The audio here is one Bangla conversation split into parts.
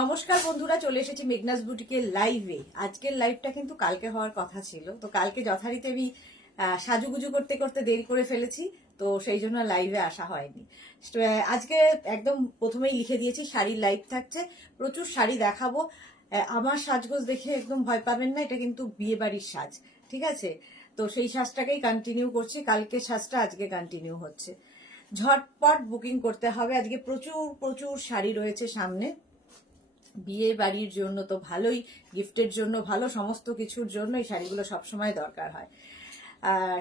নমস্কার বন্ধুরা, চলে এসেছি মেঘনাস বুটিকের লাইভে। আজকের লাইভটা কিন্তু কালকে হওয়ার কথা ছিল, তো কালকে যথারীতি আমি সাজুগুজু করতে করতে দেরি করে ফেলেছি, তো সেই জন্য লাইভে আসা হয়নি। আজকে একদম প্রথমেই লিখে দিয়েছি শাড়ির লাইভ থাকছে, প্রচুর শাড়ি দেখাবো। আমার সাজগোজ দেখে একদম ভয় পাবেন না, এটা কিন্তু বিয়ে বাড়ির সাজ, ঠিক আছে? তো সেই সাজটাকেই কন্টিনিউ করছি, কালকে সাজটা আজকে কন্টিনিউ হচ্ছে। ঝটপট বুকিং করতে হবে, আজকে প্রচুর প্রচুর শাড়ি রয়েছে সামনে। বিয়ে বাড়ির জন্য তো ভালোই, গিফটের জন্য ভালো, সমস্ত কিছুর জন্য এই শাড়িগুলো সবসময় দরকার হয়।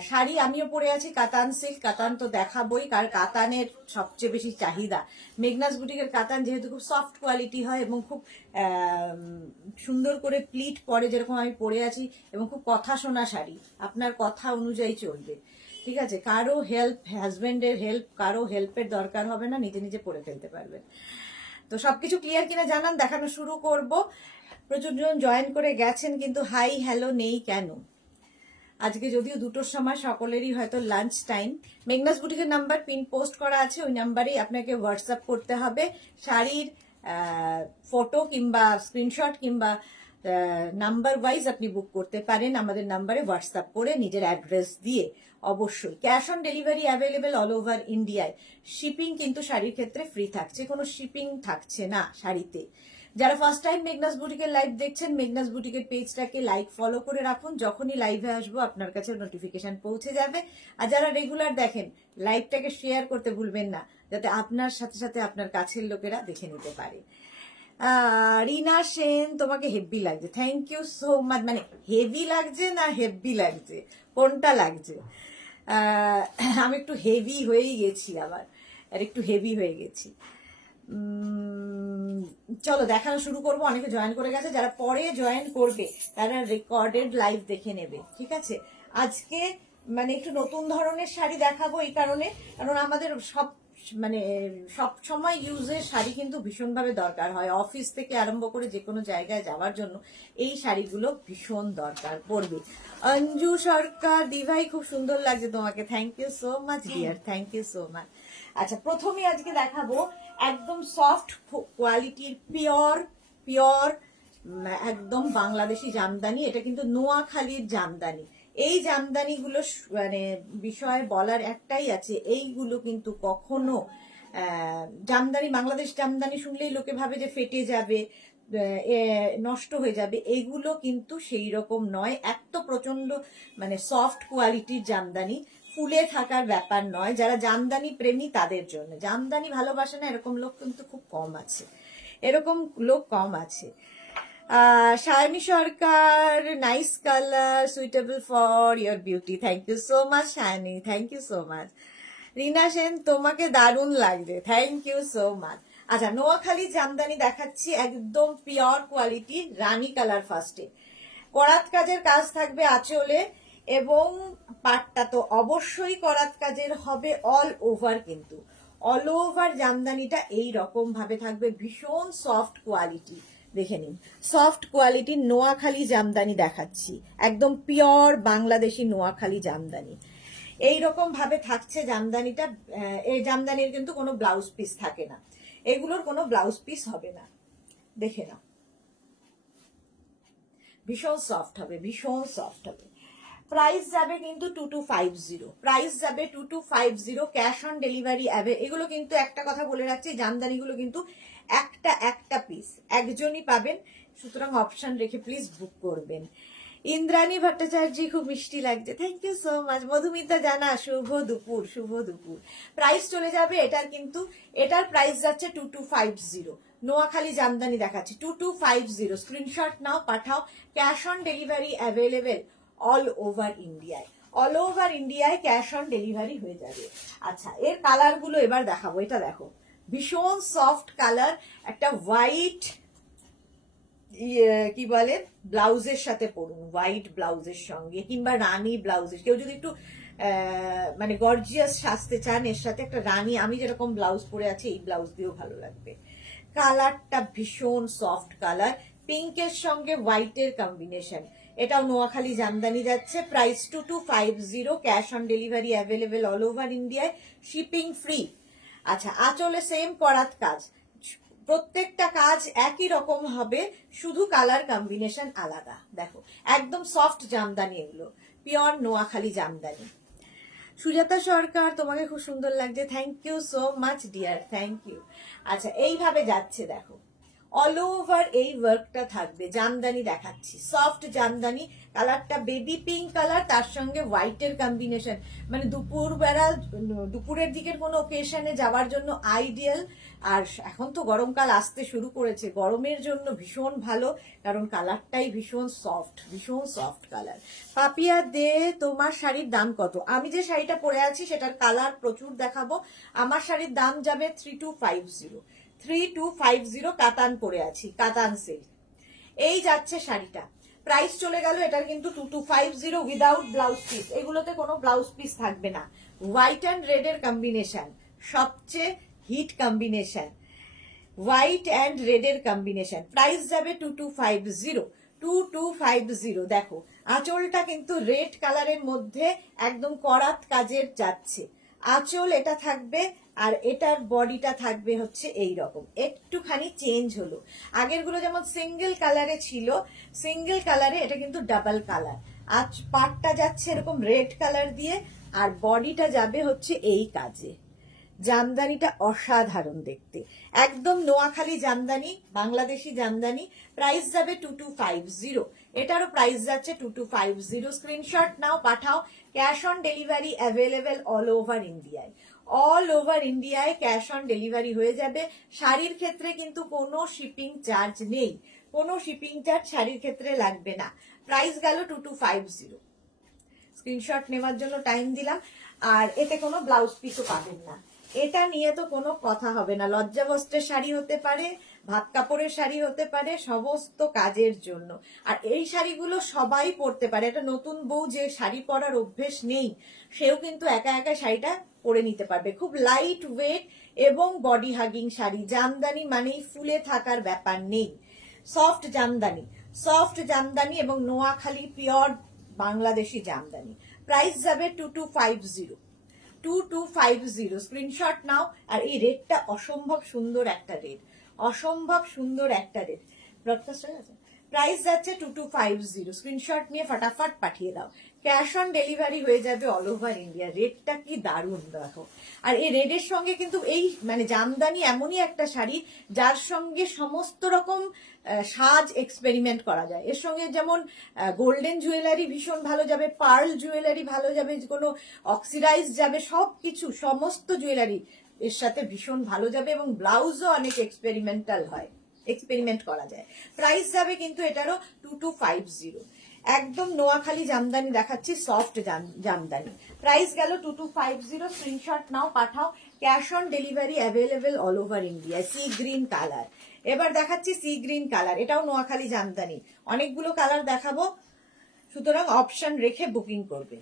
শাড়ি আমিও পরে আছি কাতান সিল্ক, কাতান তো দেখাবই, কারণ কাতানের সবচেয়ে বেশি চাহিদা। মেঘনাস বুটিকের কাতান যেহেতু খুব সফট কোয়ালিটি হয় এবং খুব সুন্দর করে প্লিট পরে, যেরকম আমি পরে আছি, এবং খুব কথা শোনা শাড়ি, আপনার কথা অনুযায়ী চলবে, ঠিক আছে? কারো হেল্প, হাজব্যান্ডের হেল্প, কারো হেল্পের দরকার হবে না, নিজে নিজে পরে ফেলতে পারবেন। তো সবকিছু ক্লিয়ার কিনা জানান, দেখানো শুরু করব। প্রচুর জন জয়েন করে গেছেন, কিন্তু হাই হ্যালো নেই কেন? আজকে যদিও 2টোর সময়, সকলেরই হয়তো লাঞ্চ টাইম। মেঘনাস বুটিকের নাম্বার পিন পোস্ট করা আছে, ওই নাম্বারেই আপনাকে হোয়াটসঅ্যাপ করতে হবে শাড়ির ফটো কিংবা স্ক্রিনশট কিংবা নাম্বার ওয়াইজ আপনি বুক করতে পারেন আমাদের নাম্বারে হোয়াটসঅ্যাপ করে, নিজের অ্যাড্রেস দিয়ে। অবশ্যই cash on delivery available all over ইন্ডিয়ায়। শিপিং কিন্তু শাড়ির ক্ষেত্রে ফ্রি থাকছে, কোনো শিপিং থাকছে না শাড়িতে। যারা ফার্স্ট টাইম মেঘনাস বুটিকের লাইভ দেখছেন, মেঘনাস বুটিকের পেজটাকে লাইক ফলো করে রাখুন, যখনই লাইভে আসবো আপনার কাছে নোটিফিকেশন পৌঁছে যাবে। আর যারা রেগুলার দেখেন, লাইভটাকে শেয়ার করতে ভুলবেন না, যাতে আপনার সাথে সাথে আপনার কাছের লোকেরা দেখে নিতে পারে। রিনা সেন, তোমাকে হেভি লাগছে, থ্যাংক ইউ সো মাচ। মানে হেভি লাগছে না হেভি লাগছে, কোনটা লাগছে? আমি একটু হেভি হয়েই গেছি আবার, আর একটু হেভি হয়ে গেছি। চলো দেখানো শুরু করবো। অনেকে জয়েন করে গেছে, যারা পরে জয়েন করবে তারা রেকর্ডেড লাইভ দেখে নেবে, ঠিক আছে? আজকে মানে একটু নতুন ধরনের শাড়ি দেখাবো এই কারণে, কারণ আমাদের সব সময় ইউজের শাড়ি কিন্তু ভীষণভাবে দরকার হয়, অফিস থেকে আরম্ভ করে যে কোনো জায়গায় যাওয়ার জন্য এই শাড়িগুলো ভীষণ দরকার পড়বে। অঞ্জু সরকার, দিভাই খুব সুন্দর লাগছে তোমাকে, thank you so much dear, thank you so much. আচ্ছা, প্রথমে আজকে দেখাবো একদম সফট কোয়ালিটির পিওর পিওর একদম বাংলাদেশি জামদানি। এটা কিন্তু নোয়াখালীর জামদানি। এই জামদানিগুলো মানে বিষয় বলার একটাই আছে, এইগুলো কিন্তু কখনো জামদানি, বাংলাদেশ জামদানি শুনলেই লোকে ভাবে যে ফেটে যাবে, নষ্ট হয়ে যাবে। এগুলো কিন্তু সেই রকম নয়, এত প্রচন্ড মানে সফট কোয়ালিটির জামদানি, ফুলে থাকার ব্যাপার নয়। যারা জামদানি প্রেমী তাদের জন্য। জামদানি ভালোবাসে না এরকম লোক কিন্তু খুব কম আছে, এরকম লোক কম আছে। Sayani Sarkar, nice colour, suitable for your beauty, thank you so much Sayani, thank you so much. Rina Sen, তোমাকে দারুণ লাগছে, থ্যাংক ইউ সো মাচ। আচ্ছা, নোয়াখালী জামদানি দেখাচ্ছি, একদম পিওর কোয়ালিটি, রানী কালার ফার্স্টে। করাত কাজের কাজ থাকবে আঁচলে, এবং পাটটা তো অবশ্যই করাত কাজের হবে অল ওভার, কিন্তু অল ওভার জামদানিটা এই রকম ভাবে থাকবে, ভীষণ সফট কোয়ালিটি। দেখে নিন, সফট কোয়ালিটির নোয়াখালী জামদানি দেখাচ্ছি, একদম পিওর বাংলাদেশি নোয়াখালী জামদানি। এইরকম ভাবে থাকছে জামদানিটা। এই জামদানির কিন্তু কোনো ব্লাউজ পিস থাকে না, এগুলোর কোনো ব্লাউজ পিস হবে না, দেখে নাও। ভীষণ সফট হবে, ভীষণ সফট হবে। প্রাইস যাবে কিন্তু 2250, প্রাইস যাবে 2250, ক্যাশ অন ডেলিভারি অ্যাভে। এগুলো কিন্তু একটা কথা বলে রাখছি, জামদানিগুলো কিন্তু একটা একটা পিস একজনই পাবেন, সুতরাং অপশন রেখে প্লিজ বুক করবেন। ইন্দ্রাণী ভট্টাচার্য, খুব মিষ্টি লাগছে, thank you so much. Madhumita Jana, শুভ দুপুর, শুভ দুপুর। প্রাইস চলে যাবে এটার, কিন্তু এটার প্রাইস যাচ্ছে 2250। নোয়াখালী জামদানি দেখাচ্ছি 2250, স্ক্রিনশট নাও, পাঠাও। Cash on delivery available all over ইন্ডিয়ায়, অল ওভার ইন্ডিয়ায় ক্যাশ অন ডেলিভারি হয়ে যাবে। আচ্ছা, এর কালারগুলো এবার দেখাবো। এটা দেখো, ভীষণ সফট কালার, একটা হোয়াইট কি বলে ব্লাউজের সাথে পরুন, হোয়াইট ব্লাউজের সঙ্গে কিংবা রানী ব্লাউজের, কেউ যদি একটু মানে গর্জিয়াস সাজতে চান, এর সাথে একটা রানী, আমি যেরকম ব্লাউজ পরে আছি এই ব্লাউজ দিয়েও ভালো লাগবে। কালারটা ভীষণ সফট কালার, পিঙ্কের সঙ্গে হোয়াইটের কম্বিনেশন। এটাও নোয়াখালী জামদানি যাচ্ছে, price 2250, cash on delivery available all over ইন্ডিয়ায়, শিপিং ফ্রি। আচ্ছা, আঁচলে সেম করাত কাজ, প্রত্যেকটা কাজ একই রকম হবে, শুধু কালার কম্বিনেশন আলাদা। দেখো একদম সফট জামদানি, এগুলো পিওর নোয়াখালী জামদানি। সুজাতা সরকার, তোমাকে খুব সুন্দর লাগছে, thank you so much dear, thank you. আচ্ছা এইভাবে যাচ্ছে, দেখো অল ওভার এই ওয়ার্কটা থাকবে, জামদানি দেখাচ্ছি, সফট জামদানি, কালারটা বেবি পিঙ্ক কালার, তার সঙ্গে হোয়াইটের কম্বিনেশন, মানে দুপুরের দিকের কোনো ওকেশনে যাওয়ার জন্য আইডিয়াল। আর এখন তো গরমকাল আসতে শুরু করেছে, গরমের জন্য ভীষণ ভালো, কারণ কালারটাই ভীষণ সফট কালার। পাপিয়া দে, তোমার শাড়ির দাম কত? আমি যে শাড়িটা পরে আছি সেটার কালার প্রচুর দেখাবো। আমার শাড়ির দাম যাবে 3250 কাতান পরে আছি, কাতান সিল্ক। এই যাচ্ছে শাড়িটা, প্রাইস চলে গেল এটার কিন্তু 2250 উইদাউট ব্লাউজ পিস। এগুলোতে কোনো ব্লাউজ পিস থাকবে না। হোয়াইট অ্যান্ড রেড এর কম্বিনেশন, সবচেয়ে hit combination, white and red এর কম্বিনেশন। প্রাইস যাবে 2250। দেখো আঁচলটা কিন্তু রেড কালারের মধ্যে একদম করাত কাজের যাচ্ছে, আঁচল এটা থাকবে, আর এটার বডিটা থাকবে হচ্ছে এই রকম, একটুখানি চেঞ্জ হলো। আগের গুলো যেমন সিঙ্গেল কালারে ছিল, সিঙ্গেল কালারে এটা কিন্তু ডাবল কালার। আজ পাটটা যাচ্ছে এরকম রেড কালার দিয়ে, আর বডিটা যাবে হচ্ছে এই কাজে। জামদানিটা অসাধারণ দেখতে, একদম নোয়াখালী জামদানি, বাংলাদেশি জামদানি। প্রাইস যাবে 2250, এটারও প্রাইস যাচ্ছে 2250। স্ক্রিনশট নাও, পাঠাও। Cash on delivery available all over ইন্ডিয়ায়, অল ওভার ইন্ডিয়ায় ক্যাশ অন ডেলিভারি হয়ে যাবে। শাড়ির ক্ষেত্রে কিন্তু কোনো শিপিং চার্জ নেই, কোনো শিপিং চার্জ শাড়ির ক্ষেত্রে লাগবে না। প্রাইস গেল 2250। স্ক্রিনশট নেওয়ার জন্য টাইম দিলাম। আর এতে কোনো ব্লাউজ পিসও পাবেন না, এটা নিয়ে তো কোনো কথা হবে না। লজ্জা বস্ত্রের শাড়ি হতে পারে, ভাত কাপড়ের শাড়ি হতে পারে, সমস্ত কাজের জন্য। আর এই শাড়িগুলো সবাই পরতে পারে, এটা নতুন বউ যে শাড়ি পরার অভ্যেস নেই, সেও কিন্তু একা একা শাড়িটা পরে নিতে পারবে। খুব লাইট ওয়েট এবং বডি হাগিং শাড়ি। জামদানি মানেই ফুলে থাকার ব্যাপার নেই, সফট জামদানি, সফট জামদানি এবং নোয়াখালী পিওর বাংলাদেশি জামদানি। প্রাইস যাবে 2250। স্ক্রিনশট নাও। আর এই রেডটা অসম্ভব সুন্দর একটা রেড, অসম্ভব সুন্দর একটা রেড। ব্রডকাস্ট হয়ে গেছে। প্রাইস যাচ্ছে 2250। স্ক্রিনশট নিয়ে ফটাফট পাঠিয়ে দাও। ক্যাশ অন ডেলিভারি হয়ে যাবে অল ওভার ইন্ডিয়া। রেডটা কি দারুণ দেখো। আর এই রেডের সঙ্গে কিন্তু এই মানে জামদানি এমনই একটা শাড়ি যার সঙ্গে সমস্ত রকম সাজ এক্সপেরিমেন্ট করা যায়। এর সঙ্গে যেমন গোল্ডেন জুয়েলারি ভীষণ ভালো যাবে, পার্ল জুয়েলারি ভালো যাবে, কোনো অক্সিডাইজ যাবে, সবকিছু সমস্ত জুয়েলারি এর সাথে ভীষণ ভালো যাবে। এবং ব্লাউজও অনেক এক্সপেরিমেন্টাল হয়, এক্সপেরিমেন্ট করা যায়। প্রাইস যাবে কিন্তু এটারও 2250। একদম নোয়াখালী জামদানি দেখাচ্ছি, সফট জামদানি। প্রাইস গেল 2250। স্ক্রিনশট নাও, পাঠাও। Cash on delivery available all over India. C green colour, এবার দেখাচ্ছি সি গ্রিন কালার, এটাও নোয়াখালী জামদানি। অনেকগুলো কালার দেখাবো, সুতরাং অপশন রেখে বুকিং করবেন।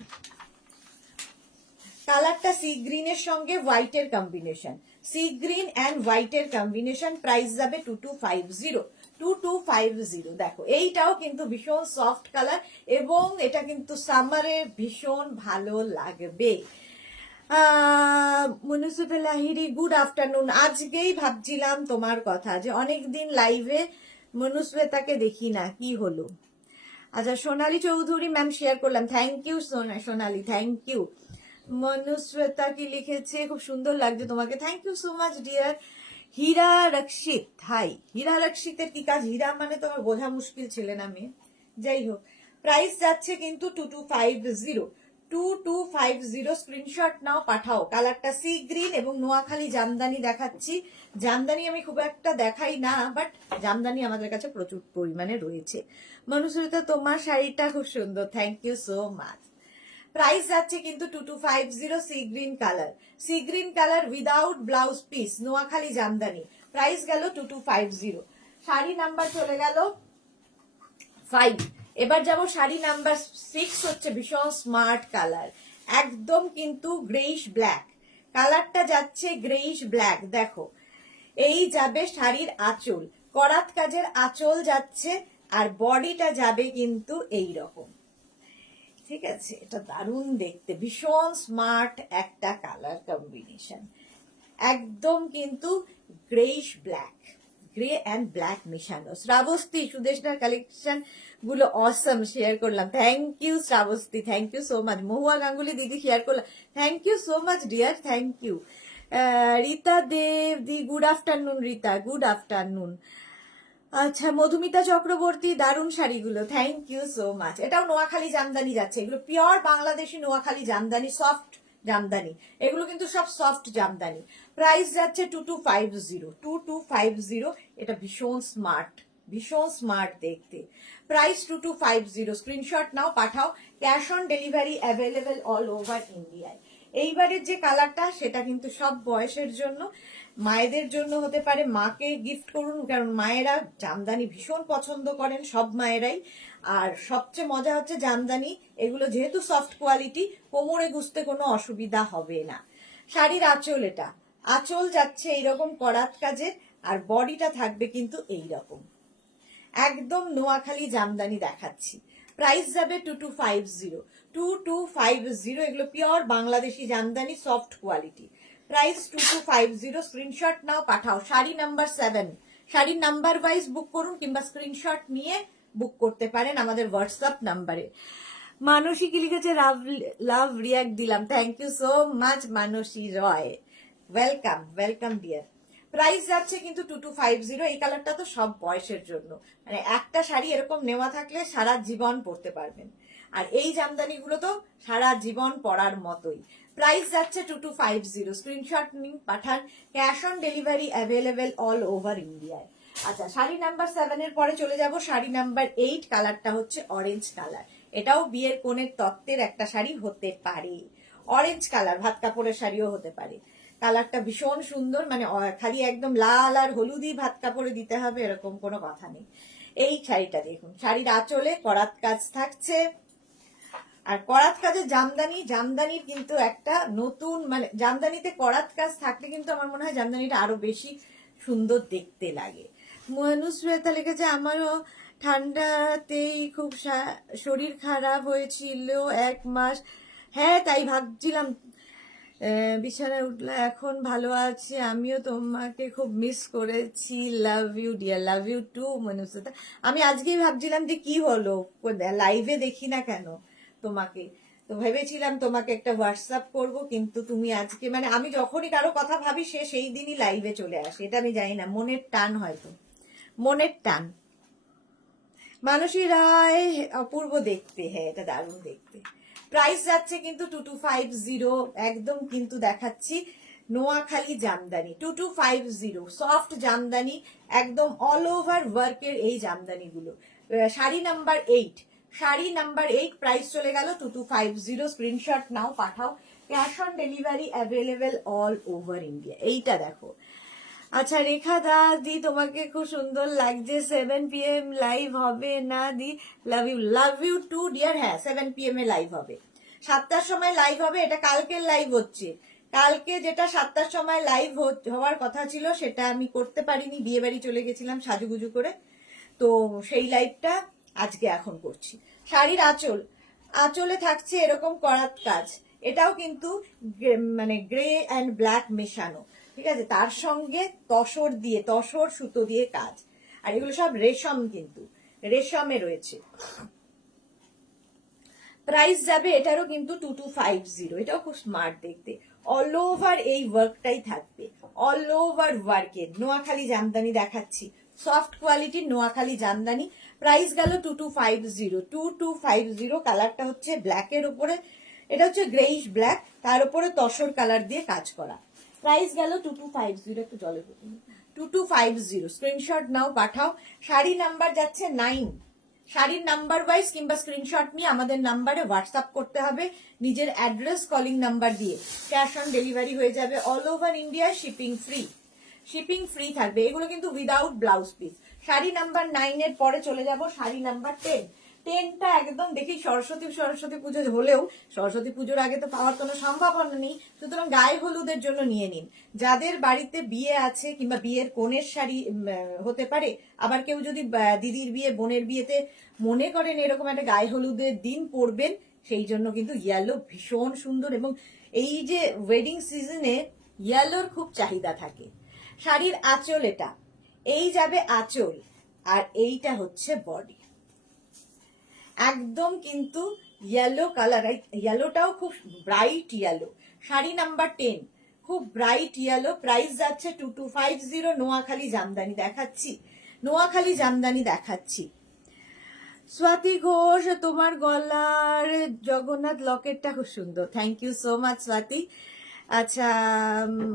কালারটা সি গ্রিনের সঙ্গে হোয়াইটের কম্বিনেশন, সি গ্রিন অ্যান্ড হোয়াইটের কম্বিনেশন। প্রাইস যাবে 2250। দেখো এইটাও কিন্তু ভীষণ সফট কালার এবং এটা কিন্তু সামারে ভীষণ ভালো লাগবে। মুনিসিপাল লাহিরি, গুড আফটারনুন। আজকেই ভাবছিলাম তোমার কথা, যে অনেকদিন লাইভে মনুস্বেতাকে দেখি না, কি হলো? আচ্ছা সোনালী চৌধুরী ম্যাম শেয়ার করলাম, thank you Sonali, thank you. Manusweta কি লিখেছে, খুব সুন্দর লাগছে তোমাকে, thank you so much dear. Hira Rakshit, hi. হীরা রক্ষিতের কি কাজ? হীরা মানে তোমার বোঝা মুশকিল ছেলে না মেয়ে, যাই হোক। প্রাইস যাচ্ছে কিন্তু 2250। স্ক্রিনশট নাও, পাঠাও। কালারটা সি গ্রিন এবং নোয়াখালী জামদানি দেখাচ্ছি। জামদানি আমি খুব একটা দেখাই না, বাট জামদানি আমাদের কাছে প্রচুর পরিমাণে রয়েছে। মনুস্মিতা তোমার শাড়িটা খুব সুন্দর, thank you so much. Price যাচ্ছে কিন্তু 2250। Sea green colour, sea green colour without blouse piece, Noakhali jamdani. Price গেল 2250। শাড়ি নাম্বার চলে গেল 5। এবার যাব শাড়ি নাম্বার 6, হচ্ছে ভীষণ স্মার্ট কালার, একদম কিন্তু গ্রেইশ ব্ল্যাক কালারটা যাচ্ছে, গ্রেইশ ব্ল্যাক। দেখো এই যাবে শাড়ির আঁচল, করাত কাজের আঁচল যাচ্ছে, আর বডিটা যাবে কিন্তু এই রকম, ঠিক আছে? এটা দারুণ দেখতে, ভীষণ স্মার্ট একটা কালার কম্বিনেশন, একদম কিন্তু greyish black, grey and black মেশানো। শ্রাবস্তি সুদেশনার কালেকশন গুলো অসম শেয়ার করলাম, thank you Shrabasti, thank you so much. Mahua Ganguly দিদি শেয়ার করলাম, thank you so much dear, thank you. Rita Deb দি good afternoon, Rita good afternoon. আচ্ছা, মধুমিতা চক্রবর্তী দারুণ শাড়িগুলো, থ্যাংক ইউ সো মাচ। এটাও নোয়াখালী জামদানি যাচ্ছে, এগুলো পিওর বাংলাদেশি নোয়াখালী জামদানি, সফট জামদানি, এগুলো কিন্তু সব সফট জামদানি। প্রাইস যাচ্ছে 2250, 2250। এটা ভীষণ স্মার্ট, ভীষণ স্মার্ট দেখতে। প্রাইস 2250, স্ক্রিনশট নাও, পাঠাও। Cash on delivery available all over ইন্ডিয়ায়। এইবারের যে কালারটা সেটা কিন্তু সব বয়সের জন্য, মায়েদের জন্য হতে পারে, মাকে গিফট করুন, কারণ মায়েরা জামদানি ভীষণ পছন্দ করেন, সব মায়েরাই। আর সবচেয়ে মজা হচ্ছে জামদানি এগুলো যেহেতু সফট কোয়ালিটি, কোমরে গুছতে কোনো অসুবিধা হবে না। শাড়ির আঁচল, এটা আঁচল যাচ্ছে এইরকম করাত কাজের, আর বডিটা থাকবে কিন্তু এইরকম একদম নোয়াখালী জামদানি দেখাচ্ছি। প্রাইস যাবে 2250, 2250। এগুলো pure Bangladeshi Jamdani, soft quality. Price 2250, screenshot নাও, পাঠাও। শাড়ি নাম্বার 7, শাড়ির নাম্বার ওয়াইজ বুক করুন কিংবা স্ক্রিনশট নিয়ে বুক করতে পারেন আমাদের হোয়াটসঅ্যাপ নাম্বারে। মানসী কি লিখেছে, লাভ রিয়াক্ট দিলাম, thank you so much Manasi Roy, welcome welcome dear. Price যাচ্ছে কিন্তু 2250। এই কালারটা তো সব বয়সের জন্য, মানে একটা শাড়ি এরকম নেওয়া থাকলে সারা জীবন পরতে পারবেন, আর এই জামদানিগুলো তো সারা জীবন পরার মতোই। প্রাইস যাচ্ছে 2250, স্ক্রিনশট নিন, পাঠান। Cash on delivery available all over ইন্ডিয়ায়। আচ্ছা, শাড়ি নাম্বার 7 এর পরে চলে যাব শাড়ি নাম্বার 8। কালারটা হচ্ছে অরেঞ্জ কালার, এটাও বিয়ের কোণের তত্ত্বের একটা শাড়ি হতে পারে। অরেঞ্জ কালার ভাত কাপড়ের শাড়িও হতে পারে। কালারটা ভীষণ সুন্দর, মানে খালি একদম লাল আর হলুদই ভাত কাপড়ে দিতে হবে এরকম কোনো কথা নেই। এই শাড়িটা দেখুন, শাড়ির আঁচলে করাত কাজ থাকছে, আর করাত কাজের জামদানি, জামদানির কিন্তু একটা নতুন, মানে জামদানিতে করাত কাজ থাকলে কিন্তু আমার মনে হয় জামদানিটা আরো বেশি সুন্দর দেখতে লাগে। মনুশ্বেতা লিখেছে, আমারও ঠান্ডাতেই খুব শরীর খারাপ হয়েছিল 1 মাস। হ্যাঁ, তাই ভাবছিলাম, বিছানায় উঠলে এখন ভালো আছি। আমিও তোমাকে খুব মিস করেছি, love you dear, love you too Manushyata. আমি আজকেই ভাবছিলাম যে কি হলো, লাইভে দেখি না কেন তোমাকে, তো ভেবেছিলাম তোমাকে একটা হোয়াটসঅ্যাপ করব, কিন্তু তুমি আজকে, মানে আমি যখনই কারো কথা ভাবি সে সেই দিনই লাইভে চলে আসে, এটা আমি জানি না, মনের টান হয়তো, মনের টান। মানসী রায়, অপূর্ব দেখতে, হ্যাঁ এটা দারুণ দেখতে। প্রাইস যাচ্ছে কিন্তু 2250, একদম কিন্তু দেখাচ্ছি নোয়াখালী জামদানি, 2250 সফট জামদানি, একদম অল ওভার ওয়ার্কের এই জামদানিগুলো। শাড়ি নাম্বার 8, শাড়ি নাম্বার 8, প্রাইস চলে গেল 2250, স্ক্রিনশট নাও, পাঠাও। Cash on delivery available all over India. এইটা দেখো। আচ্ছা, রেখা দা দি, তোমাকে খুব সুন্দর লাগছে, 7 PM লাইভ হবে না দি, লাভ ইউ টু ডিয়ার। হ্যাঁ, 7 PM এ লাইভ হবে, 7টার সময় লাইভ হবে, এটা কালকের লাইভ হচ্ছে। কালকে যেটা 7টার সময় লাইভ হওয়ার কথা ছিল সেটা আমি করতে পারিনি, বিয়ে বাড়ি চলে গেছিলাম সাজুগুজু করে, তো সেই লাইভটা আজকে এখন করছি। শাড়ির আঁচল, আঁচলে থাকছে এরকম করাত কাজ, এটাও কিন্তু মানে গ্রে অ্যান্ড ব্ল্যাক মেশানো, ঠিক আছে, তার সঙ্গে তসর দিয়ে, তসর সুতো দিয়ে কাজ, আর এগুলো সব রেশম, কিন্তু রেশমে রয়েছে। প্রাইস যাবে এটারও কিন্তু 2250, এটাও খুব স্মার্ট দেখতে, অল ওভার এই ওয়ার্কটাই থাকবে, অল ওভার ওয়ার্কের নোয়াখালী জামদানি দেখাচ্ছি, সফট কোয়ালিটির নোয়াখালী জামদানি। প্রাইস গেল 2250, 2250। কালারটা হচ্ছে ব্ল্যাকের উপরে, এটা হচ্ছে গ্রেইশ ব্ল্যাক, তার উপরে তসর কালার দিয়ে কাজ করা। প্রাইস গেল 2250, একটু জলে 2250, স্ক্রিনশট নাও, পাঠাও। শাড়ি নাম্বার যাচ্ছে 9, শাড়ির নাম্বার ওয়াইজ কিংবা স্ক্রিনশট নিয়ে আমাদের নাম্বারে হোয়াটসঅ্যাপ করতে হবে নিজের অ্যাড্রেস কলিং নাম্বার দিয়ে। ক্যাশ অন ডেলিভারি হয়ে যাবে all over India, shipping free, shipping free থাকবে। এগুলো কিন্তু without blouse piece. Sari number 9 এর পরে চলে যাব শাড়ি নাম্বার 10। 10টা একদম দেখি সরস্বতী পুজো হলেও সরস্বতী পুজোর আগে তো পাওয়ার কোনো সম্ভাবনা নেই, সুতরাং গায়ে হলুদের জন্য নিয়ে নিন। যাদের বাড়িতে বিয়ে আছে কিংবা বিয়ের কোণের শাড়ি হতে পারে, আবার কেউ যদি দিদির বিয়ে, বোনের বিয়েতে মনে করেন এরকম একটা গায়ে হলুদের দিন পরবেন, সেই জন্য কিন্তু ইয়েলো ভীষণ সুন্দর, এবং এই যে ওয়েডিং সিজনে ইয়েলোর খুব চাহিদা থাকে। শাড়ির আঁচল, এটা এই যাবে আঁচল, আর এইটা হচ্ছে বডি। একদম কিন্তু ইয়েলো কালার, ইয়েলোটাও খুব ব্রাইট ইয়েলো। শাড়ি নাম্বার 10, খুব ব্রাইট ইয়েলো। প্রাইস যাচ্ছে 2250। নোয়াখালী জামদানি দেখাচ্ছি, নোয়াখালী জামদানি দেখাচ্ছি। স্বাতি ঘোষ, তোমার গলার জগন্নাথ লকেটটা খুব সুন্দর, thank you so much Swati. আচ্ছা,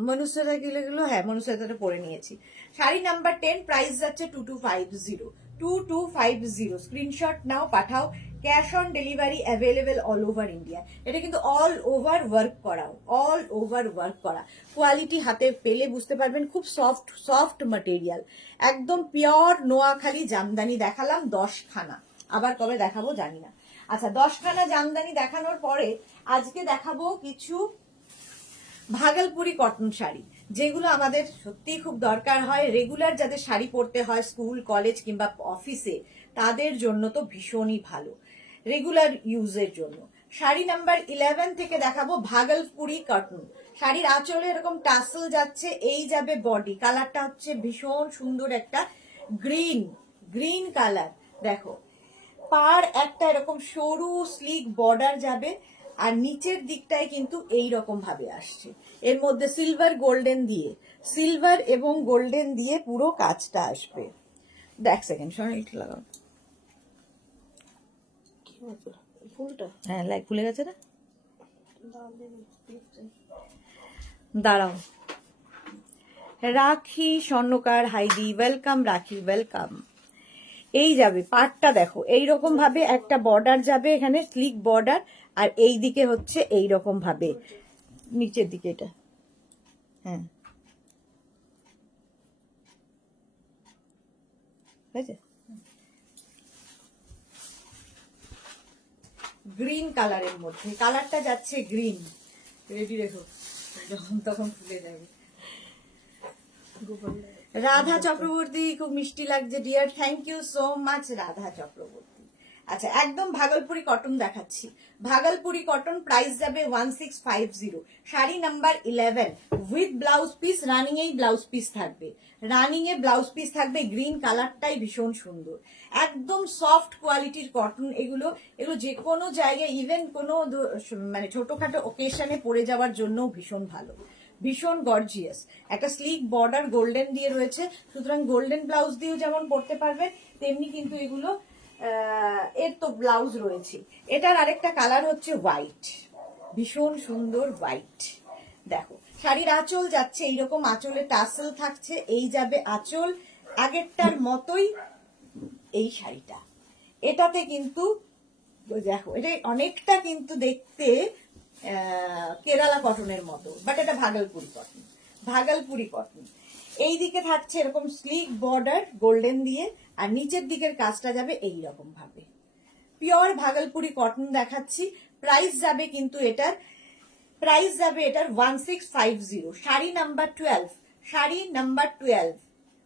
মনুষ্যতা গেলো, হ্যাঁ মনুষ্যতাটা পরে নিয়েছি। শাড়ি নাম্বার 10, প্রাইস যাচ্ছে 2250। স্ক্রিনশট নাও, পাঠাও। Cash on delivery available all over India. এটা কিন্তু অল ওভার ওয়ার্ক করা, অল ওভার ওয়ার্ক করা। কোয়ালিটি হাতে পেলে বুঝতে পারবেন, খুব সফট সফট ম্যাটেরিয়াল, একদম পিওর নোয়াখালী জামদানি দেখালাম 10খানা, আবার কবে দেখাবো জানি না। আচ্ছা, 10খানা জামদানি দেখানোর পরে আজকে দেখাবো কিছু ভাগলপুরি কটন শাড়ি, যেগুলো আমাদের সত্যিই খুব দরকার হয়। রেগুলার যাদের শাড়ি পরতে হয় স্কুল কলেজ কিংবা অফিসে, তাদের জন্য তো ভীষণই ভালো, রেগুলার ইউজের জন্য। শাড়ি নাম্বার 11 থেকে দেখাবো ভাগলপুরি কটন। শাড়ির আঁচলে এরকম টাসেল যাচ্ছে, এই যাবে বডি। কালারটা হচ্ছে ভীষণ সুন্দর একটা গ্রিন, গ্রিন কালার। দেখো, পার একটা এরকম সরু স্লিক বর্ডার যাবে, আর নিচের দিকটায় কিন্তু এই রকম ভাবে আসছে। এর মধ্যে সিলভার গোল্ডেন দিয়ে, সিলভার এবং গোল্ডেন দিয়ে পুরো কাজটা আসবে। দেখ সেকেন্ড, শোনো একটু লাগাও। ফুলটা হ্যাঁ লাইক খুলে গেছে না, দাঁড়াও। রাখি স্বর্ণকার হাইদি, ওয়েলকাম রাখি, ওয়েলকাম। এই যাবে পাটটা, দেখো এইরকম ভাবে একটা বর্ডার যাবে, এখানে স্লিক বর্ডার, আর এই দিকে হচ্ছে এইরকম ভাবে নিচের দিকে এটা, হ্যাঁ হয়েছে। গ্রিন কালারের মধ্যে, কালারটা যাচ্ছে গ্রিন। রেডি রেখো, যখন তখন খুলে যাবে। রাধা চক্রবর্তী, খুব মিষ্টি লাগছে dear, thank you so much Radha Chakraborty. আচ্ছা, একদম ভাগলপুরি কটন দেখাচ্ছি। ভাগলপুরি কটন, প্রাইস যাবে 1650। Sari number 11 with blouse piece, running এই ব্লাউজ পিস থাকবে, রানিং এ ব্লাউজ পিস থাকবে। গ্রিন কালারটাই ভীষণ সুন্দর, একদম সফট কোয়ালিটির কটন এগুলো। এগুলো যে কোনো জায়গায়, ইভেন কোনো মানে ছোটখাটো ওকেশনে পরে যাওয়ার জন্য ভীষণ ভালো, ভীষণ গর্জিয়াস। একটা স্লিক বর্ডার গোল্ডেন দিয়ে রয়েছে, সুতরাং গোল্ডেন ব্লাউজ দিয়েও যেমন পরতে পারবেন, তেমনি কিন্তু এগুলো এর তো ব্লাউজ রয়েছে। এটার আরেকটা কালার হচ্ছে হোয়াইট, ভীষণ সুন্দর হোয়াইট। দেখো, শাড়ির আঁচল যাচ্ছে এইরকম, আঁচলে টাসেল থাকছে, এই যাবে আঁচল আগেরটার মতোই। এই শাড়িটা, এটাতে কিন্তু দেখো, এটা অনেকটা কিন্তু দেখতে কেরালা কটনের মতো, বাট এটা ভাগলপুরি কটন, ভাগলপুরি কটন। এই দিকে থাকছে এরকম স্লিক বর্ডার গোল্ডেন দিয়ে, আর নিচের দিকের কাজটা যাবে এই রকম ভাবে। পিওর ভাগলপুরি কটন দেখাচ্ছি। প্রাইস যাবে কিন্তু এটার, প্রাইস যাবে এটার 1650। Sari number 12, sari number 12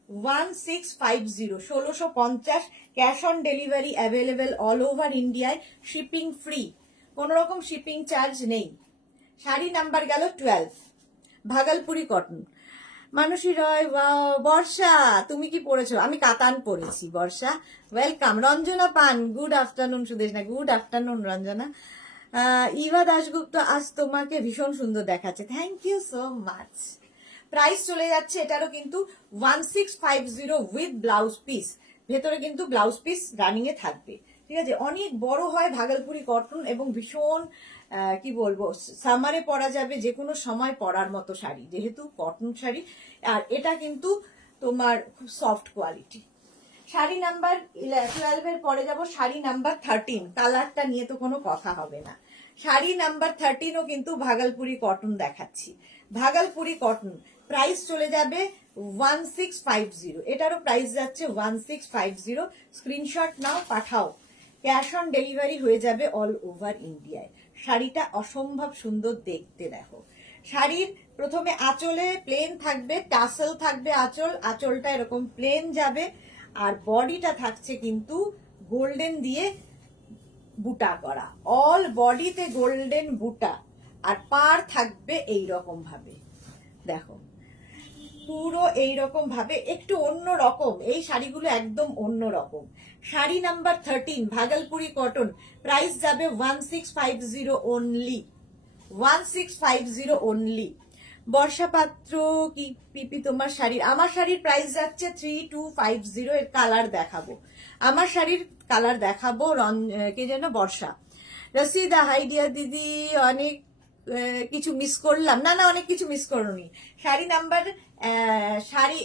1650, 1650। Cash on delivery available all over ইন্ডিয়ায়, শিপিং ফ্রি, কোন রকম শিপিং চার্জ নেই। শাড়ি নাম্বার গেল 12, ভাগলপুরি কটন। মানসী রয়, বর্ষা তুমি কি পড়েছো? আমি কাতান পড়েছি। বর্ষা ওয়েলকাম। রঞ্জনা পান, গুড আফটারনুন। সুদেশ না, গুড আফটারনুন রঞ্জনা। ইভা দাশগুপ্ত, আজ তোমাকে ভীষণ সুন্দর দেখাচ্ছে, thank you so much. Price চলে যাচ্ছে এটারও কিন্তু 1650 উইথ ব্লাউজ পিস। ভেতরে কিন্তু ব্লাউজ পিস রানিং এ থাকবে, ঠিক আছে। অনেক বড় হয় ভাগলপুরি কটন, এবং ভীষণ কি বলবো, সামারে পরা যাবে, যে কোনো সময় পরার মতো শাড়ি, যেহেতু কটন শাড়ি। আর এটা কিন্তু তোমার খুব সফট কোয়ালিটি। শাড়ি নাম্বার 12 এর পরে যাব শাড়ি নাম্বার 13। কালারটা নিয়ে তো কোনো কথা হবে না। শাড়ি নাম্বার 13ও কিন্তু ভাগলপুরি কটন দেখাচ্ছি, ভাগলপুরি কটন। প্রাইস চলে যাবে 1650। এটারও প্রাইস যাচ্ছে 1650। স্ক্রিনশট নাও, পাঠাও। ক্যাশ অন ডেলিভারি হয়ে যাবে অল ওভার ইন্ডিয়ায়। শাড়িটা অসম্ভব সুন্দর দেখতে। দেখো, শাড়ির প্রথমে আঁচলে প্লেন থাকবে, টাসেল থাকবে আঁচল, আঁচলটা এরকম প্লেন যাবে, আর বডিটা থাকছে কিন্তু গোল্ডেন দিয়ে বুটা করা, অল বডিতে গোল্ডেন বুটা, আর পার থাকবে এই রকম ভাবে। দেখো, পুরো এইরকম ভাবে একটু অন্য রকম, এই শাড়িগুলো একদম অন্য রকম। Sari number 13 Bhagalpuri cotton, price যাবে 1650 অনলি, 1650 অনলি। বর্ষা পাত্র কি পিপি তোমার শাড়ির, আমার শাড়ির প্রাইস যাচ্ছে 3250। এর কালার দেখাবো, আমার শাড়ির কালার দেখাবো। কে যেন বর্ষা। রসিদা হাই ডিয়ার দিদি, অনেক কিছু মিস করলাম? না না, অনেক কিছু মিস করোনি। শাড়ি নাম্বার শাড়ি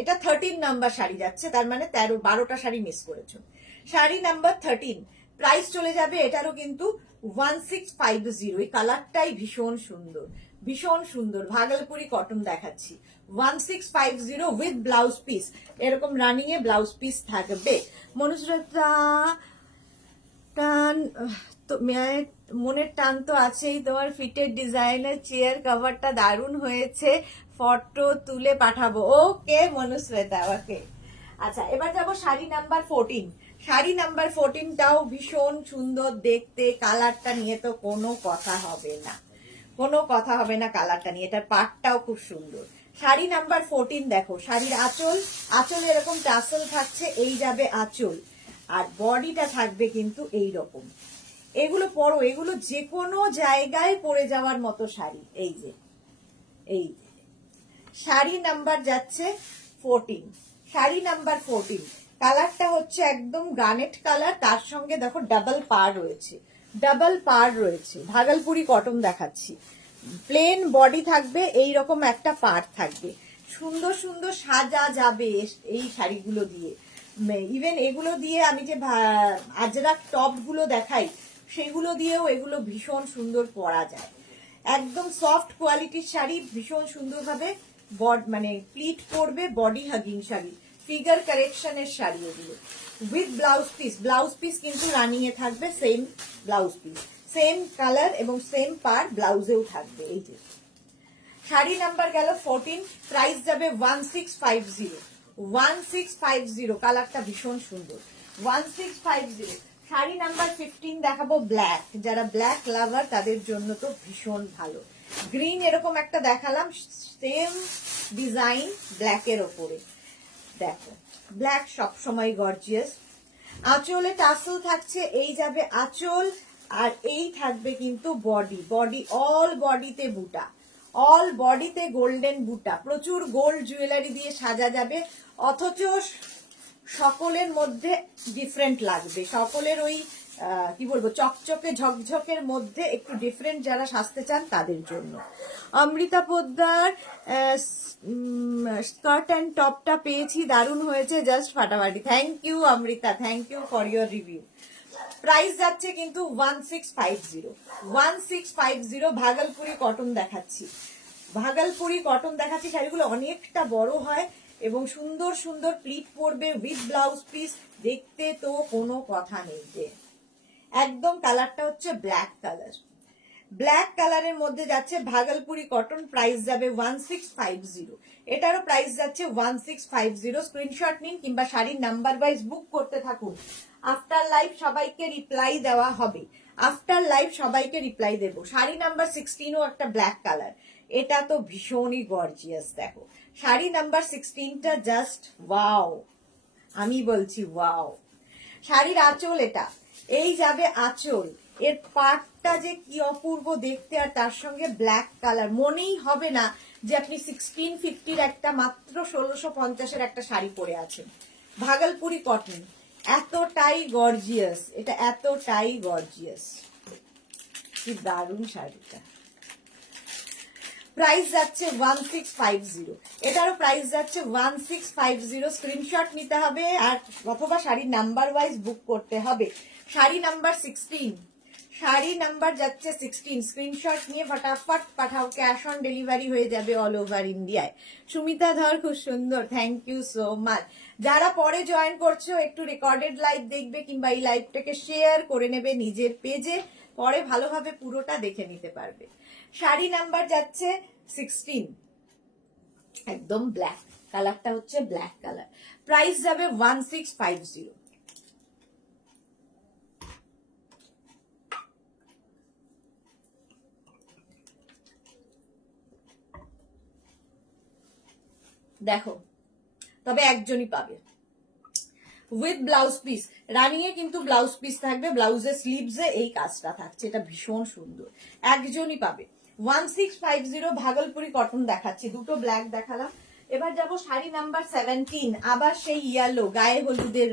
এটা 13 নাম্বার শাড়ি যাচ্ছে, তার মানে 12টা শাড়ি মিস করেছো। শাড়ি নাম্বার 13 প্রাইস চলে যাবে এটারও কিন্তু 1650। এই কালারটাই ভীষণ সুন্দর, ভীষণ সুন্দর। ভাগলপুরি কটন দেখাচ্ছি 1650 উইথ ব্লাউজ পিস, এরকম রানিং এ ব্লাউজ পিস থাকবে। মনুশ্রতা টান তো মনের টান তো আছেই। তোমার ফিটের ডিজাইনের চেয়ার কভারটা দারুণ হয়েছে, ফটো তুলে পাঠাবো। ওকে মনুশ্রেতা, ওকে। আচ্ছা, এবার যাবো শাড়ি নাম্বার 14। শাড়ি নাম্বার 14টাও ভীষণ সুন্দর দেখতে, কালারটা নিয়ে তো কোনো কথা হবে না, কোনো কথা হবে না কালারটা নিয়ে। এটার পাটটাও খুব সুন্দর। শাড়ি নাম্বার 14 দেখো, শাড়ির আঁচল, আঁচল এরকম টাসেল থাকছে, এই যাবে আঁচল, আর বডিটা থাকবে কিন্তু এই রকম। এগুলো পরো, এগুলো যে কোনো জায়গায় পরে যাওয়ার মতো শাড়ি। এই যে এই যে শাড়ি নাম্বার যাচ্ছে 14, শাড়ি নাম্বার 14। কালারটা হচ্ছে একদম গানেট কালার, তার সঙ্গে দেখো ডাবল পার রয়েছে, ডাবল পার রয়েছে। ভাগলপুরি কটন দেখাচ্ছি, প্লেন বডি থাকবে, এই রকম একটা পার থাকবে। সুন্দর সুন্দর সাজা যাবে এই শাড়িগুলো দিয়ে। ইভেন এগুলো দিয়ে আমি যে আজরাক টপ গুলো দেখাই, সেগুলো দিয়েও এগুলো ভীষণ সুন্দর পরা যায়। একদম সফট কোয়ালিটির শাড়ি, ভীষণ সুন্দরভাবে মানে প্লিট করবে, বডি হাগিং শাড়ি, ফিগার কারেকশনের শাড়ি এগুলো with blouse piece. Blouse piece কিন্তু রানিং এ থাকবে, same blouse piece, same colour এবং সেম পার ব্লাউজেও থাকবে। এই যে শাড়ি নাম্বার গেল 14, প্রাইস যাবে 1650, 1650। কালারটা ভীষণ সুন্দর, 1650। শাড়ি নাম্বার 15 দেখাবো ব্ল্যাক, যারা ব্ল্যাক লাভার তাদের জন্য তো ভীষণ ভালো। গ্রিন এরকম একটা দেখালাম, সেম ডিজাইন ব্ল্যাকের ওপরে। দেখো ব্ল্যাক সবসময় গর্জিয়াস। আঁচলে টাসেল থাকছে, এই যাবে আঁচল, আর এই থাকবে কিন্তু বডি, বডি অল বডিতে বুটা, অল বডিতে গোল্ডেন বুটা, প্রচুর গোল্ড জুয়েলারি দিয়ে সাজা যাবে। অথচ সকলের মধ্যে ডিফারেন্ট লাগবে, সকলের ওই কি বলবো চকচকে ঝকঝকের মধ্যে একটু ডিফারেন্ট যারা সাজতে চান তাদের জন্য। অমৃতা পোদ্দার স্কার্ট অ্যান্ড টপটা পেয়েছি, দারুণ হয়েছে, জাস্ট ফাটাফাটি। Thank you Amrita, thank you for your review. Price যাচ্ছে কিন্তু 1650, 1650। ভাগলপুরি কটন দেখাচ্ছি, ভাগলপুরি কটন দেখাচ্ছি। শাড়িগুলো অনেকটা বড় হয় এবং সুন্দর সুন্দর প্লিট পড়বে উইথ ব্লাউজ পিস, দেখতে তো কোনো কথা নেই। যে একদম কালারটা হচ্ছে ব্ল্যাক কালার, ব্ল্যাক কালারের মধ্যে যাচ্ছে ভাগলপুরি কটন, প্রাইস যাবে 1650। এটারও প্রাইস যাচ্ছে 1650। স্ক্রিনশট নিন কিংবা শাড়ির নাম্বার ওয়াইজ বুক করতে থাকুন। আফটার লাইভ সবাইকে রিপ্লাই দেওয়া হবে, আফটার লাইভ সবাইকে রিপ্লাই দেবো। শাড়ি নাম্বার 16ও একটা ব্ল্যাক কালার, এটা তো ভীষণই গর্জিয়াস। দেখো শাড়ি নাম্বার 16টা জাস্ট ওয়াও, আমি বলছি ওয়াও। শাড়ির আঁচল এটা, এই যাবে আঁচল, এর পাটটা যে কি অপূর্ব দেখতে, আর তার সঙ্গে ব্ল্যাক কালার, মনেই হবে না যে আপনি 1650-র একটা মাত্র 1650-এর একটা শাড়ি পরে আছেন। ভাগলপুরি কটন এতটাই গর্জিয়াস, এটা এতটাই গর্জিয়াস, কি দারুণ শাড়িটা। প্রাইস যাচ্ছে 1650, এটারও প্রাইস যাচ্ছে 1650। স্ক্রিনশট নিতে হবে আর অথবা শাড়ির নাম্বার ওয়াইজ বুক করতে হবে। শাড়ি নাম্বার 16, শাড়ি নাম্বার যাচ্ছে 16, স্ক্রিনশট নিয়ে ফটাফট পাঠাও, ক্যাশ অন ডেলিভারি হয়ে যাবে অল ওভার ইন্ডিয়ায়। সুমিতা ধর খুব সুন্দর, থ্যাংক ইউ সো মাচ। যারা পরে জয়েন করছো একটু রেকর্ডেড লাইভ দেখবে কিংবা এই লাইভটাকে শেয়ার করে নেবে নিজের পেজে, পরে ভালোভাবে পুরোটা দেখে নিতে পারবে। শাড়ি নাম্বার যাচ্ছে 16, একদম ব্ল্যাক কালারটা হচ্ছে ব্ল্যাক কালার, প্রাইস যাবে 1650। দেখো, তবে একজনই পাবে উইথ ব্লাউজ পিস। রানিয়ে কিন্তু ব্লাউজ পিস থাকবে, ব্লাউজের স্লিভসে এই কাজটা থাকছে, এটা ভীষণ সুন্দর, একজনই পাবে। 1650 ভাগলপুরি কটন দেখাচ্ছি, দুটো ব্ল্যাক দেখালাম। এবার যাব শাড়ি নাম্বার 17, আবার সেই ইয়েলো গায়ে হলুদের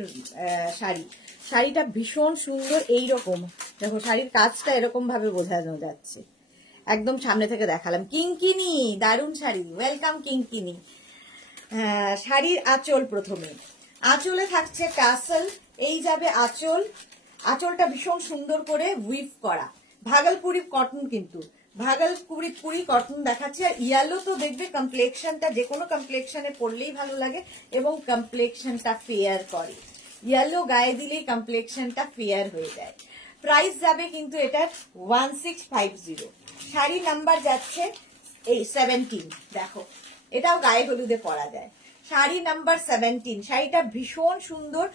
শাড়ি। শাড়িটা ভীষণ সুন্দর, এইরকম দেখো শাড়ির কাজটা এরকম ভাবে বোঝানো যাচ্ছে, একদম সামনে থেকে দেখালাম। কিঙ্কিনি, দারুণ শাড়ি, ওয়েলকাম কিঙ্কিনি। শাড়ির আঁচল, প্রথমে আঁচলে থাকছে টাসেল, এই যাবে আঁচল। আঁচলটা ভীষণ সুন্দর করে উইভ করা, ভাগলপুরি কটন, কিন্তু ভাগলপুরি কটন দেখাচ্ছে। আর ইয়ালো তো দেখবে কমপ্লেক্সনটা যে কোনো কমপ্লেক্সনে পরলেই ভালো লাগে এবং কমপ্লেক্সনটা ফেয়ার করে, ইয়ালো গায়ে দিলেই কমপ্লেক্সনটা ফেয়ার হয়ে যায়। প্রাইস যাবে কিন্তু এটার 1650। শাড়ি নাম্বার যাচ্ছে এই 17, দেখো এটাও গায়ে হলুদে পরা যায়। শাড়ি নাম্বার 17, শাড়িটা ভীষণ সুন্দর,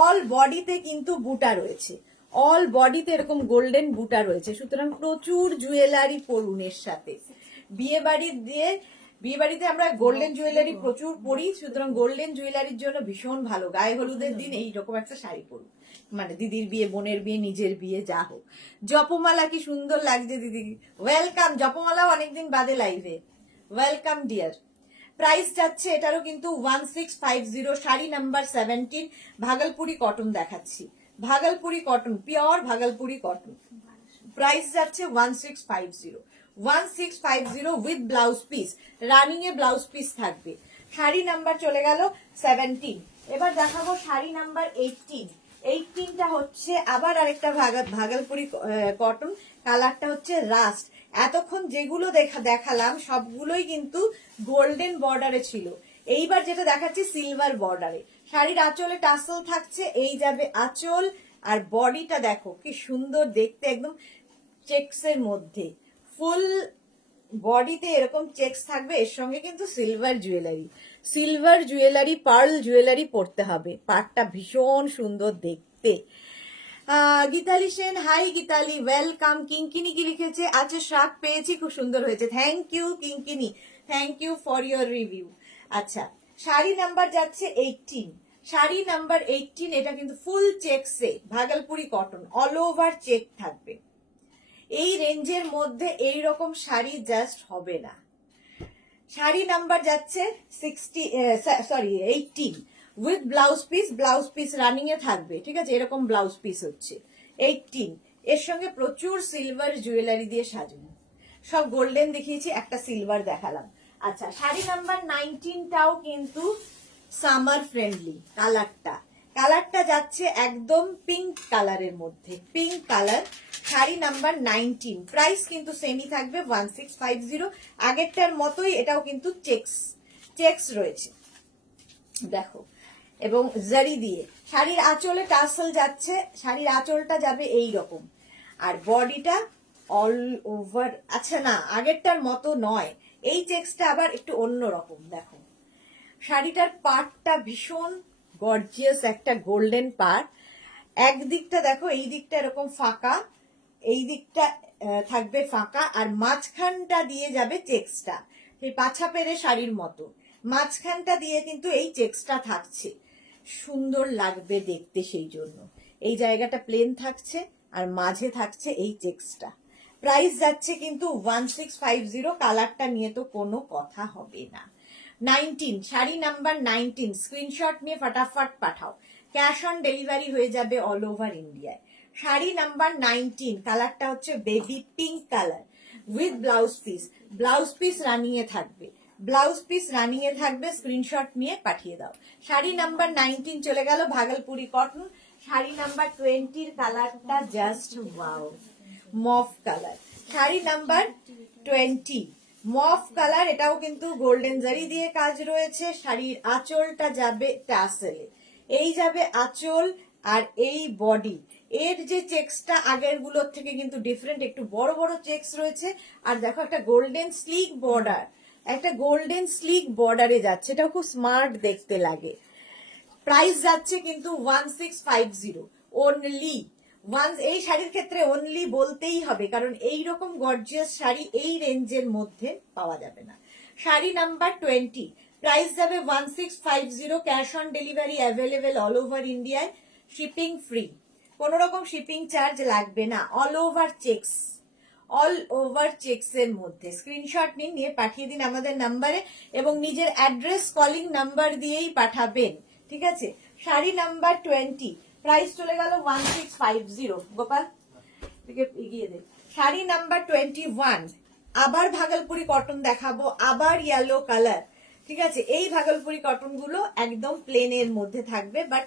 অল বডিতে কিন্তু বুটা রয়েছে, অল বডিতে এরকম গোল্ডেন বুটা রয়েছে, সুতরাং প্রচুর জুয়েলারি পরুন এর সাথে। বিয়ে বাড়িতে আমরা গোল্ডেন জুয়েলারি প্রচুর পরি, সুতরাং গোল্ডেন জুয়েলারির জন্য ভীষণ ভালো। গায়ে হলুদের দিন এইরকম একটা শাড়ি পরুন, মানে দিদির বিয়ে, বোনের বিয়ে, নিজের বিয়ে, যা হোক। জপমালা কি সুন্দর লাগছে দিদি, ওয়েলকাম। জপমালাও অনেকদিন বাদে লাইভে, ওয়েলকাম ডিয়ার। প্রাইস যাচ্ছে এটারও কিন্তু 1650। শাড়ি নাম্বার 17, ভাগলপুরি কটন দেখাচ্ছি, Bhagalpuri cotton, pure Bhagalpuri cotton. Price যাচ্ছে 1650, 1650 উইথ ব্লাউজ পিস, রানিং এ ব্লাউজ পিস থাকবে। শাড়ি নাম্বার চলে গেল 17। এবার দেখাবো শাড়ি নাম্বার 18। 18টা হচ্ছে আবার আরেকটা ভাগলপুরি কটন, কালারটা হচ্ছে রাস্ট। এতক্ষণ যেগুলো দেখালাম সবগুলোই কিন্তু গোল্ডেন বর্ডারে ছিল, এইবার যেটা দেখাচ্ছি সিলভার বর্ডারে। শাড়ির আঁচলে টাসেল থাকছে, এই যাবে আঁচল। আর বডিটা দেখো কি সুন্দর দেখতে, একদম চেক্সের মধ্যে, ফুল বডিতে এরকম চেক্স থাকবে, এর সঙ্গে কিন্তু সিলভার জুয়েলারি পার্ল জুয়েলারি পরতে হবে, পার্টটা ভীষণ সুন্দর দেখতে। Gitali Sen, hi Gitali, welcome. কিঙ্কিনি কি লিখেছে, আচ্ছা শাক পেয়েছি, খুব সুন্দর হয়েছে, thank you Kinkini, thank you for your review. আচ্ছা, শাড়ি নাম্বার যাচ্ছে 18। শাড়ি নাম্বার 18, এটা কিন্তু ফুল চেকসে Bhagalpuri cotton, all over check থাকবে। এই রেঞ্জের মধ্যে এই রকম শাড়ি জাস্ট হবে না। শাড়ি নাম্বার যাচ্ছে 18 উইথ ব্লাউজ পিস রানিং এ থাকবে, ঠিক আছে, এরকম ব্লাউজ পিস হচ্ছে 18। এর সঙ্গে প্রচুর সিলভার জুয়েলারি দিয়ে সাজানো, সব গোল্ডেন দেখিয়েছি, একটা সিলভার দেখালাম। আচ্ছা, শাড়ি নাম্বার 19টাও কিন্তু সামার ফ্রেন্ডলি, কালারটা যাচ্ছে একদম পিঙ্ক কালারের মধ্যে, pink colour. Sari number 19, price কিন্তু সেমই থাকবে 1650। আগেরটার মতোই এটাও কিন্তু চেক্স রয়েছে দেখো, এবং জারি দিয়ে। শাড়ির আঁচলে টাসেল যাচ্ছে, শাড়ির আঁচলটা যাবে এই রকম, আর বডিটা অল ওভার, আচ্ছা না আগেরটার মতো নয়, এই চেক্সটা আবার একটু অন্য রকম। দেখো শাড়িটার পার্টটা ভীষণ গর্জিয়াস, একটা গোল্ডেন পার্ট। একদিকটা দেখো, এই দিকটা এরকম ফাঁকা, এই দিকটা থাকবে ফাঁকা, আর মাঝখানটা দিয়ে যাবে চেক্সটা, সেই পাছা পেরে শাড়ির মতো মাঝখানটা দিয়ে কিন্তু এই চেক্সটা থাকছে, সুন্দর লাগবে দেখতে, সেই জন্য এই জায়গাটা প্লেন থাকছে আর মাঝে থাকছে এই চেক্সটা। প্রাইস যাচ্ছে কিন্তু 1650, কালারটা নিয়ে তো কোনো কথা হবে না। 19, শাড়ি নাম্বার 19, স্ক্রিনশট নিয়ে ফটাফট পাঠাও, ক্যাশ অন ডেলিভারি হয়ে যাবে অল ওভার ইন্ডিয়ায়। শাড়ি নাম্বার 19, কালারটা হচ্ছে baby pink colour with blouse piece রানিয়ে থাকবে, স্ক্রিনশট নিয়ে পাঠিয়ে দাও। শাড়ি নাম্বার 19 চলে গেল, ভাগলপুরি কটন। শাড়ি নাম্বার 20-র কালারটা just wow, মফ colour. Sari number 20 মফ colour, এটাও কিন্তু গোল্ডেন জারি দিয়ে কাজ রয়েছে। শাড়ির আঁচলটা যাবে টাসেলে, এই যাবে আঁচল, আর এই বডি, এর যে চেক্সটা আগের গুলোর থেকে কিন্তু ডিফারেন্ট, একটু বড় বড় চেক্স রয়েছে। আর দেখো একটা গোল্ডেন স্লিক বর্ডারে যাচ্ছে, এটা খুব স্মার্ট দেখতে লাগে। প্রাইস যাচ্ছে কিন্তু 1650 অনলি। এই শাড়ির ক্ষেত্রে অনলি বলতেই হবে, কারণ এই রকম গর্জিয়াস শাড়ি এই রেঞ্জের মধ্যে পাওয়া যাবে না। শাড়ি নাম্বার 20, প্রাইস যাবে 1650, cash on delivery available all over ইন্ডিয়ায়, শিপিং ফ্রি, কোনো রকম শিপিং চার্জ লাগবে না, all over checks, all over checks এর মধ্যে। স্ক্রিনশট নিন, নিয়ে পাঠিয়ে দিন আমাদের নাম্বারে এবং নিজের অ্যাড্রেস কলিং নাম্বার দিয়েই পাঠাবেন, ঠিক আছে। শাড়ি নাম্বার 20, প্রাইস চলে গেল 1650। গোপাল দিকে এগিয়ে দে। শাড়ি নাম্বার 21, আবার ভাগলপুরি কটন দেখাবো, আবার ইয়েলো কালার, ঠিক আছে। এই ভাগলপুরি কটন গুলো একদম প্লেনের মধ্যে থাকবে, বাট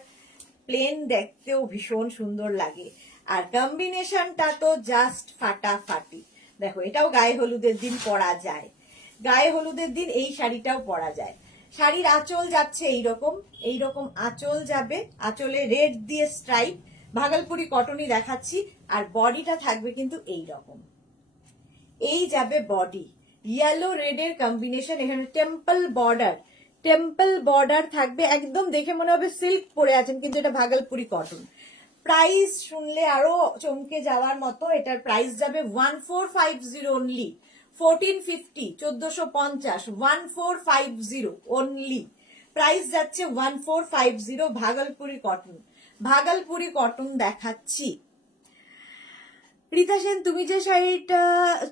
প্লেন দেখতেও ভীষণ সুন্দর লাগে, আর কম্বিনেশনটা তো জাস্ট ফাটাফাটি। দেখো, এটাও গায়ে হলুদের দিন পরা যায়, গায়ে হলুদের দিন এই শাড়িটাও পরা যায়। শাড়ির আঁচল যাচ্ছে এইরকম, এইরকম আঁচল যাবে, আঁচলে রেড দিয়ে স্ট্রাইপ, ভাগলপুরি কটনই দেখাচ্ছি, আর বডিটা থাকবে কিন্তু এইরকম, এই যাবে বডি, ইয়েলো রেড এর কম্বিনেশন, এখানে টেম্পল বর্ডার, টেম্পল বর্ডার থাকবে, একদম দেখে মনে হবে সিল্ক পরে আছেন, কিন্তু এটা ভাগলপুরি কটন। প্রাইস শুনলে আরো চমকে যাওয়ার মতো, এটার প্রাইস যাবে 1450 অনলি, 1450, 1450, 1450 অনলি, প্রাইস যাচ্ছে 1450, ভাগলপুরি কটন, ভাগলপুরি কটন দেখাচ্ছি। রীতা সেন, তুমি যে শাড়িটা,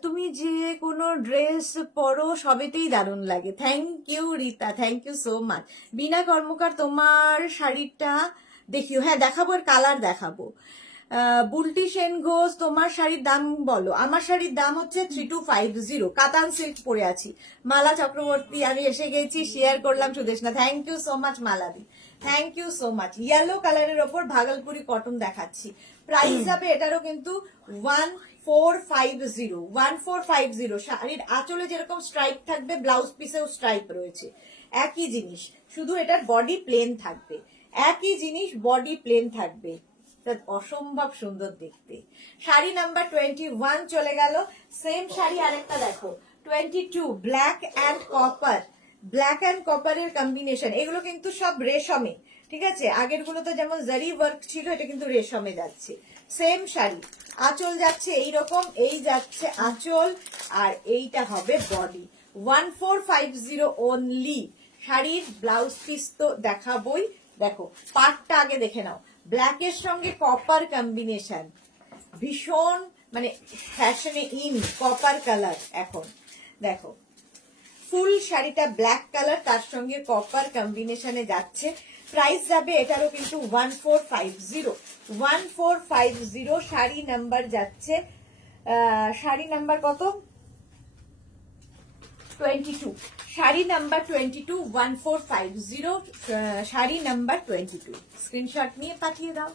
তুমি যে কোনো ড্রেস পরো সবেতেই দারুণ লাগে। Thank you Rita, thank you so much. Bina Karmakar, তোমার শাড়িটা দেখিও। হ্যাঁ দেখাবো, এর কালার দেখাবো। বুলটি সেন ঘোষ, তোমার শাড়ির দাম বলো। আমার শাড়ির দাম হচ্ছে 3250, কাতান সিল্ক পরে আছি। মালা চক্রবর্তী, আমি এসে গেছি, শেয়ার করলাম Sudeshna, thank you so much মালাদি, thank you so much. Yellow কালারের ওপর ভাগলপুরি কটন দেখাচ্ছি, প্রাইস যাবে এটারও কিন্তু 1450, 1450। শাড়ির আঁচলে যেরকম স্ট্রাইপ থাকবে, ব্লাউজ পিসেও স্ট্রাইপ রয়েছে, একই জিনিস, শুধু এটার বডি প্লেন থাকবে, একই জিনিস, বডি প্লেন থাকবে, অসম্ভব সুন্দর দেখতে। শাড়ি নাম্বার 21 চলে গেল। সেম শাড়ি আরেকটা দেখো, 22, black and copper, black and কপারের কম্বিনেশন, এগুলো কিন্তু সব রেশমে, ঠিক আছে। আগের গুলোতে যেমন জারি ওয়ার্ক ছিল, এটা কিন্তু রেশমে যাচ্ছে। সেম শাড়ি, আঁচল যাচ্ছে এইরকম, এই যাচ্ছে আঁচল, আর এইটা হবে বডি, 1450 অনলি। শাড়ির ব্লাউজ পিস তো দেখাবই, দেখো পাটটা আগে দেখে নাও, ব্ল্যাকের সঙ্গে কপার কম্বিনেশন, ভীষণ মানে ফ্যাশনে ইন কপার কালার এখন। দেখো ফুল শাড়িটা ব্ল্যাক কালার, তার সঙ্গে কপার কম্বিনেশনে যাচ্ছে, প্রাইস যাবে এটারও কিন্তু 1450, 1450। শাড়ি নাম্বার যাচ্ছে, শাড়ি নাম্বার কত, 22, sari number 22, 1450, sari number 22, screenshot নিয়ে পাঠিয়ে দাও।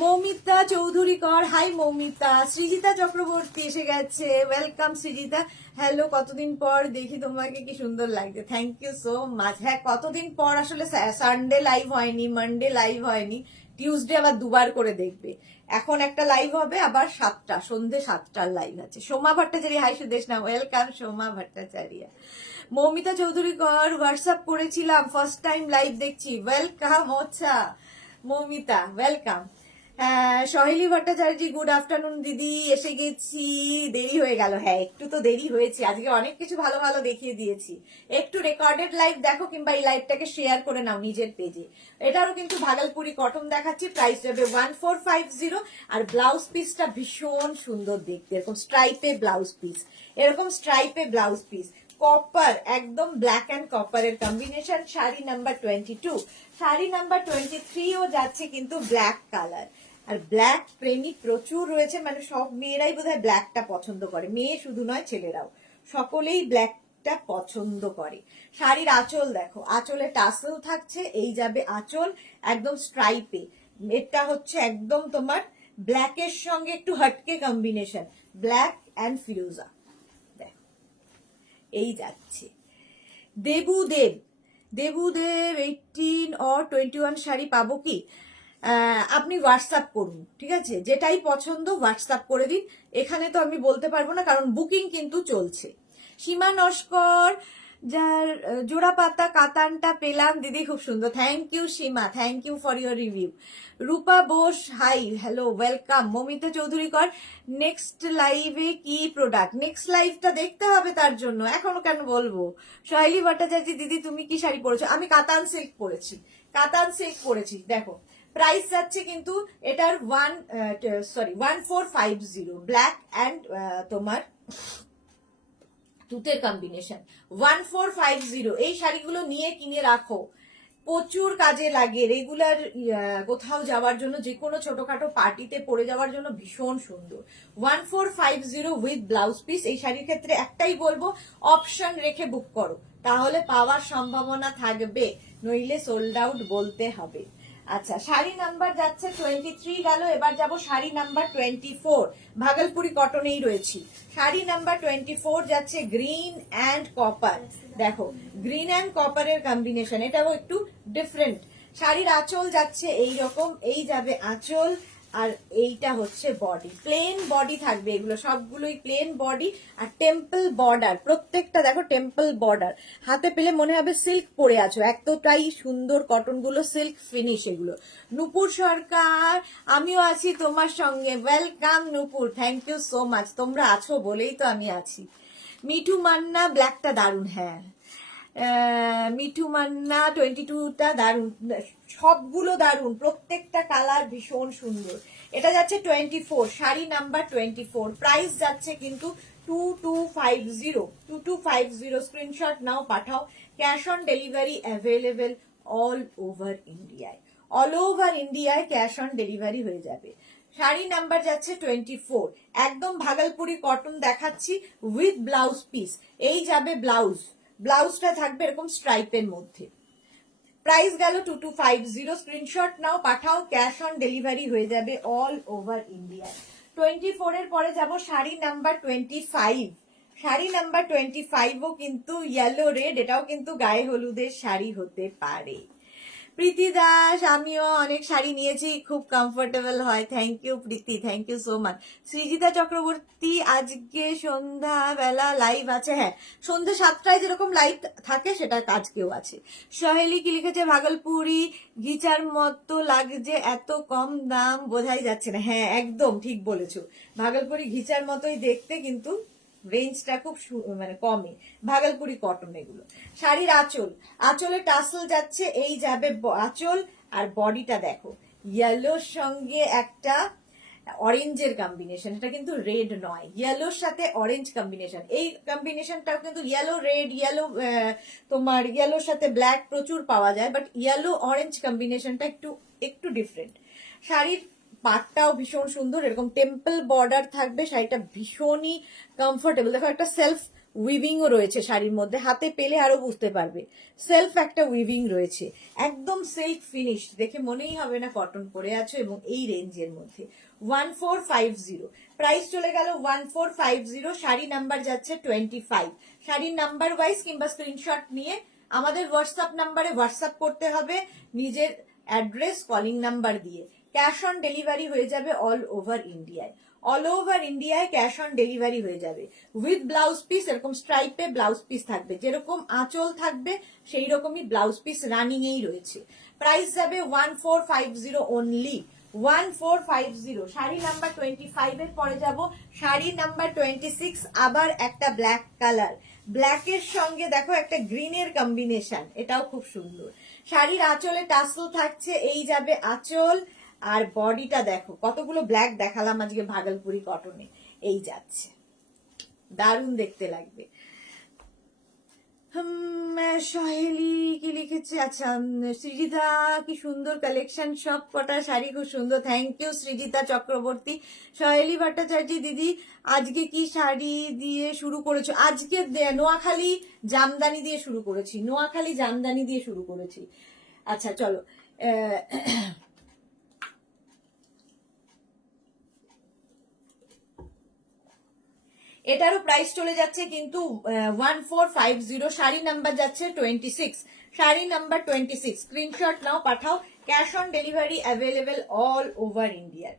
মৌমিতা চৌধুরী কর, হাই মৌমিতা। সৃজিতা চক্রবর্তী এসে গেছে, ওয়েলকাম সৃজিতা। হ্যালো, কতদিন পর দেখি তোমাকে, কি সুন্দর লাগছে, থ্যাংক ইউ সো মাচ। হ্যাঁ কতদিন পর, আসলে সানডে লাইভ হয়নি, মানডে লাইভ হয়নি, টিউসডে আবার দুবার করে দেখবে। এখন একটা লাইভ হবে, আবার 7টা, সন্ধে 7টার লাইভ আছে। সোমা ভট্টাচার্য, হাই সুদেশ না, ওয়েলকাম সোমা ভট্টাচার্য। মৌমিতা চৌধুরী কর, হোয়াটসঅ্যাপ করেছিলাম, ফার্স্ট টাইম লাইভ দেখছি, ওয়েলকাম। আচ্ছা মৌমিতা, ওয়েলকাম। সহেলি ভট্টাচার্য, গুড আফটারনুন দিদি, এসে গেছি, দেরি হয়ে গেল। হ্যাঁ একটু তো দেরি হয়েছে, আজকে অনেক কিছু ভালো ভালো দেখিয়ে দিয়েছি। একটু রেকর্ডেড লাইভ দেখো, কিংবা এই লাইভটাকে শেয়ার করে নাও নিজের পেজে। এটারও কিন্তু ভাগলপুরি কটন দেখাচ্ছি, প্রাইস যাবে 1450, আর ব্লাউজ পিসটা ভীষণ সুন্দর দেখতে, এরকম স্ট্রাইপে ব্লাউজ পিস, এরকম স্ট্রাইপে ব্লাউজ পিস, কপার, একদম ব্ল্যাক অ্যান্ড কপারের combination. Sari number 22, sari number 23 ও যাচ্ছে কিন্তু ব্ল্যাক কালার, আর ব্ল্যাক প্রেমিক প্রচুর রয়েছে, মানে সব মেয়েরাই বোধহয় ব্ল্যাকটা পছন্দ করে, মেয়ে শুধু নয় ছেলেরাও, সকলেই ব্ল্যাকটা পছন্দ করে। শাড়ির আঁচল দেখো, আঁচলে টাসেল থাকছে, এই যাবে আঁচল একদম স্ট্রাইপে, এটা হচ্ছে একদম তোমার ব্ল্যাকের সঙ্গে একটু হটকে কম্বিনেশন, ব্ল্যাক অ্যান্ড ফিরোজা, দেখো এই যাচ্ছে। দেবুদেব, দেবুদেব 18 or 21 শাড়ি পাবো কি? আপনি হোয়াটসঅ্যাপ করুন, ঠিক আছে, যেটাই পছন্দ হোয়াটসঅ্যাপ করে দিন, এখানে তো আমি বলতে পারবো না, কারণ বুকিং কিন্তু চলছে। সীমা নস্কর, যার জোড়া পাতা কাতানটা পেলাম দিদি, খুব সুন্দর, thank you Sima, thank you for your review. Rupa Bose hi, hello, welcome. Momita Chowdhury Kar, next লাইভে কি প্রোডাক্ট? নেক্সট লাইভটা দেখতে হবে, তার জন্য এখনো কেন বলবো। সোহেলি ভট্টাচার্য দিদি তুমি কি শাড়ি পরেছো? আমি কাতান সিল্ক পরেছি, কাতান সিল্ক পরেছি। দেখো প্রাইস যাচ্ছে কিন্তু এটার 1450, ব্ল্যাক অ্যান্ড তোমার তুতের কম্বিনেশন, 1450। এই শাড়িগুলো নিয়ে কিনে রাখো, প্রচুর কাজে লাগে, রেগুলার কোথাও যাওয়ার জন্য, যে কোনো ছোটখাটো পার্টিতে পরে যাওয়ার জন্য ভীষণ সুন্দর। 1450 উইথ ব্লাউজ পিস। এই শাড়ির ক্ষেত্রে একটাই বলবো, অপশন রেখে বুক করো, তাহলে পাওয়ার সম্ভাবনা থাকবে, নইলে সোল্ড আউট বলতে হবে। আচ্ছা, শাড়ি নাম্বার যাচ্ছে 23 গেল, এবার যাব শাড়ি নাম্বার 24। ভাগলপুরি কটনেই রয়েছি। শাড়ি নাম্বার 24 যাচ্ছে গ্রিন অ্যান্ড কপার। দেখো গ্রিন অ্যান্ড কপারের কম্বিনেশন, এটাও একটু ডিফারেন্ট। শাড়ির আঁচল যাচ্ছে এই রকম, এই যাবে আঁচল, আর এইটা হচ্ছে বডি, প্লেন বডি থাকবে, এগুলো সবগুলোই প্লেন বডি, আর টেম্পল বর্ডার, প্রত্যেকটা দেখো টেম্পল বর্ডার। হাতে পেলে মনে হবে সিল্ক পরে আছো, এতটাই সুন্দর কটন গুলো, সিল্ক ফিনিশ এগুলো। নূপুর সরকার, আমিও আছি তোমার সঙ্গে, welcome Nupur, thank you so much, তোমরা আছো বলেই তো আমি আছি। মিঠু মান্না, ব্ল্যাকটা দারুণ, হ্যাঁ মিঠু মান্না 22টা দারুণ, সবগুলো দারুণ, প্রত্যেকটা কালার ভীষণ সুন্দর। এটা যাচ্ছে 24, শাড়ি নাম্বার 24, প্রাইস যাচ্ছে কিন্তু 2250, স্ক্রিনশট নাও, পাঠাও। Cash on delivery available all over ইন্ডিয়ায়, অল ওভার ইন্ডিয়ায় ক্যাশ অন ডেলিভারি হয়ে যাবে। শাড়ি নাম্বার যাচ্ছে 24, একদম ভাগলপুরি কটন দেখাচ্ছি উইথ ব্লাউজ পিস। এই যাবে ব্লাউজ, ব্লাউজটা থাকবে এরকম স্ট্রাইপের মধ্যে। প্রাইস গেল 2250, স্ক্রিনশট নাও, পাঠাও, ক্যাশ অন ডেলিভারি হয়ে যাবে অল ওভার ইন্ডিয়া। 24 এর পরে যাব শাড়ি নাম্বার 25। শাড়ি নাম্বার 25ও কিন্তু ইয়েলো রেড, এটাও কিন্তু গায়ে হলুদের শাড়ি হতে পারে। প্রীতি দাস, আমিও অনেক শাড়ি নিয়েছি, খুব কমফোর্টেবল হয়, thank you Priti, thank you so much. Srijita Chakraborty, আজকে সন্ধ্যা বেলা লাইভ আছে, হ্যাঁ সন্ধ্যা 7টায় যেরকম লাইভ থাকে সেটা আজকেও আছে। সহেলি কি লিখেছে, ভাগলপুরি ঘিচার মতো লাগছে, এত কম দাম বোঝাই যাচ্ছে না, হ্যাঁ একদম ঠিক বলেছো, ভাগলপুরি ঘিচার মতোই দেখতে, কিন্তু রেঞ্জটা খুব মানে কমই, ভাগলপুরি কটন এগুলো। শাড়ির আঁচল, আঁচলে টাসল যাচ্ছে, এই যাবে আঁচল, আর বডিটা দেখো ইয়েলোর সঙ্গে একটা অরেঞ্জের কম্বিনেশন, এটা কিন্তু রেড নয়, ইয়েলোর সাথে অরেঞ্জ কম্বিনেশন, এই কম্বিনেশনটাও কিন্তু ইয়েলো রেড, ইয়েলো তোমার ইয়েলোর সাথে ব্ল্যাক প্রচুর পাওয়া যায়, বাট ইয়েলো অরেঞ্জ কম্বিনেশনটা একটু একটু ডিফারেন্ট। শাড়ির পাটটাও ভীষণ সুন্দর, এরকম টেম্পল বর্ডার থাকবে, শাড়িটা ভীষণই কমফোর্টেবল। দেখো একটা সেলফ উইভিংও রয়েছে শাড়ির মধ্যে, হাতে পেলে আরো বুঝতে পারবে, সেলফ একটা উইভিং রয়েছে, একদম সিল্ক ফিনিশ, দেখে মনেই হবে না কটন পরে আছো, এবং এই রেঞ্জের মধ্যে 1450, প্রাইস চলে গেল 1450। শাড়ি নাম্বার যাচ্ছে 25, শাড়ির নাম্বার ওয়াইজ কিংবা স্ক্রিনশট নিয়ে আমাদের হোয়াটসঅ্যাপ নাম্বারে হোয়াটসঅ্যাপ করতে হবে, নিজের অ্যাড্রেস কলিং নাম্বার দিয়ে। ক্যাশ অন ডেলিভারি হয়ে যাবে অল ওভার ইন্ডিয়ায়, অল ওভার ইন্ডিয়ায় ক্যাশ অন ডেলিভারি হয়ে যাবে উইথ ব্লাউজ পিস, এরকম স্ট্রাইপে ব্লাউজ পিস থাকবে, যেরকম আঁচল থাকবে সেই রকমই ব্লাউজ পিস রানিং এই রয়েছে। প্রাইস যাবে 1450 অনলি, 1450। শাড়ি নাম্বার 25 এর পরে যাব শাড়ি নাম্বার 26, আবার একটা ব্ল্যাক কালার, ব্ল্যাকের সঙ্গে দেখো একটা গ্রিনের কম্বিনেশন, এটাও খুব সুন্দর। শাড়ির আঁচলে টাসল থাকছে, এই যাবে আঁচল, আর বডিটা দেখো, কতগুলো ব্ল্যাক দেখালাম আজকে ভাগলপুরি কটনে, এই যাচ্ছে, দারুণ দেখতে লাগবে। সহেলি কি লিখেছে, আচ্ছা সৃজিতা, কি সুন্দর কালেকশন, সব কটা শাড়ি খুব সুন্দর, থ্যাংক ইউ সৃজিতা চক্রবর্তী। সহেলি ভট্টাচার্য দিদি, আজকে কি শাড়ি দিয়ে শুরু করেছো? আজকে নোয়াখালী জামদানি দিয়ে শুরু করেছি, নোয়াখালী জামদানি দিয়ে শুরু করেছি। আচ্ছা চলো, এটারও প্রাইস চলে যাচ্ছে কিন্তু 1450, শাড়ি নাম্বার যাচ্ছে 26, শাড়ি নাম্বার 26, স্ক্রিনশট নাও, পাঠাও, cash on delivery available all over India.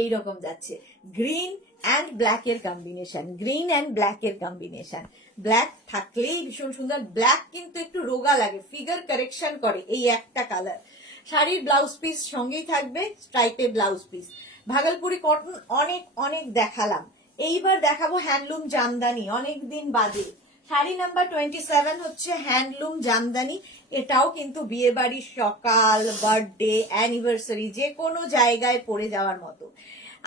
এইরকম যাচ্ছে গ্রিন অ্যান্ড ব্ল্যাক এর কম্বিনেশন, গ্রিন অ্যান্ড ব্ল্যাক এর কম্বিনেশন। ব্ল্যাক থাকলেই ভীষণ সুন্দর। ব্ল্যাক কিন্তু একটু রোগা লাগে, ফিগার কারেকশন করে এই একটা কালার। শাড়ির ব্লাউজ পিস সঙ্গেই থাকবে, স্ট্রাইপে ব্লাউজ পিস। ভাগলপুরি কটন অনেক অনেক দেখালাম, এইবার দেখাবো হ্যান্ডলুম জামদানি, অনেক দিন বাদে। শাড়ি নাম্বার 27 হচ্ছে হ্যান্ডলুম জামদানি। এটাও কিন্তু বিয়ে বাড়ির সকাল, বার্থডে, অ্যানিভার্সারি যে কোনো জায়গায় পরে যাওয়ার মতো।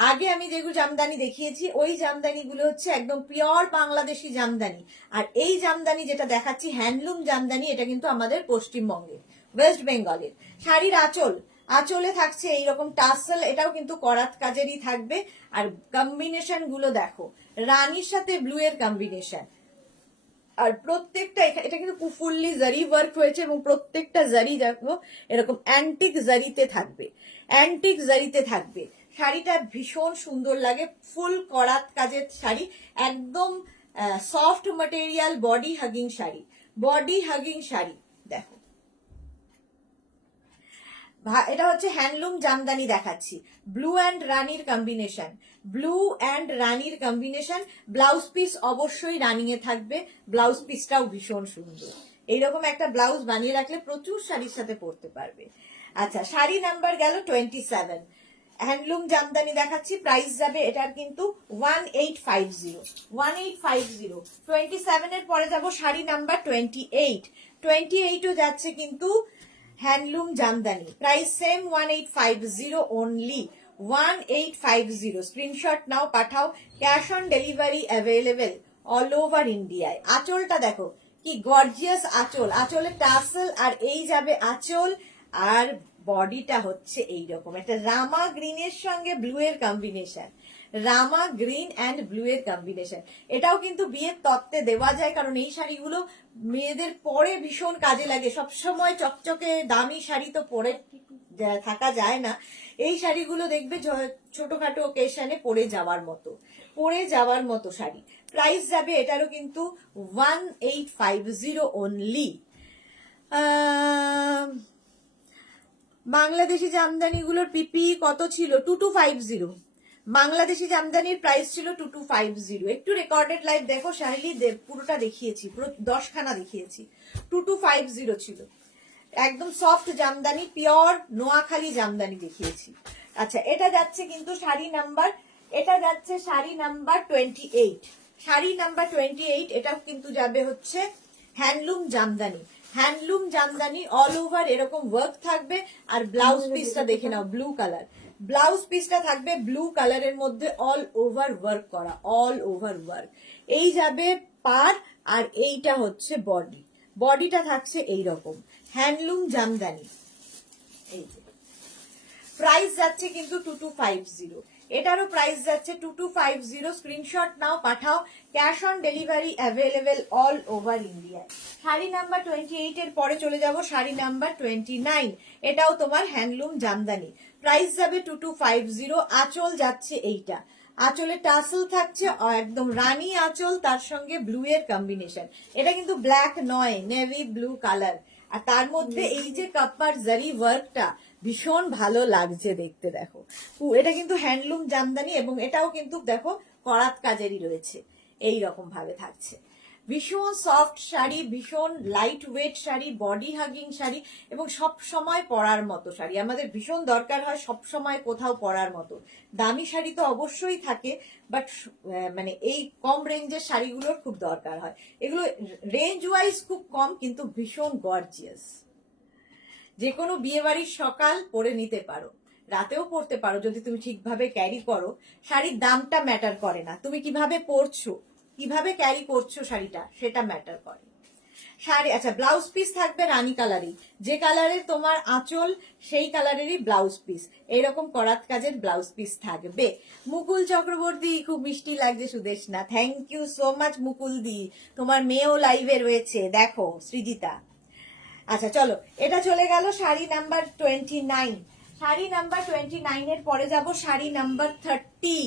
আগে আমি যেগুলো জামদানি দেখিয়েছি ওই জামদানি গুলো হচ্ছে একদম পিওর বাংলাদেশি জামদানি, আর এই জামদানি যেটা দেখাচ্ছি হ্যান্ডলুম জামদানি, এটা কিন্তু আমাদের পশ্চিমবঙ্গের, ওয়েস্ট বেঙ্গলের। শাড়ির আঁচল, আঁচলে থাকছে এইরকম টাসেল, এটাও কিন্তু করাত কাজেরই থাকবে। আর কম্বিনেশন গুলো দেখো, রানীর সাথে ব্লু এর কম্বিনেশন। আর প্রত্যেকটা এটা কিন্তু ফুললি জারি ওয়ার্ক হয়েছে, এবং প্রত্যেকটা জারি দেখো এরকম অ্যান্টিক জারিতে থাকবে, অ্যান্টিক জারিতে থাকবে। শাড়িটা ভীষণ সুন্দর লাগে, ফুল করাত কাজের শাড়ি, একদম soft material, body hugging sari, body hugging sari. দেখো এটা হচ্ছে হ্যান্ডলুম জামদানি দেখাচ্ছি, ব্লু অ্যান্ড রানির কম্বিনেশন, ব্লু অ্যান্ড রানির কম্বিনেশন। ব্লাউজ পিস অবশ্যই রানিং এ থাকবে, ব্লাউজ পিসটাও ভীষণ সুন্দর। এইরকম একটা ব্লাউজ বানিয়ে রাখলে প্রচুর শাড়ির সাথে পরতে পারবে। আচ্ছা, শাড়ি নাম্বার গেল 27, হ্যান্ডলুম জামদানি দেখাচ্ছি। প্রাইস যাবে এটার কিন্তু 1850, 1850। 27 এর পরে যাবো শাড়ি নাম্বার 28, 28ও যাচ্ছে কিন্তু handloom Jamdani. Price same 1850 only, 1850। Screenshot নাও, পাঠাও, cash on delivery available all over ইন্ডিয়ায়। আঁচলটা দেখো কি গর্জিয়াস আঁচল, আঁচলের টাসেল, আর এই যাবে আঁচল। আর বডিটা হচ্ছে এইরকম একটা রামা গ্রিনের সঙ্গে ব্লু এর combination, Rama green and blue এর কম্বিনেশন। এটাও কিন্তু বিয়ের তত্ত্বে দেওয়া যায়, কারণ এই শাড়িগুলো মেয়েদের পরে ভীষণ কাজে লাগে। সবসময় চকচকে দামি শাড়ি তো পরে থাকা যায় না, এই শাড়িগুলো দেখবে ছোটখাটো ওকেশনে পরে যাওয়ার মতো, পরে যাওয়ার মতো শাড়ি। প্রাইস যাবে এটারও কিন্তু 1850 অনলি। বাংলাদেশি জামদানিগুলোর পিপি কত ছিল? 2250। বাংলাদেশি জামদানির প্রাইস ছিল 2250। একটু রেকর্ডেড লাইভ দেখো, শাহিলি পুরোটা দেখিয়েছি, পুরো 10খানা দেখিয়েছি। 2250 ছিল, একদম সফট জামদানি, পিওর নোয়াখালী জামদানি দেখিয়েছি। আচ্ছা, এটা যাচ্ছে কিন্তু শাড়ি নাম্বার, এটা যাচ্ছে শাড়ি নাম্বার 28, শাড়ি নাম্বার 28। এটাও কিন্তু যাবে হচ্ছে handloom Jamdani, handloom Jamdani all over এরকম ওয়ার্ক থাকবে। আর ব্লাউজ পিসটা দেখে নাও, ব্লু কালার, ব্লাউজ পিসটা থাকবে ব্লু কালারের মধ্যে অল ওভার ওয়ার্ক করা, অল ওভার ওয়ার্ক। এই যাবে পার, আর এইটা হচ্ছে বডি, বডিটা থাকছে এইরকম হ্যান্ডলুম জামদানি। এই যে প্রাইস যাচ্ছে কিন্তু 2250, এটারও প্রাইস যাচ্ছে 2250। স্ক্রিনশট নাও, পাঠাও, cash on delivery available all over ইন্ডিয়ায়। শাড়ি নাম্বার 28 এর পরে চলে যাব শাড়ি নাম্বার 29, এটাও তোমার হ্যান্ডলুম জামদানি। প্রাইস যাবে 2250। আঁচল যাচ্ছে এইটা, আঁচলে টাসেল থাকছে একদম রানী আঁচল, তার সঙ্গে ব্লু এর কম্বিনেশন। এটা কিন্তু ব্ল্যাক নয়, নেভি ব্লু কালার। আর তার মধ্যে এই যে কাপ্পার জারি ওয়ার্কটা ভীষণ ভালো লাগছে দেখতে। দেখো এটা কিন্তু হ্যান্ডলুম জামদানি, এবং এটাও কিন্তু দেখো করাত কাজেরই রয়েছে, এই রকম ভাবে থাকছে। ভীষণ সফট শাড়ি, ভীষণ light weight sari, body hugging sari, এবং সব সময় পরার মতো শাড়ি। আমাদের ভীষণ দরকার হয় সব সময় কোথাও পরার মতো। দামি শাড়ি তো অবশ্যই থাকে, বাট মানে এই কম রেঞ্জের শাড়িগুলোর খুব দরকার হয়। এগুলো রেঞ্জ ওয়াইজ খুব কম, কিন্তু ভীষণ গর্জিয়াস। যে কোনো বিয়ে বাড়ির সকাল পরে নিতে পারো, রাতেও পরতে পারো যদি তুমি ঠিকভাবে ক্যারি করো। শাড়ির দামটা ম্যাটার করে না, তুমি কিভাবে পরছো, কিভাবে ক্যারি করছো শাড়িটা, সেটা ম্যাটার করে। শাড়ি, আচ্ছা, ব্লাউজ পিস থাকবে রানী কালারই, যে কালারের তোমার আঁচল সেই কালারেরই ব্লাউজ পিস, এইরকম করাত কাজের ব্লাউজ পিস থাকবে। মুকুল চক্রবর্তী, খুব মিষ্টি লাগছে Sudeshna, thank you so much Mukul দি। তোমার মেয়েও লাইভে রয়েছে, দেখো সৃজিতা। আচ্ছা চলো, এটা চলে গেল শাড়ি নাম্বার 29। শাড়ি নাম্বার 29 এর পরে যাব শাড়ি নাম্বার 30,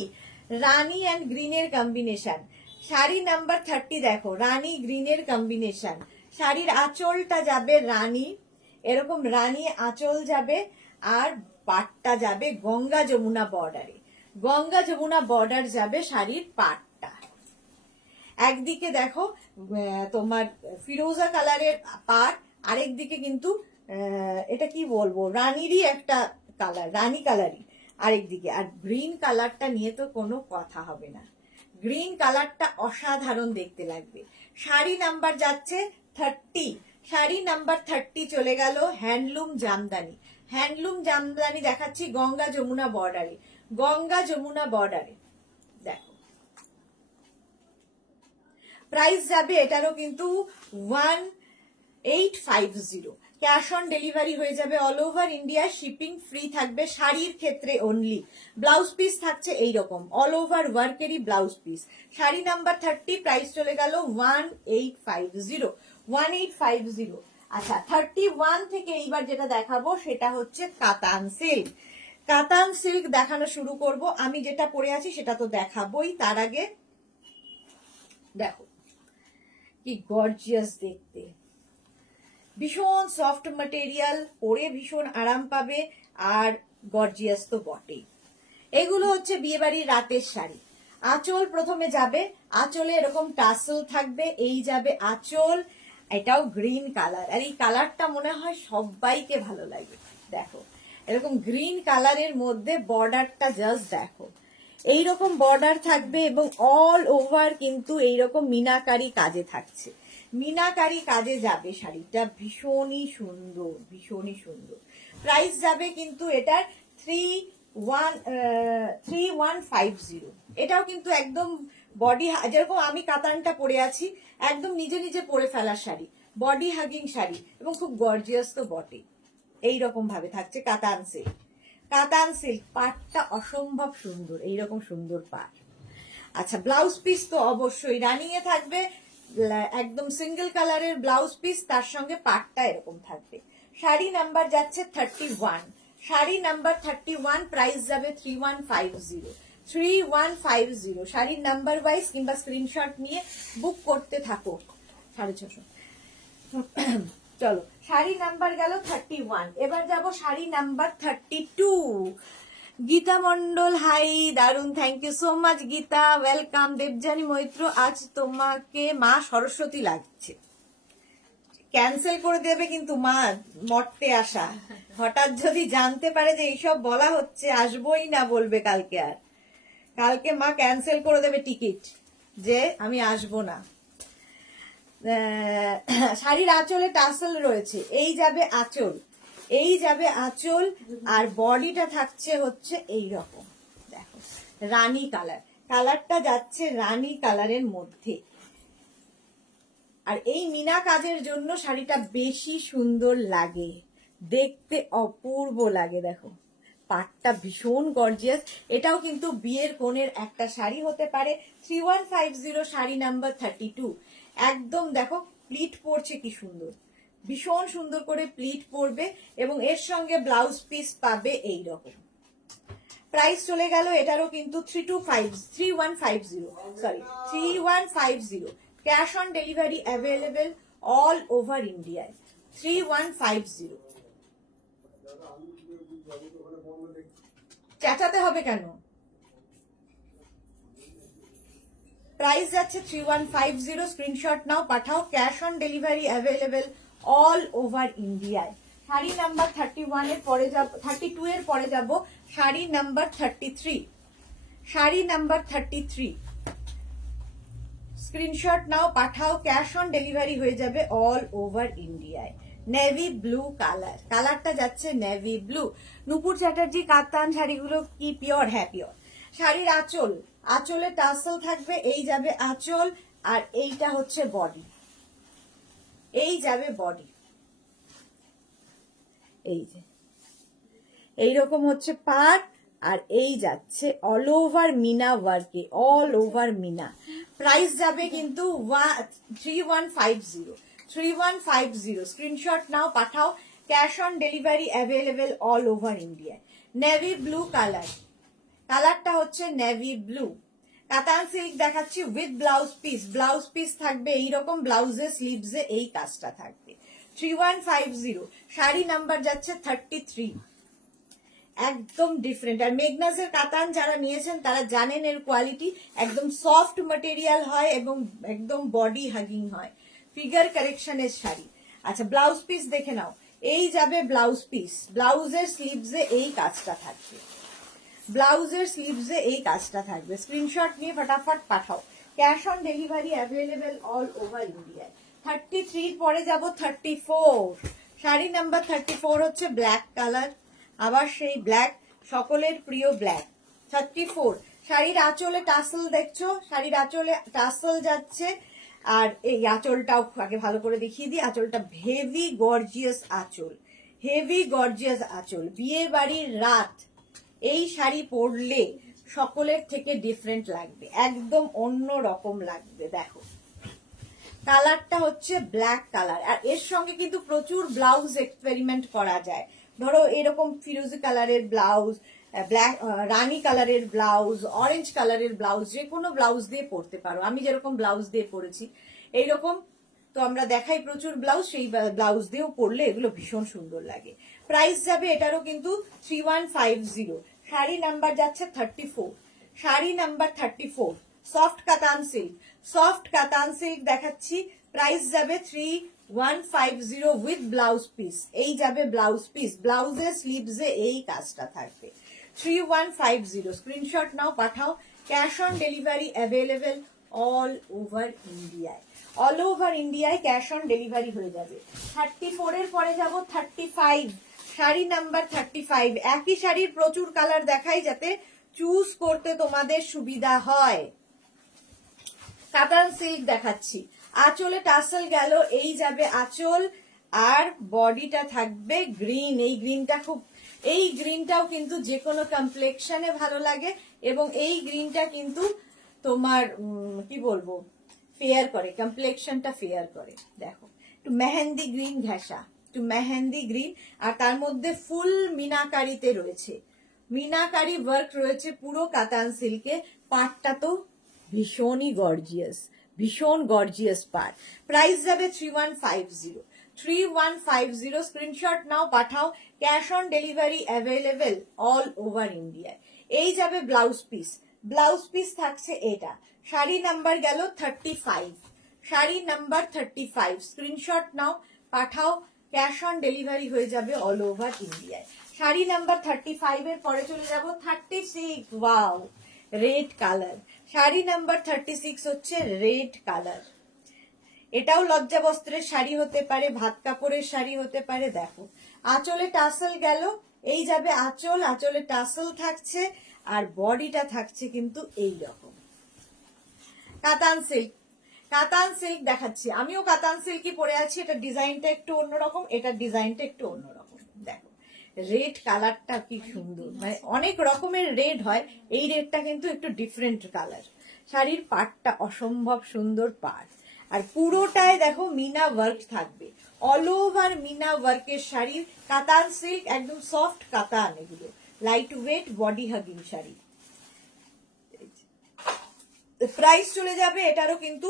রানী অ্যান্ড গ্রিনের কম্বিনেশন। শাড়ি নাম্বার 30 দেখো, রানী গ্রিনের কম্বিনেশন। শাড়ির আঁচলটা যাবে রানী, এরকম রানী আঁচল যাবে, আর পাটটা যাবে গঙ্গা যমুনা বর্ডারে। গঙ্গা যমুনা বর্ডার যাবে শাড়ির পাটটা। একদিকে দেখো তোমার ফিরোজা কালারের পাট, আরেক দিকে কিন্তু এটা কি বলবো, রানীরই একটা কালার, রানী কালারই আরেক দিকে। আর গ্রিন কালারটা নিয়ে তো কোনো কথা হবে না, গ্রিন কালারটা অসাধারণ দেখতে লাগবে। শাড়ি নাম্বার যাচ্ছে 30, শাড়ি নাম্বার 30 চলে গেল হ্যান্ডলুম জামদানি। হ্যান্ডলুম জামদানি দেখাচ্ছি গঙ্গা যমুনা বর্ডারে, গঙ্গা যমুনা বর্ডারে। দেখো প্রাইস যাবে এটারও কিন্তু 1850, ক্যাশ অন ডেলিভারি হয়ে যাবে all over India, shipping free থাকবে শাড়ির ক্ষেত্রে অনলি। ব্লাউজ পিস থাকছে এইরকম অল ওভার ওয়ার্কেরই blouse piece. Sari number 30, price চলে গেল 1850, 1850। আচ্ছা 31 থেকে এইবার যেটা দেখাবো সেটা হচ্ছে কাতান সিল্ক। কাতান সিল্ক দেখানো শুরু করব। আমি যেটা পরে আছি সেটা তো দেখাবোই, তার আগে দেখো কি গর্জিয়াস দেখতে, ভীষণ সফট ম্যাটেরিয়াল, পরে ভীষণ আরাম পাবে আর গর্জিয়াস তো বটেই। এগুলো হচ্ছে বিয়েবাড়ির রাতের শাড়ি। আঁচল প্রথমে যাবে, আঁচলে এরকম টাসেল থাকবে, এই যাবে আঁচল, এটাও গ্রিন কালার, আর এই কালারটা মনে হয় সবাইকে ভালো লাগে। দেখো এরকম গ্রিন কালারের মধ্যে বর্ডারটা জাস্ট দেখো, এইরকম বর্ডার থাকবে এবং অল ওভার কিন্তু এইরকম মিনাকারি কাজে থাকছে, মিনাকারি কাজে যাবে শাড়িটা, ভীষণই সুন্দর, ভীষণই সুন্দর। প্রাইস যাবে কিন্তু এটার 3150। এটাও কিন্তু একদম বডি, যেরকম আমি কাতানটা পরে আছি, একদম নিজে নিজে পরে ফেলার শাড়ি, বডি হাগিং শাড়ি এবং খুব গর্জিয়াস তো বটে। এইরকম ভাবে থাকছে কাতান সিল্ক। কাতান সিল্ক পাটটা অসম্ভব সুন্দর, এইরকম সুন্দর পাট। আচ্ছা ব্লাউজ পিস তো অবশ্যই রানিং এ থাকবে, একদম সিঙ্গেল কালারের ব্লাউজ পিস, তার সঙ্গে পাটটা এরকম থাকবে। শাড়ি নাম্বার যাচ্ছে 31, শাড়ি নাম্বার 31, প্রাইস যাবে 3150, 3150। শাড়ির নাম্বার ওয়াইজ কিংবা স্ক্রিনশট নিয়ে বুক করতে থাকো। 650। চলো শাড়ি নাম্বার গেল 31, এবার যাব শাড়ি নাম্বার 32। গীতা মন্ডল হাই, দারুন, thank you so much Gita, welcome. Debjani Maitra, আজ তোমাকে মা সরস্বতী লাগছে, ক্যান্সেল করে দেবে কিন্তু মা মরতে আসা, হঠাৎ যদি জানতে পারে যে এইসব বলা হচ্ছে আসবোই না বলবে কালকে, আর কালকে মা ক্যান্সেল করে দেবে টিকিট যে আমি আসবো না। শাড়ির আঁচলে টাসেল রয়েছে, এই যাবে আঁচল, এই যাবে আঁচল, আর বডিটা থাকছে হচ্ছে এই রকম, দেখো রানী কালার, কালারটা যাচ্ছে রানী কালারের মধ্যে। আর এই মিনা কাজের জন্য শাড়িটা বেশি সুন্দর লাগে, দেখতে অপূর্ব লাগে। দেখো পাটটা ভীষণ গর্জিয়াস, এটাও কিন্তু বিয়ের কোণের একটা শাড়ি হতে পারে। 3150, শাড়ি নাম্বার 32। একদম দেখো প্লিট পড়ছে কি সুন্দর, ভীষণ সুন্দর করে প্লিট পড়বে এবং এর সঙ্গে ব্লাউজ পিস পাবে এই রকম। প্রাইস চলে গেল এটারও কিন্তু 3150, sorry 3150। Cash on delivery available all over ইন্ডিয়ায়। 3150। চেঁচাতে হবে কেন? প্রাইস যাচ্ছে 3150, স্ক্রিনশট নাও পাঠাও, cash on delivery available all over ইন্ডিয়ায়। শাড়ি নাম্বার 31 এর পরে যাব, 32 এর পরে যাব sari number 33। Sari number 33, screenshot নাও পাঠাও, ক্যাশ অন ডেলিভারি হয়ে যাবে অল ওভার ইন্ডিয়ায়। নেভি ব্লু কালার, কালারটা যাচ্ছে নেভি ব্লু। নূপুর চ্যাটার্জি কাতান শাড়িগুলো কি পিওর? হ্যাঁ পিওর। শাড়ির আঁচল, আঁচলে টাসেল থাকবে, এই যাবে আঁচল, আর এইটা হচ্ছে বডি, এই যাবে বডি, এই যে এইরকম হচ্ছে পাট, আর এই যাচ্ছে অল ওভার মিনা ওয়ার্কে, অল ওভার মিনা। প্রাইস যাবে কিন্তু 3150, 3150। স্ক্রিনশট নাও পাঠাও, cash on delivery available all over ইন্ডিয়ায়। নেভি ব্লু কালার, কালারটা হচ্ছে নেভি ব্লু। কাতান সিল্ক দেখাচ্ছি with blouse piece, blouse piece থাকবে এইরকম, ব্লাউজে স্লিভসে এই কাজটা থাকবে। 3150। শাড়ি নাম্বার যাচ্ছে 33। একদম ডিফারেন্ট। আর মেগনাসের কাতান যারা নিয়েছেন তারা জানেন এর কোয়ালিটি, একদম সফট ম্যাটেরিয়াল হয় এবং একদম বডি হাগিং হয়, ফিগার কারেকশনের শাড়ি। আচ্ছা, ব্লাউজ পিস দেখে নাও, এই যাবে ব্লাউজ পিস, ব্লাউজের স্লিভসে এই কাজটা থাকবে, ব্লাউজের স্লিভসে এই কাজটা থাকবে। স্ক্রিনশট নিয়ে ফটাফট পাঠাও। Cash on delivery available all over ইন্ডিয়ায়। 33 পরে যাব 34। শাড়ি নাম্বার 34 হচ্ছে ব্ল্যাক কালার, আবার সেই ব্ল্যাক, সকলের প্রিয় ব্ল্যাক। 34 শাড়ির আঁচলে টাসেল দেখছো, শাড়ির আঁচলে টাসেল যাচ্ছে। আর এই আঁচলটাও আগে ভালো করে দেখিয়ে দিই, আঁচলটা হেভি গর্জিয়াস আঁচল, হেভি গর্জিয়াস আঁচল। বিয়ে বাড়ির রাত এই শাড়ি পরলে সকলের থেকে ডিফারেন্ট লাগবে, একদম অন্য রকম লাগবে। দেখো কালারটা হচ্ছে ব্ল্যাক কালার, আর এর সঙ্গে কিন্তু প্রচুর ব্লাউজ এক্সপেরিমেন্ট করা যায়। ধরো এরকম ফিরোজি কালারের ব্লাউজ, ব্ল্যাক রানী কালারের ব্লাউজ, অরেঞ্জ কালারের ব্লাউজ, যে কোনো ব্লাউজ দিয়ে পরতে পারো। আমি যেরকম ব্লাউজ দিয়ে পরেছি এইরকম, তো আমরা দেখাই প্রচুর ব্লাউজ, সেই ব্লাউজ দিয়েও পরলে এগুলো ভীষণ সুন্দর লাগে। প্রাইস যাবে এটারও কিন্তু 3150। শাড়ি নাম্বার যাচ্ছে 34, শাড়ি নাম্বার 34, সফট কাতান সিল্ক, সফট কাতান সিল্ক দেখাচ্ছি। প্রাইস যাবে 3150 উইথ ব্লাউজ পিস। এই যাবে ব্লাউজ পিস, ব্লাউজের স্লিভসে এই কাজটা থাকবে। 3150 স্ক্রিনশট নাও, পাঠাও। Cash on delivery available all over ইন্ডিয়ায়, অল ওভার ইন্ডিয়ায় ক্যাশ অন ডেলিভারি হয়ে যাবে। 34 এর পরে যাব 35, শাড়ি নাম্বার 35। একই শাড়ির প্রচুর কালার দেখাই যাতে চুজ করতে তোমাদের সুবিধা হয়। কাতান সিল্ক দেখাচ্ছি, আঁচলে টাসেল গেল, এই যাবে আঁচল, আর বডিটা থাকবে গ্রিন। এই গ্রিনটা খুব, এই গ্রিনটাও কিন্তু যে কোনো কমপ্লেকশনে ভালো লাগে, এবং এই গ্রিনটা কিন্তু তোমার কি বলবো, ফেয়ার করে, কমপ্লেকশনটা ফেয়ার করে। দেখো একটু মেহেন্দি গ্রিন ঘেঁষা, একটু মেহেন্দি গ্রিন, আর তার মধ্যে ফুল মিনাকারিতে রয়েছে, মিনাকারি ওয়ার্ক রয়েছে পুরো কাতান সিল্কে। পাটটা তো ভীষণই গর্জিয়াস, ভীষণ গর্জিয়াস পাট। প্রাইস যাবে 3150, 3150 স্ক্রিনশট নাও, পাঠাও। Cash on delivery available all over ইন্ডিয়ায়। এই যাবে ব্লাউজ পিস, ব্লাউজ পিস থাকছে এটা। শাড়ি নাম্বার গেল 35, শাড়ি নাম্বার 35, স্ক্রিনশট নাও, পাঠাও। ক্যাশ অন ডেলিভারি হয়ে যাবে অল ওভার ইন্ডিয়ায়। শাড়ি নাম্বার 35 এর পরে চলে যাব 36। Wow, red colour. Sari number 36 হচ্ছে রেড কালার। এটাও লজ্জা বস্ত্রের শাড়ি হতে পারে, ভাত কাপড়ের শাড়ি হতে পারে। দেখো আঁচলে টাসেল গেল, এই যাবে আঁচল, আঁচলে টাসেল থাকছে, আর বডিটা থাকছে কিন্তু এই রকম। কাতান সিল্ক, কাতান সিল্ক দেখাচ্ছি, আমিও কাতান সিল্কই পরে আছি। এটা ডিজাইনটা একটু অন্যরকম, এটার ডিজাইনটা একটু অন্যরকম। দেখো রেড কালারটা কি সুন্দর, মানে অনেক রকমের রেড হয়, এই রেডটা কিন্তু একটু ডিফারেন্ট কালার। শাড়ির পাটটা অসম্ভব সুন্দর পাট, আর পুরোটায় দেখো মিনা ওয়ার্ক থাকবে, অল ওভার মিনা ওয়ার্কের শাড়ি। কাতান সিল্ক, একদম সফট কাতান, এগুলো light weight body hugging sari. Price চলে যাবে এটারও কিন্তু,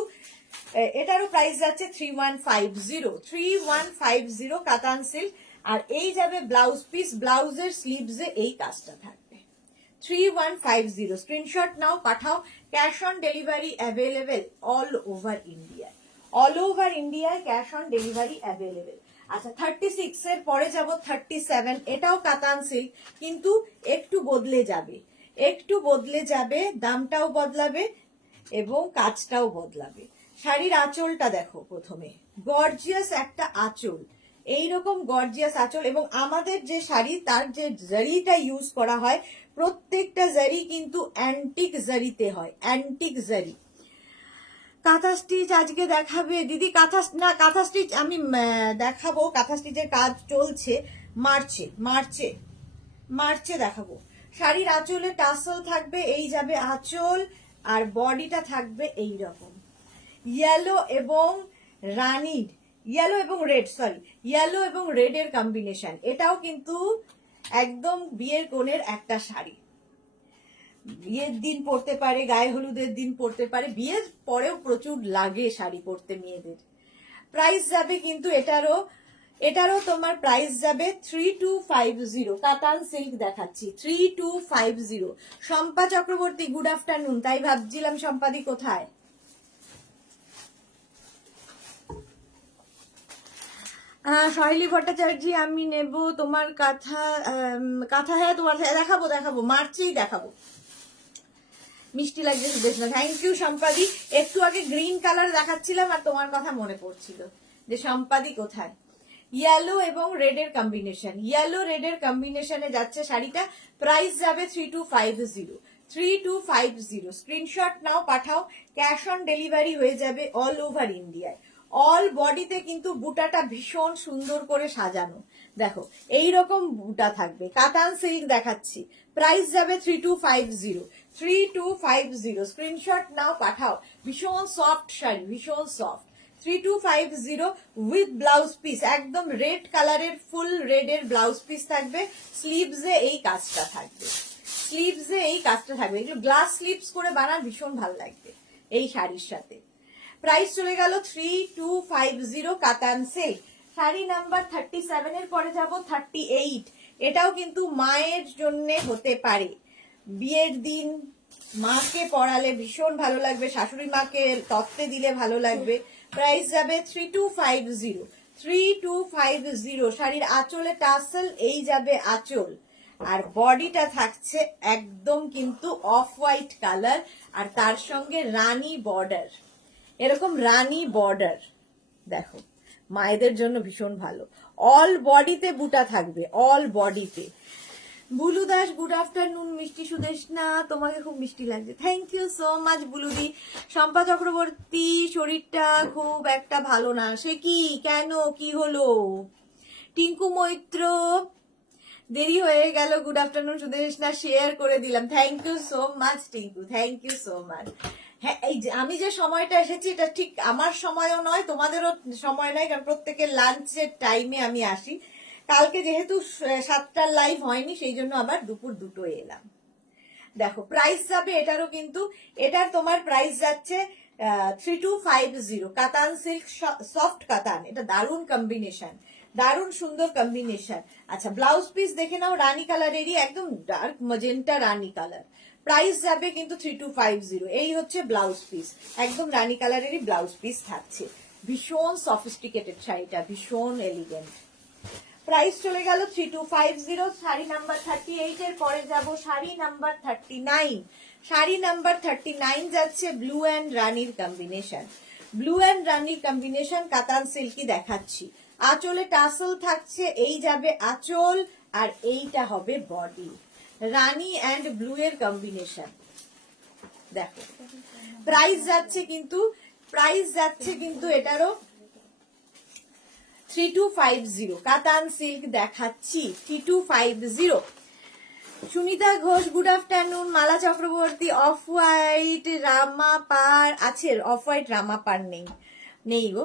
এটারও প্রাইস যাচ্ছে 3150, 3150 কাতান সিল্ক। আর এই যাবে ব্লাউজ পিস, ব্লাউজের স্লিভসে এই কাজটা থাকবে। 3150 স্ক্রিনশট নাও, পাঠাও। Cash on delivery available all over India, all over ইন্ডিয়ায় ক্যাশ অন ডেলিভারি অ্যাভেলেবেল। আচ্ছা 36 এর পরে যাব 37। এটাও কাতান সিল্ক, কিন্তু একটু বদলে যাবে, একটু বদলে যাবে, দামটাও বদলাবে এবং কাজটাও বদলাবে। শাড়ির আঁচলটা দেখো, প্রথমে গর্জিয়াস একটা আঁচল, এইরকম গর্জিয়াস আঁচল, এবং আমাদের যে শাড়ি তার যে জারিটা ইউজ করা হয়, প্রত্যেকটা জারি কিন্তু অ্যান্টিক জারিতে হয়, অ্যান্টিক জারি। কাঁথা স্টিচ আজকে দেখাবে দিদি? কাঁথা স্টিচ আমি দেখাবো, কাঁথা স্টিচের কাজ চলছে, মার্চে মার্চে মার্চে দেখাবো। শাড়ির আঁচলে টাসেল থাকবে, এই যাবে আঁচল, আর বডিটা থাকবে এই রকম ইয়েলো এবং রানির, ইয়েলো এবং রেড, সরি ইয়েলো এবং রেডের কম্বিনেশন। এটাও কিন্তু একদম বিয়ের কোণের একটা শাড়ি, বিয়ের দিন পরতে পারে, গায়ে হলুদের দিন পরতে পারে, বিয়ের পরেও প্রচুর লাগে শাড়ি পরতে মেয়েদের। প্রাইস যাবে কিন্তু এটারও এটারও তোমার প্রাইস যাবে 3250। কাতান সিল্ক দেখাচ্ছি 3250। Shampa Chakraborty good afternoon. তাই ভাবছিলাম শম্পাদি কোথায়। শৈলী ভট্টাচার্য, আমি নেব তোমার কাঁথা। কাঁথা, হ্যাঁ তোমার দেখাবো দেখাবো, মার্চেই দেখাবো। মিষ্টি লাগছে সুদেশনা, থ্যাংক ইউ সম্পাদি। একটু আগে গ্রিন কালার দেখাচ্ছিলাম আর তোমার কথা মনে পড়ছিল যে সম্পাদি কোথায়। ইয়েলো এবং রেডের কম্বিনেশন, ইয়েলো রেডের কম্বিনেশনে যাচ্ছে শাড়িটা। প্রাইস যাবে 3250। 3250 স্ক্রিনশট নাও, পাঠাও। ক্যাশ অন ডেলিভারি হয়ে যাবে অল ওভার ইন্ডিয়ায়। অল বডিতে কিন্তু বুটাটা ভীষণ সুন্দর করে সাজানো, দেখো এইরকম বুটা থাকবে। কাতান সিল্ক দেখাচ্ছি, প্রাইস যাবে 3250। 3250 স্ক্রিনশট নাও, পাঠাও। ভীষণ সফট শাড়ি, ভীষণ সফট। 3250 উইথ ব্লাউজ পিস, একদম রেড কালারের ফুল রেডের ব্লাউজ পিস থাকবে। স্লিভসে এই কাজটা থাকবে, স্লিভসে এই কাজটা থাকবে। এগুলো গ্লাস স্লিভস করে বানান, ভীষণ ভালো লাগবে এই শাড়ির সাথে। প্রাইস চলে গেল 3250 কাতান সিল্ক। শাড়ি নাম্বার 37 এর পরে যাব 38। এটাও কিন্তু মায়ের জন্য হতে পারে, বিয়ের দিন মাকে পরালে ভীষণ ভালো লাগবে, শাশুড়ি মাকে তত্ত্বে দিলে ভালো লাগবে। প্রাইস যাবে 3250। 3250 শাড়ির আঁচলে টাসেল, এই যাবে আঁচল। আর বডিটা থাকছে একদম কিন্তু অফ হোয়াইট কালার, আর তার সঙ্গে রানী বর্ডার, এরকম রানী বর্ডার। দেখো মায়েদের জন্য ভীষণ ভালো। অল বডিতে বুটা থাকবে, অল বডিতে। Bulu Das good afternoon. মিষ্টি সুদেশনা, তোমাকে খুব মিষ্টি লাগছে, থ্যাংক ইউ সো মাচ বুলুদি। শম্পা চক্রবর্তী, শরীরটা খুব একটা ভালো না, সে কি, কেন, কি হলো? টিঙ্কু মৈত্র, দেরি হয়ে গেল, গুড আফটারনুন সুদেশনা, শেয়ার করে দিলাম, thank you so much Tinku, thank you so much. হ্যাঁ, এই যে আমি যে সময়টা এসেছি এটা ঠিক আমার সময়ও নয়, তোমাদেরও সময় নয়, কারণ প্রত্যেকের লাঞ্চের টাইমে আমি আসি। কালকে যেহেতু 7টার লাইভ হয়নি, সেই জন্য আবার দুপুর 2টোয় এলাম। দেখো প্রাইস যাবে এটারও কিন্তু, এটার তোমার প্রাইস যাচ্ছে 3250। কাতান সিল্ক, সফট কাতান, এটা দারুণ কম্বিনেশন, দারুণ সুন্দর কম্বিনেশন। আচ্ছা ব্লাউজ পিস দেখে নাও, রানী কালারেরই, একদম ডার্ক মজেন্টা রানী কালার। প্রাইস যাবে কিন্তু 3250। এই হচ্ছে ব্লাউজ পিস, একদম রানী কালারেরই ব্লাউজ পিস থাকছে। ভীষণ সফিস্টিকেটেড শাড়িটা, ভীষণ এলিগেন্ট। প্রাইস চলে গেল 3250। শাড়ি নাম্বার 38 এর পরে যাব শাড়ি নাম্বার 39। শাড়ি নাম্বার 39 যাচ্ছে ব্লু অ্যান্ড রানীর কম্বিনেশন, ব্লু অ্যান্ড রানীর কম্বিনেশন। কাতান সিল্কি দেখাচ্ছি, আঁচলে টাসেল থাকছে, এই যাবে আঁচল, আর এইটা হবে বডি। রানী অ্যান্ড ব্লু এর কম্বিনেশন। দেখো প্রাইস যাচ্ছে কিন্তু, প্রাইস যাচ্ছে কিন্তু এটারও 3250। কাতান সিল্ক দেখাচ্ছি 3250। Sunita Ghosh good afternoon. Mala Chakraborty, off white রামা পার আছে, অফ হোয়াইট রামা পার নেই, নেই গো।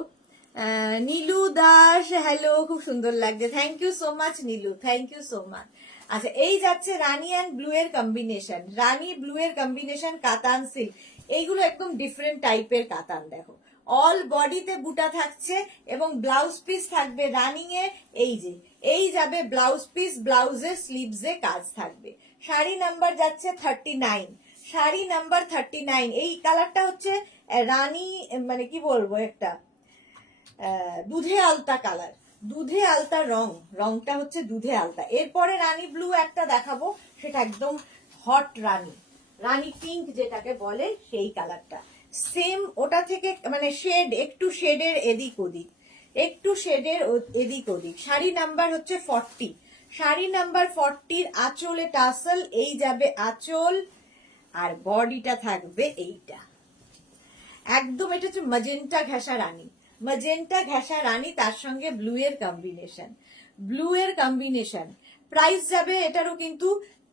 নীলু দাস, হ্যালো, খুব সুন্দর লাগছে, thank you so much Nilu, thank you so much. আচ্ছা এই যাচ্ছে রানী অ্যান্ড ব্লু এর কম্বিনেশন, রানী ব্লু এর কম্বিনেশন কাতান সিল্ক। এইগুলো একদম ডিফারেন্ট টাইপের কাতান। দেখো অল বডিতে বুটা থাকছে এবং ব্লাউজ পিস থাকবে রানিং এ, এই যে এই যাবে ব্লাউজ পিস, ব্লাউজের স্লিভসে কাজ থাকবে। শাড়ি নাম্বার যাচ্ছে 39। শাড়ি নাম্বার 39। এই কালারটা হচ্ছে রানী, মানে কি বলবো, একটা দুধে আলতা কালার, দুধে আলতা রং, রংটা হচ্ছে দুধে আলতা। এরপরে রানী ব্লু একটা দেখাবো, সেটা একদম হট রানী, রানী পিঙ্ক যেটাকে বলে, সেই কালারটা সেম ওটা থেকে, মানে শেড, একটু শেডের এদিক ওদিক, একটু শেডের এদিক ওদিক। শাড়ি নাম্বার হচ্ছে 40। শাড়ি নাম্বার 40-র আঁচলে টাসেল, এই যাবে আঁচল, আর বডিটা থাকবে এইটা একদম, এটা হচ্ছে ম্যাজেন্টা ঘেঁষা রানী, ম্যাজেন্টা ঘেঁষা রানী, তার সঙ্গে ব্লু এর কম্বিনেশন, ব্লু এর কম্বিনেশন। প্রাইস যাবে এটারও কিন্তু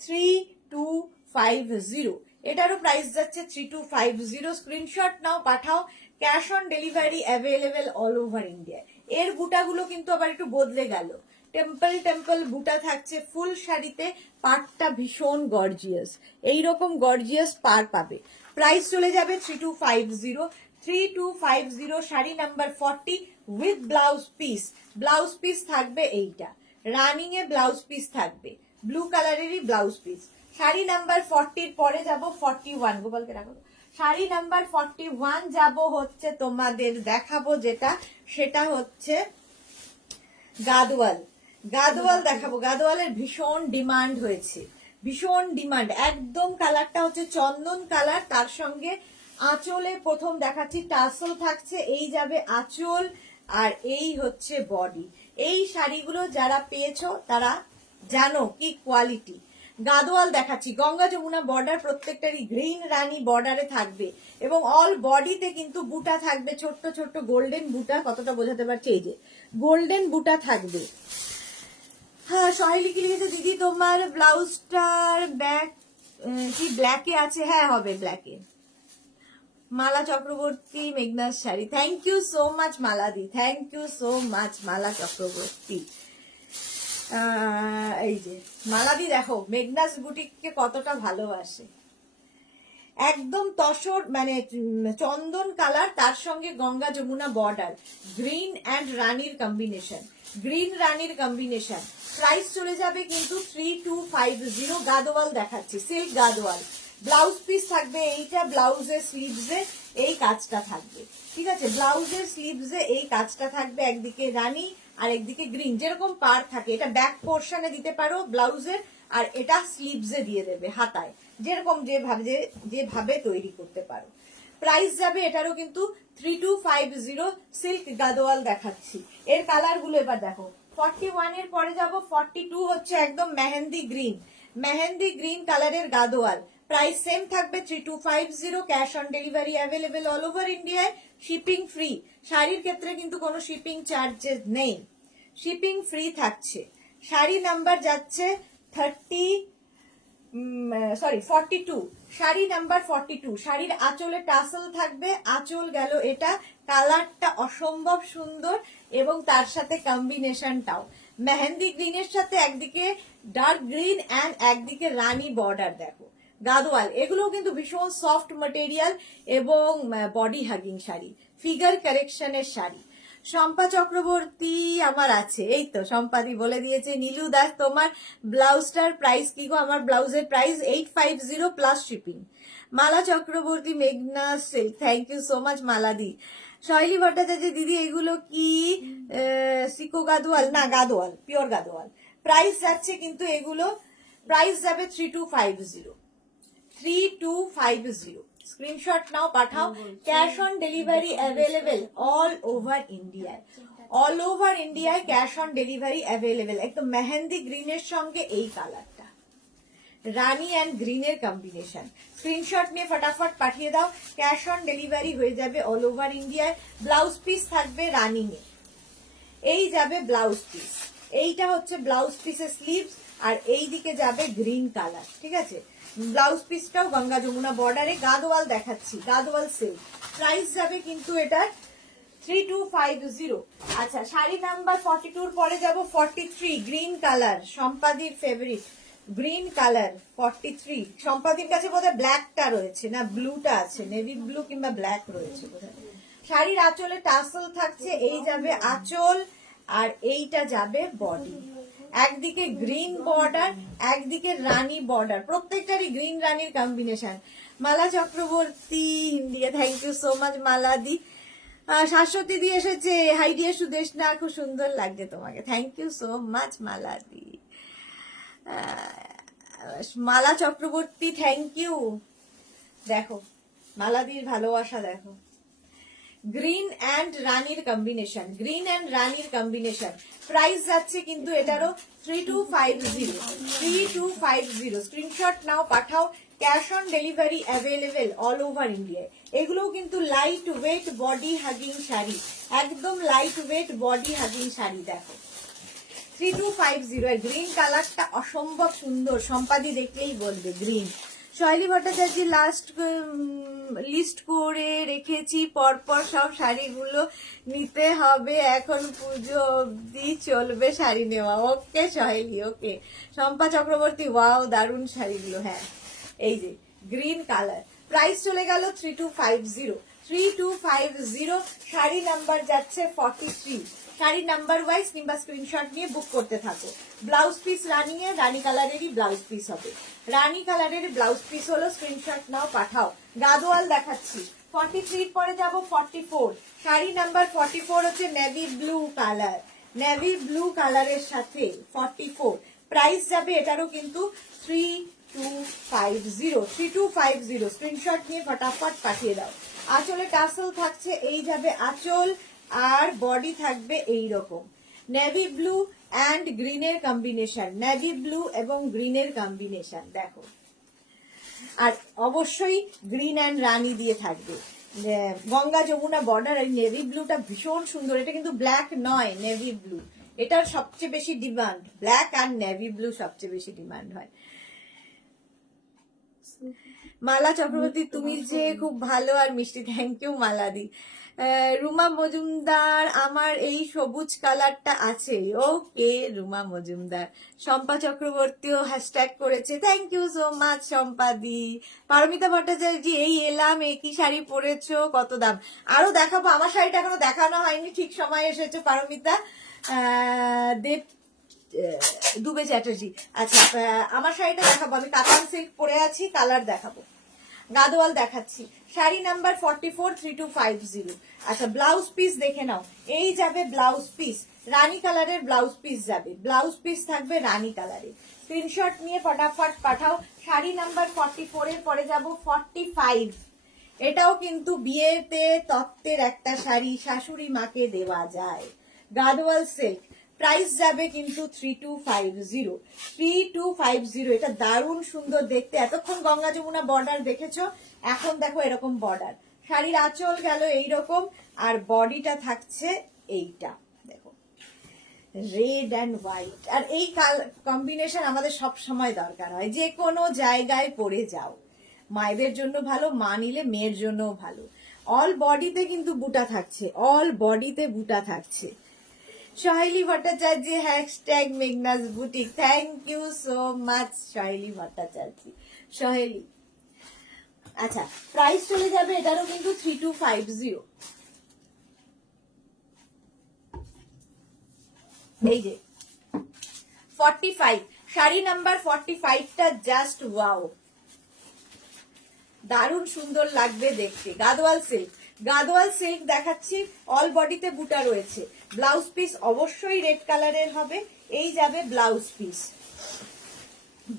3250। এটারও প্রাইস যাচ্ছে 3250। স্ক্রিনশট নাও, পাঠাও। Cash on delivery available all over India. এর বুটাগুলো কিন্তু আবার একটু বদলে গেল, টেম্পল টেম্পল বুটা থাকছে ফুল শাড়িতে। পাড়টা ভীষণ গর্জিয়াস, এইরকম গর্জিয়াস পাড় পাবে। প্রাইস চলে যাবে 3250। 3250 sari number 40 with blouse piece. Blouse piece থাকবে এইটা, রানিং এ ব্লাউজ পিস থাকবে, ব্লু কালারেরই ব্লাউজ পিস। শাড়ি নাম্বার 40 পরে যাব 41, গোপালকে রাখো। শাড়ি নাম্বার 41 যাব হচ্ছে তোমাদের দেখাবো যেটা, সেটা হচ্ছে গাদোয়াল। গাদোয়াল দেখাবো। গাদোয়ালের ভীষণ ডিমান্ড হয়েছে, ভীষণ ডিমান্ড। একদম কালারটা হচ্ছে চন্দন কালার, তার সঙ্গে আঁচলে প্রথম দেখাচ্ছি টাসল থাকছে, এই যাবে আঁচল, আর এই হচ্ছে বডি। এই শাড়িগুলো যারা পেয়েছো তারা জানো কি কোয়ালিটি। গাদোয়াল দেখাচ্ছি, গঙ্গা যমুনা বর্ডার, প্রত্যেকটারই গ্রিন রানী বর্ডারে থাকবে এবং অল বডিতে কিন্তু বুটা থাকবে, ছোট্ট ছোট্ট গোল্ডেন বুটা। কতটা বোঝাতে পারছি, এই যে গোল্ডেন বুটা থাকবে। হ্যাঁ, সহেলি কি লিখেছে দিদি তোমার ব্লাউজটার ব্যাক কি ব্ল্যাকে আছে? হ্যাঁ হবে ব্ল্যাকে। মালা চক্রবর্তী মেঘনার sari, thank you so much মালাদি, thank you so much Mala Chakraborty. এই যে মালাদি দেখো মেঘনাস বুটিককে কতটা ভালোবাসে। একদম তসর মানে চন্দন কালার, তার সঙ্গে Ganga Jamuna border, green and রানীর কম্বিনেশন, গ্রিন রানীর কম্বিনেশন। প্রাইস চলে যাবে কিন্তু 3250। গাদোয়াল দেখাচ্ছি, সিল্ক গাদোয়াল। ব্লাউজ পিস থাকবে এইটা, ব্লাউজের স্লিভসে এই কাজটা থাকবে, ঠিক আছে? ব্লাউজের স্লিভসে এই কাজটা থাকবে, একদিকে রানী আর একদিকে গ্রিন, যেরকম পার থাকে। এটা ব্যাক পোর্শনে দিতে পারো ব্লাউজের, আর এটা স্লিভসে দিয়ে দেবে হাতায়, যেরকম যেভাবে তৈরি করতে পারো। প্রাইস যাবে এটারও কিন্তু 3250। সিল্ক গাদোয়াল দেখাচ্ছি, এর কালার গুলো এবার দেখো। 41 এর পরে যাব 42, হচ্ছে একদম মেহেন্দি গ্রিন, মেহেন্দি গ্রিন কালারের গাদোয়াল। প্রাইস সেম থাকবে 3250। Cash on delivery available all over ইন্ডিয়ায়, শিপিং ফ্রি। শাড়ির ক্ষেত্রে কিন্তু কোনো শিপিং চার্জেস নেই, শিপিং ফ্রি থাকছে। শাড়ি নাম্বার যাচ্ছে 42, শাড়ি নাম্বার 42। শাড়ির আঁচলে টাসল থাকবে, আঁচল গেল এটা। কালারটা অসম্ভব সুন্দর এবং তার সাথে কম্বিনেশনটাও মেহেন্দি গ্রিনের সাথে একদিকে ডার্ক গ্রিন অ্যান্ড একদিকে রানী বর্ডার। দেখো গাদোয়াল, এগুলো কিন্তু ভীষণ সফট ম্যাটেরিয়াল এবং বডি হাগিং শাড়ি, ফিগার কারেকশনের শাড়ি। শম্পা চক্রবর্তী আমার আছে, এই তো সম্পাদি বলে দিয়েছে। নীলু দাস তোমার ব্লাউজটার প্রাইস কি গো? আমার ব্লাউজের price 850 plus shipping. Mala Chakraborty মেঘনা silk, thank you so much মালাদি। শৈলী ভট্টাচার্য দিদি এগুলো কি সিকো গাদোয়াল? না, গাদোয়াল, পিওর গাদোয়াল। প্রাইস যাচ্ছে কিন্তু এগুলো, প্রাইস যাবে 3250, 3250। স্ক্রিনশট নাও, পাঠাও। Cash on delivery available all over ইন্ডিয়ায়, অল ওভার ইন্ডিয়ায় ক্যাশ অন ডেলিভারি অ্যাভেলেবেল। একদম মেহেন্দি গ্রিনের সঙ্গে এই কালারটা, রানী অ্যান্ড গ্রিনের কম্বিনেশন। স্ক্রিনশট নিয়ে ফটাফট পাঠিয়ে দাও, ক্যাশ অন ডেলিভারি হয়ে যাবে অল ওভার ইন্ডিয়ায়। ব্লাউজ পিস থাকবে রানী নিয়ে, এই যাবে ব্লাউজ পিস, এইটা হচ্ছে ব্লাউজ পিসের স্লিভস, আর এই দিকে যাবে গ্রিন কালার, ঠিক আছে? ব্লাউজ পিসটাও গঙ্গা যমুনা বর্ডারে। গাদোয়াল দেখাচ্ছি, গাদোয়াল সিল্ক। প্রাইস যাবে কিন্তু এটার 3250। আচ্ছা, শাড়ি নাম্বার 42 পরে যাব 43, গ্রিন কালার, সম্পাদির ফেভারিট গ্রিন কালার 43। সম্পাদির কাছে বোধহয় ব্ল্যাকটা রয়েছে, না ব্লুটা আছে, নেভি ব্লু কিংবা ব্ল্যাক রয়েছে বোধহয়। শাড়ির আঁচলে টাসল থাকছে, এই যাবে আঁচল আর এইটা যাবে বডি। একদিকে গ্রিন বর্ডার, একদিকে রানী বর্ডার, প্রত্যেকটারই গ্রিন রানীর combination. Mala Chakraborty India, thank you so much মালাদি। শাশ্বতী দিয়ে এসেছে, হাই ডিয়ার সুদেশ, না খুব সুন্দর লাগছে তোমাকে, থ্যাংক ইউ সো মাচ মালাদি। Mala Chakraborty thank you. দেখো মালাদির ভালোবাসা দেখো, গ্রিন অ্যান্ড রানীর কম্বিনেশন, গ্রিন অ্যান্ড রানীর কম্বিনেশন। প্রাইস যাচ্ছে কিন্তু এটারও 3250, 3250। স্ক্রিনশট নাও, পাঠাও। Cash on delivery available all over ইন্ডিয়ায়। এগুলোও কিন্তু light weight body hugging sari, একদম light weight body hugging sari. দেখো 3250, গ্রিন কালারটা অসম্ভব সুন্দর, সম্পাদি দেখলেই বলবে গ্রিন। শৈলী ভট্টাচার্য লিস্ট করে রেখেছি, পরপর সব শাড়িগুলো নিতে হবে, এখন পুজো অবধি চলবে শাড়ি নেওয়া। ওকে শৈলী, ওকে। শম্পা চক্রবর্তী, ওয়াও দারুণ শাড়িগুলো। হ্যাঁ, এই যে গ্রিন কালার, প্রাইস চলে গেল 3250। 3250। শাড়ি নাম্বার যাচ্ছে 43। শাড়ি নাম্বার ওয়াইজ কিংবা স্ক্রিনশট নিয়ে বুক করতে থাকো। ব্লাউজ পিস রানি এর, রানি কালারেরই ব্লাউজ পিস হবে। রানি কালারের ব্লাউজ পিস হলো, স্ক্রিনশট নাও, পাঠাও। গাদোয়াল দেখাচ্ছি 43 পরে যাব 44। শাড়ি নাম্বার 44 হচ্ছে navy blue colour, navy blue কালারের সাথে 44। প্রাইস যাবে এটারও কিন্তু 3250। স্ক্রিনশট নিয়ে ফটাফট পাঠিয়ে দাও। আঁচলে টাসেল থাকছে, এই যাবে আঁচল, আর বডি থাকবে এই রকম নেভি ব্লু অ্যান্ড গ্রিনের কম্বিনেশন, নেভি ব্লু এবং গ্রিনের কম্বিনেশন দেখো। আর অবশ্যই গ্রিন অ্যান্ড রানি দিয়ে থাকবে। গঙ্গা যমুনা বর্ডার। এই নেভি ব্লুটা ভীষণ সুন্দর, এটা কিন্তু ব্ল্যাক নয়, নেভি ব্লু। এটার সবচেয়ে বেশি ডিমান্ড, ব্ল্যাক আর নেভি ব্লু সবচেয়ে বেশি ডিমান্ড হয়। মালা চক্রবর্তী, তুমি যে খুব ভালো আর মিষ্টি, থ্যাংক ইউ মালাদি। রুমা মজুমদার, আমার এই সবুজ কালারটা আছে। ওকে রুমা মজুমদার। শম্পা চক্রবর্তীও হ্যাশট্যাগ করেছে, থ্যাংক ইউ সো মাচ শম্পাদি। পারমিতা ভট্টাচার্য, এই এলাম, একই শাড়ি পরেছো, কত দাম? আরো দেখাবো, আমার শাড়িটা এখনো দেখানো হয়নি, ঠিক সময় এসেছে পারমিতা। দেব দুবে চ্যাটার্জি, আচ্ছা আমার শাড়িটা দেখাবো, আমি কাতান সিল্ক পরে আছি, কালার দেখাবো। গাদোয়াল দেখাচ্ছি, শাড়ি নাম্বার 44 3250। আচ্ছা ব্লাউজ পিস দেখে নাও, এই যাবে ব্লাউজ পিস, রানী কালারের ব্লাউজ পিস যাবে, ব্লাউজ পিস থাকবে রানী কালারের। স্ক্রিনশট নিয়ে ফটাফট পাঠাও। শাড়ি নাম্বার 44 এর পরে যাব 45। এটাও কিন্তু বিয়েতে তত্ত্বের একটা শাড়ি, শাশুড়ি মাকে দেওয়া যায়। গাদোয়াল সিল্ক, প্রাইস যাবে কিন্তু 3250। এটা দারুণ সুন্দর দেখতে। এতক্ষণ গঙ্গা যমুনা বর্ডার দেখেছো, এখন দেখো এরকম বর্ডার। শাড়ির আঁচল গেল এইরকম, আর বডিটা থাকছে এইটা দেখো, রেড অ্যান্ড হোয়াইট। আর এই কম্বিনেশন আমাদের সব সময় দরকার হয়, যে কোনো জায়গায় পরে যাও। মায়েদের জন্য ভালো, মা নিলে মেয়ের জন্যও ভালো। অল বডিতে কিন্তু বুটা থাকছে, অল বডিতে বুটা থাকছে। Soheli Bhattacharya, hashtag Meghna's boutique, thank you so much Soheli Bhattacharya. Soheli, আচ্ছা প্রাইস চলে যাবে এটারও কিন্তু 3250। এই যে 45, শাড়ি নাম্বার 45টা জাস্ট ওয়াও, দারুণ সুন্দর লাগবে দেখতে। গাদোয়াল সিল্ক, গাদোয়াল সিল্ক দেখাচ্ছি, অল বডিতে বুটা রয়েছে। ব্লাউজ পিস অবশ্যই রেড কালারের হবে, এই যাবে ব্লাউজ পিস।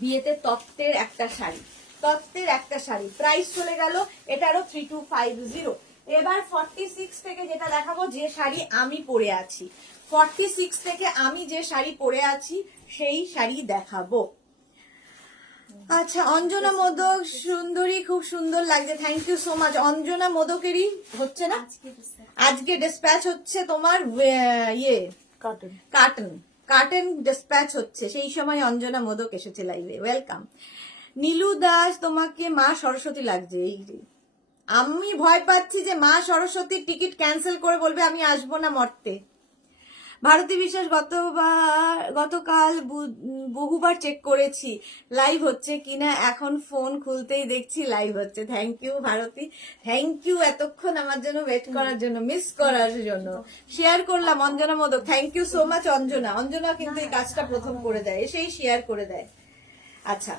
বিয়েতে তত্ত্বের একটা শাড়ি, তত্ত্বের একটা শাড়ি। প্রাইস চলে গেল এটারও 3250। এবার 46 থেকে যেটা দেখাবো, যে শাড়ি আমি পরে আছি, 46 থেকে আমি যে শাড়ি পরে আছি সেই শাড়ি দেখাবো। আচ্ছা অঞ্জনা মোদক সুন্দরী, খুব সুন্দর লাগছে, thank you so much. Anjana মোদকেরই হচ্ছে না আজকে ডিসপ্যাচ হচ্ছে তোমার, ইয়ে কার্টন কার্টন ডিসপ্যাচ হচ্ছে, সেই সময় অঞ্জনা মোদক এসেছে লাইভে, ওয়েলকাম। নীলু দাস, তোমাকে মা সরস্বতী লাগছে। এই আমি ভয় পাচ্ছি যে মা সরস্বতীর টিকিট ক্যান্সেল করে বলবে আমি আসবো না মরতে। ভারতী বিশ্বাস, গতকাল বহুবার চেক করেছি লাইভ হচ্ছে কিনা, এখন ফোন খুলতেই দেখছি লাইভ হচ্ছে। Thank you Bharati, thank you এতক্ষণ আমার জন্য ওয়েট করার জন্য, মিস করার জন্য। শেয়ার করলাম Anjana Modak, thank you so much Anjana. Anjana কিন্তু এই কাজটা প্রথম করে দেয়, এসেই শেয়ার করে দেয়। আচ্ছা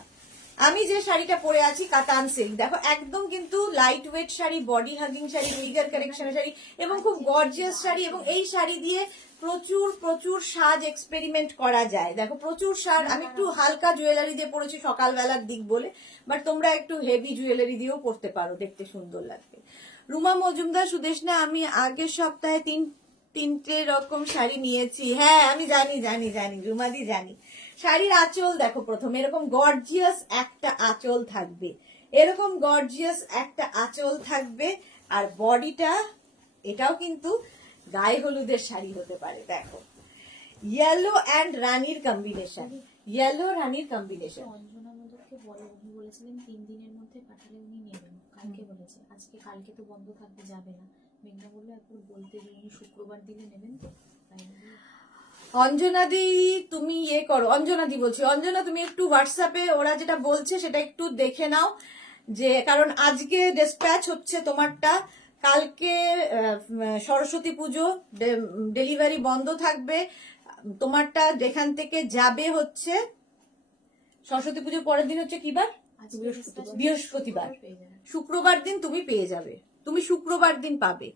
আমি যে শাড়িটা পরে আছি কাতান সিল্ক, দেখো একদম কিন্তু light weight sari, body hugging sari, figure কারেকশনের শাড়ি এবং খুব গর্জিয়াস শাড়ি। এবং এই শাড়ি দিয়ে প্রচুর প্রচুর সাজ এক্সপেরিমেন্ট করা যায়। দেখো প্রচুর সাজ, আমি একটু হালকা জুয়েলারি দিয়ে পরেছি সকালবেলার দিক বলে, বাট তোমরা একটু হেভি জুয়েলারি দিয়েও পরতে পারো, দেখতে সুন্দর লাগবে। রুমা মজুমদার, সুদেশনা, আমি আগের সপ্তাহে তিনটে রকম শাড়ি নিয়েছি। হ্যাঁ আমি জানি জানি জানি রুমাদি, জানি। শাড়ির আঁচল দেখো, প্রথম এরকম গর্জিয়াস একটা আঁচল থাকবে, এরকম গর্জিয়াস একটা আঁচল থাকবে। আর বডিটা, এটাও কিন্তু গায়ে হলুদের শাড়ি হতে পারে। দেখো ইয়েলো অ্যান্ড রানীর কম্বিনেশন, ইয়েলো রানীর কম্বিনেশন। অঞ্জনা মোদককে বলে, উনি বলেছিলেন 3 দিনের মধ্যে পাঠালে উনি নেবেন, কালকে বলেছে। আজকে কালকে তো বন্ধ থাকতে যাবে না, মেঘনা বললো একবার বলতে দিন, উনি শুক্রবার দিলে নেবেন তো, তাই অঞ্জনাদি তুমি ইয়ে করো, অঞ্জনাদি বলছি, অঞ্জনা তুমি একটু হোয়াটসঅ্যাপে ওরা যেটা বলছে সেটা একটু দেখে নাও, যে কারণ আজকে ডিসপ্যাচ হচ্ছে তোমারটা, কালকে সরস্বতী পুজো, ডেলিভারি বন্ধ থাকবে। তোমারটা যেখান থেকে যাবে হচ্ছে সরস্বতী পুজোর পরের দিন হচ্ছে কি বার? আজকে বৃহস্পতিবার। পেয়ে যাবেন। শুক্রবার দিন তুমি পেয়ে যাবে, তুমি শুক্রবার দিন পাবে।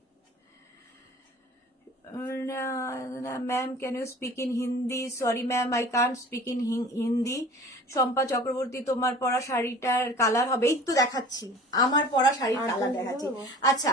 Ma'am can you speak in Hindi? Sorry ma'am, I can't speak in Hindi. Shampa Chakraborty, তোমার পরা শাড়িটার কালার হবে, এই তো দেখাচ্ছি আমার পরা শাড়ির কালার দেখাচ্ছি। আচ্ছা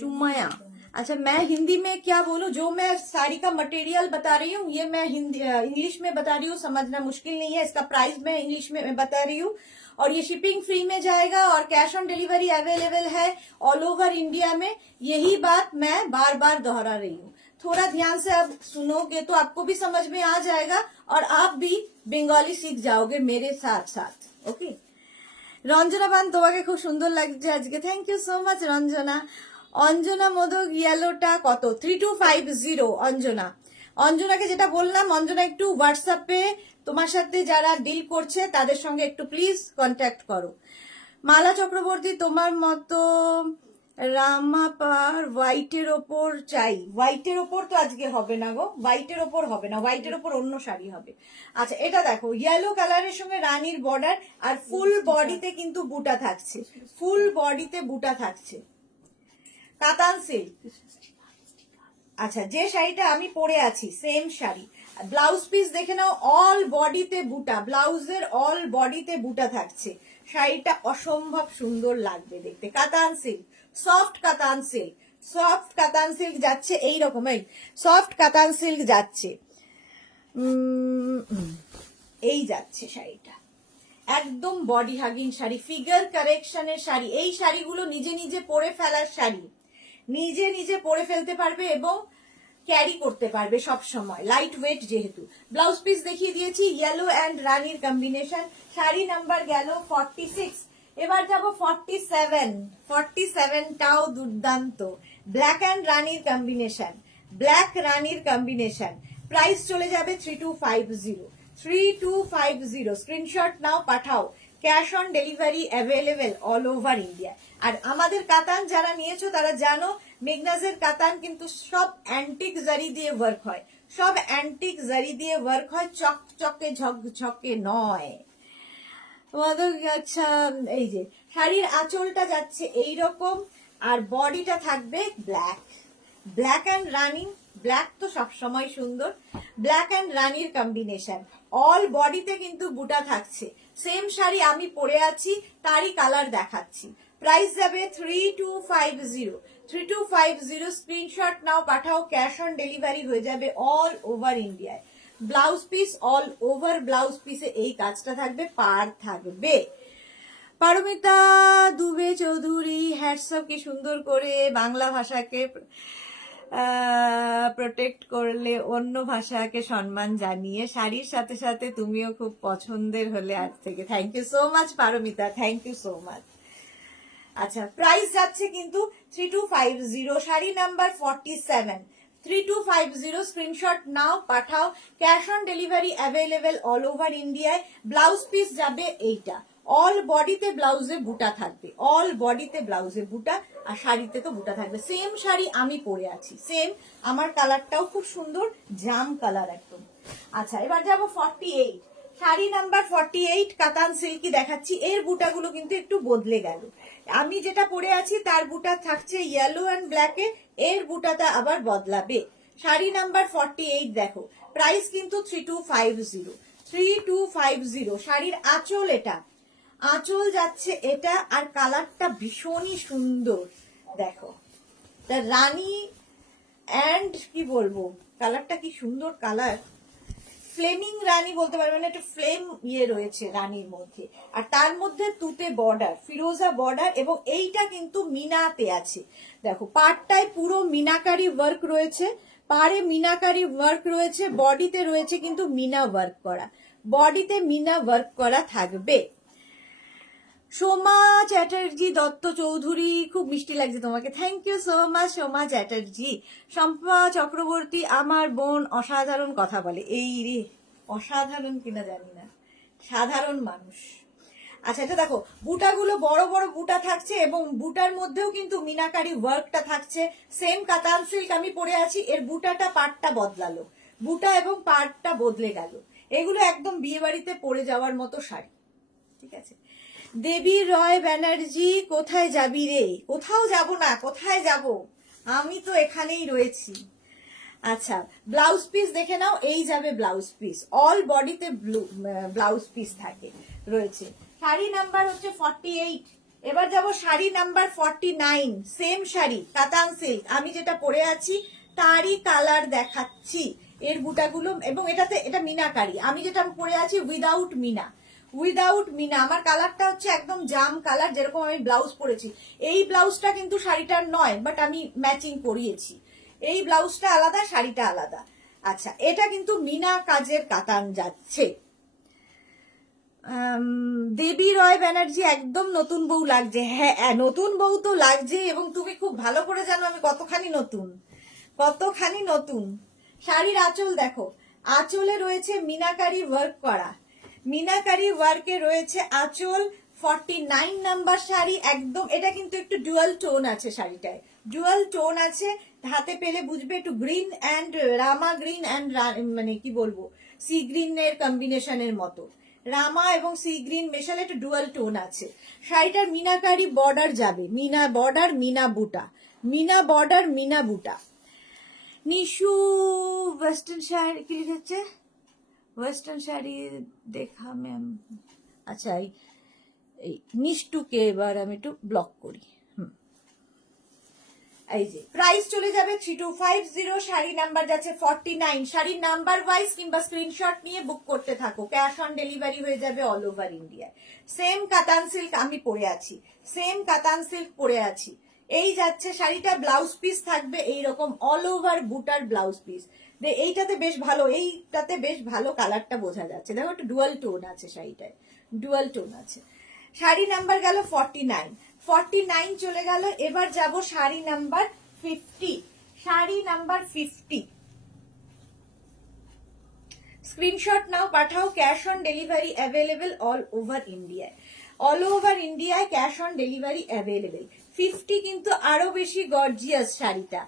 सुमया, अच्छा मैं हिंदी में क्या बोलूं? जो मैं साड़ी का मटेरियल बता रही हूँ ये मैं हिंदी इंग्लिश में बता रही हूँ, समझना मुश्किल नहीं है। इसका प्राइस मैं इंग्लिश में बता रही हूँ और ये शिपिंग फ्री में जाएगा और कैश ऑन डिलीवरी अवेलेबल है ऑल ओवर इंडिया में। यही बात मैं बार बार दोहरा रही हूँ। थोड़ा ध्यान से अब सुनोगे तो आपको भी समझ में आ जाएगा और आप भी बंगाली सीख जाओगे मेरे साथ साथ। ओके, রঞ্জনা পান, তোমাকে খুব সুন্দর লাগছে আজকে, thank you so much Ranjana. Anjana Modak, ইয়েলোটা কত? 3250। অঞ্জনা, অঞ্জনাকে যেটা বললাম, অঞ্জনা একটু হোয়াটসঅ্যাপে তোমার সাথে যারা ডিল করছে তাদের সঙ্গে একটু প্লিজ কন্ট্যাক্ট করো। মালা চক্রবর্তী, তোমার মতো রামাপার হোয়াইটের ওপর চাই। হোয়াইটের ওপর তো আজকে হবে না গো, হোয়াইটের ওপর হবে না, হোয়াইটের ওপর অন্য শাড়ি হবে। আচ্ছা এটা দেখো, ইয়েলো কালারের সঙ্গে রানীর বর্ডার আর ফুল বডিতে কিন্তু বুটা থাকছে, ফুল বডিতে বুটা থাকছে, কাতান সিল্ক। আচ্ছা যে শাড়িটা আমি পরে আছি সেম শাড়ি, ব্লাউজ পিস দেখে নাও, অল বডিতে বুটা, ব্লাউজের অল বডিতে বুটা থাকছে। শাড়িটা অসম্ভব সুন্দর লাগবে দেখতে, কাতান সিল্ক, সফট কাতান সিল্ক, সফট কাতান সিল্ক যাচ্ছে এই রকম, এই সফট কাতান সিল্ক যাচ্ছে, এই যাচ্ছে শাড়িটা, একদম বডি হাগিং শাড়ি, ফিগার কারেকশনের শাড়ি। এই শাড়িগুলো নিজে নিজে পরে ফেলার শাড়ি, নিজে নিজে পরে ফেলতে পারবে এবং ক্যারি করতে পারবে সব সময়, লাইট ওয়েট যেহেতু। ব্লাউজ পিস দেখিয়ে দিয়েছি, ইয়েলো অ্যান্ড রানীর কম্বিনেশন। শাড়ি নাম্বার গেল 46। এবার যাব 47। 47টাও দুর্দান্ত, ব্ল্যাক অ্যান্ড রানীর কম্বিনেশন, ব্ল্যাক রানীর কম্বিনেশন। প্রাইস চলে যাবে 3250। 3250 স্ক্রিনশট নাও, পাঠাও। Cash on delivery available all over India. আর আমাদের কাতান যারা নিয়েছো তারা জানো মেগনাজের কাতান কিন্তু সব অ্যান্টিক জারি দিয়ে ওয়ার্ক হয়, সব অ্যান্টিক জারি দিয়ে ওয়ার্ক হয়, চকচকে ঝকঝকে নয় তোমাদের। আচ্ছা এই যে শাড়ির আঁচলটা যাচ্ছে এইরকম আর বডিটা থাকবে black, black and Rani, black তো সবসময় সুন্দর, ব্ল্যাক অ্যান্ড রানির কম্বিনেশন। অল বডিতে কিন্তু বুটা থাকছে, সেম শাড়ি আমি পরে আছি তারই কালার দেখাচ্ছি। প্রাইস যাবে 3250। 3250 স্ক্রিনশট নাও, পাঠাও। ক্যাশ অন ডেলিভারি হয়ে যাবে অল ওভার ইন্ডিয়ায়। Blouse piece all over blouse পিসে এই কাজটা থাকবে, পার থাকবে। পারমিতা দুবে চৌধুরী, হ্যাটসঅ্যাপ, কি সুন্দর করে বাংলা ভাষাকে প্রোটেক্ট করলে, অন্য ভাষাকে সম্মান জানিয়ে। শাড়ির সাথে সাথে তুমিও খুব পছন্দের হলে আজ থেকে। Thank you so much Paramita, thank you so much. আচ্ছা প্রাইস যাচ্ছে কিন্তু 3250, শাড়ি নাম্বার 47। 3250 স্ক্রিনশট নাও, পাঠাও। Cash on delivery available all over ইন্ডিয়ায়। ব্লাউজ পিস যাবে এইটা, অল বডিতে ব্লাউজে বুটা থাকবে, অল বডিতে ব্লাউজে বুটা আর শাড়িতে তো বুটা থাকবে। সেম শাড়ি আমি পরে আছি, সেম, আমার কালারটাও খুব সুন্দর, জাম কালার একদম। আচ্ছা এবার যাবো 48। শাড়ি নাম্বার 48 কাতান সিল্কি দেখাচ্ছি। এর বুটাগুলো কিন্তু একটু বদলে গেল, আমি যেটা পরে আছি তার বুটা থাকছে ইয়েলো অ্যান্ড ব্ল্যাকে, এর বুটাটা আবার বদলাবে। শাড়ি নাম্বার 48 দেখো, প্রাইস কিন্তু 3250। 3250 শাড়ির আঁচল, এটা আঁচল যাচ্ছে এটা, আর কালারটা ভীষণই সুন্দর দেখো, রানী অ্যান্ড কি বলবো, কালারটা কি সুন্দর কালার, ফ্লেমিং রানী বলতে পারবে না, একটা ফ্লেম ইয়ে রয়েছে রানীর মধ্যে, আর তার মধ্যে তুতে বর্ডার, ফিরোজা বর্ডার, এবং এইটা কিন্তু মিনাতে আছে। দেখো পাড়টায় পুরো মিনাকারি ওয়ার্ক রয়েছে, পাড়ে মিনাকারি ওয়ার্ক রয়েছে, বডিতে রয়েছে কিন্তু মিনা ওয়ার্ক করা, বডিতে মিনা ওয়ার্ক করা থাকবে। সোমা চ্যাটার্জি দত্ত চৌধুরী, খুব মিষ্টি লাগছে তোমাকে, thank you so much Soma Chatterjee. Shampa Chakraborty, আমার বোন অসাধারণ কথা বলে। এই রে, অসাধারণ কিনা জানি না, সাধারণ মানুষ। আচ্ছা এটা দেখো, বুটাগুলো বড় বড় বুটা থাকছে এবং বুটার মধ্যেও কিন্তু মিনাকারি ওয়ার্কটা থাকছে। সেম কাতান সিল্ক আমি পরে আছি, এর বুটাটা পাটটা বদলালো, বুটা এবং পাটটা বদলে গেল। এগুলো একদম বিয়ে বাড়িতে পরে যাওয়ার মতো শাড়ি, ঠিক আছে। দেবী রয় ব্যানার্জি, কোথায় যাবি রে? কোথাও যাব না, কোথায় যাব, আমি তো এখানেই রয়েছি। আচ্ছা ব্লাউজ পিস দেখে নাও, এই যাবে ব্লাউজ পিস, অল বডিতে ব্লাউজ পিস থাকে রয়েছে। শাড়ি নাম্বার হচ্ছে 48। এবার যাব শাড়ি নাম্বার 49, সেম শাড়ি কাতান সিল্ক, আমি যেটা পরে আছি তারই কালার দেখাচ্ছি। এর বুটাগুলো এবং এটা মিনাকারি, আমি যেটা পরে আছি উইদাউট মিনা, উইদাউট মিনা। আমার কালারটা হচ্ছে একদম জাম কালার, যেরকম আমি ব্লাউজ পরেছি। এই ব্লাউজটা কিন্তু শাড়িটার নয়, বাট আমি ম্যাচিং করিয়েছি। এই ব্লাউজটা আলাদা, শাড়িটা আলাদা। আচ্ছা এটা কিন্তু মিনা কাজের কাতান যাচ্ছে। দেবী রয় ব্যানার্জি, একদম নতুন বউ লাগছে। হ্যাঁ নতুন বউ তো লাগছে, এবং তুমি খুব ভালো করে জানো আমি কতখানি নতুন, কতখানি নতুন। শাড়ির আঁচল দেখো, আঁচলে রয়েছে মিনাকারি ওয়ার্ক করা, মিনাকারি ওয়ার্কে রয়েছে আঁচল। 49 নাম্বার শাড়ি একদম। এটা কিন্তু একটু ডুয়াল টোন আছে শাড়িটায়, ডুয়াল টোন আছে, হাতে পেলে বুঝবে, একটু green and Rama green and মানে কি বলবো সি গ্রিনের কম্বিনেশনের মতো, রামা এবং সি গ্রিন মেশালে একটু ডুয়াল টোন আছে। শাড়িটার মিনাকারি বর্ডার যাবে, মিনা বর্ডার মিনা বুটা, মিনা বর্ডার মিনা বুটা। নিশু ওয়েস্টার্ন শাড়ি কি লিখেছে, ওয়েস্টার্ন শাড়ি দেখা ম্যাম। আচ্ছা এই নিষ্ঠুকে এবার আমি একটু ব্লক করি। এই যে প্রাইস চলে যাবে 3250, শাড়ি নাম্বার যাচ্ছে 49। শাড়ির নাম্বার ওয়াইজ কিংবা স্ক্রিনশট নিয়ে বুক করতে থাকো, ক্যাশ অন ডেলিভারি হয়ে যাবে অল ওভার ইন্ডিয়ায়। সেম কাতান সিল্ক আমি পরে আছি, সেম কাতান সিল্ক পরে আছি। এই যাচ্ছে শাড়িটা, ব্লাউজ পিস থাকবে এইরকম অল ওভার বুটার ব্লাউজ পিস। এইটাতে বেশ ভালো, এইটাতে বেশ ভালো কালারটা বোঝা যাচ্ছে, দেখো একটু ডুয়াল টোন আছে শাড়িটায়, ডুয়াল টোন আছে। শাড়ি নাম্বার গেল 49, 49 চলে গেল। এবার যাব sari number 50, sari number 50। Screenshot নাও, পাঠাও, cash on delivery available all over ইন্ডিয়ায়, অল ওভার ইন্ডিয়ায় ক্যাশ অন ডেলিভারি অ্যাভেলেবেল। 50 কিন্তু আরো বেশি গর্জিয়াস শাড়িটা।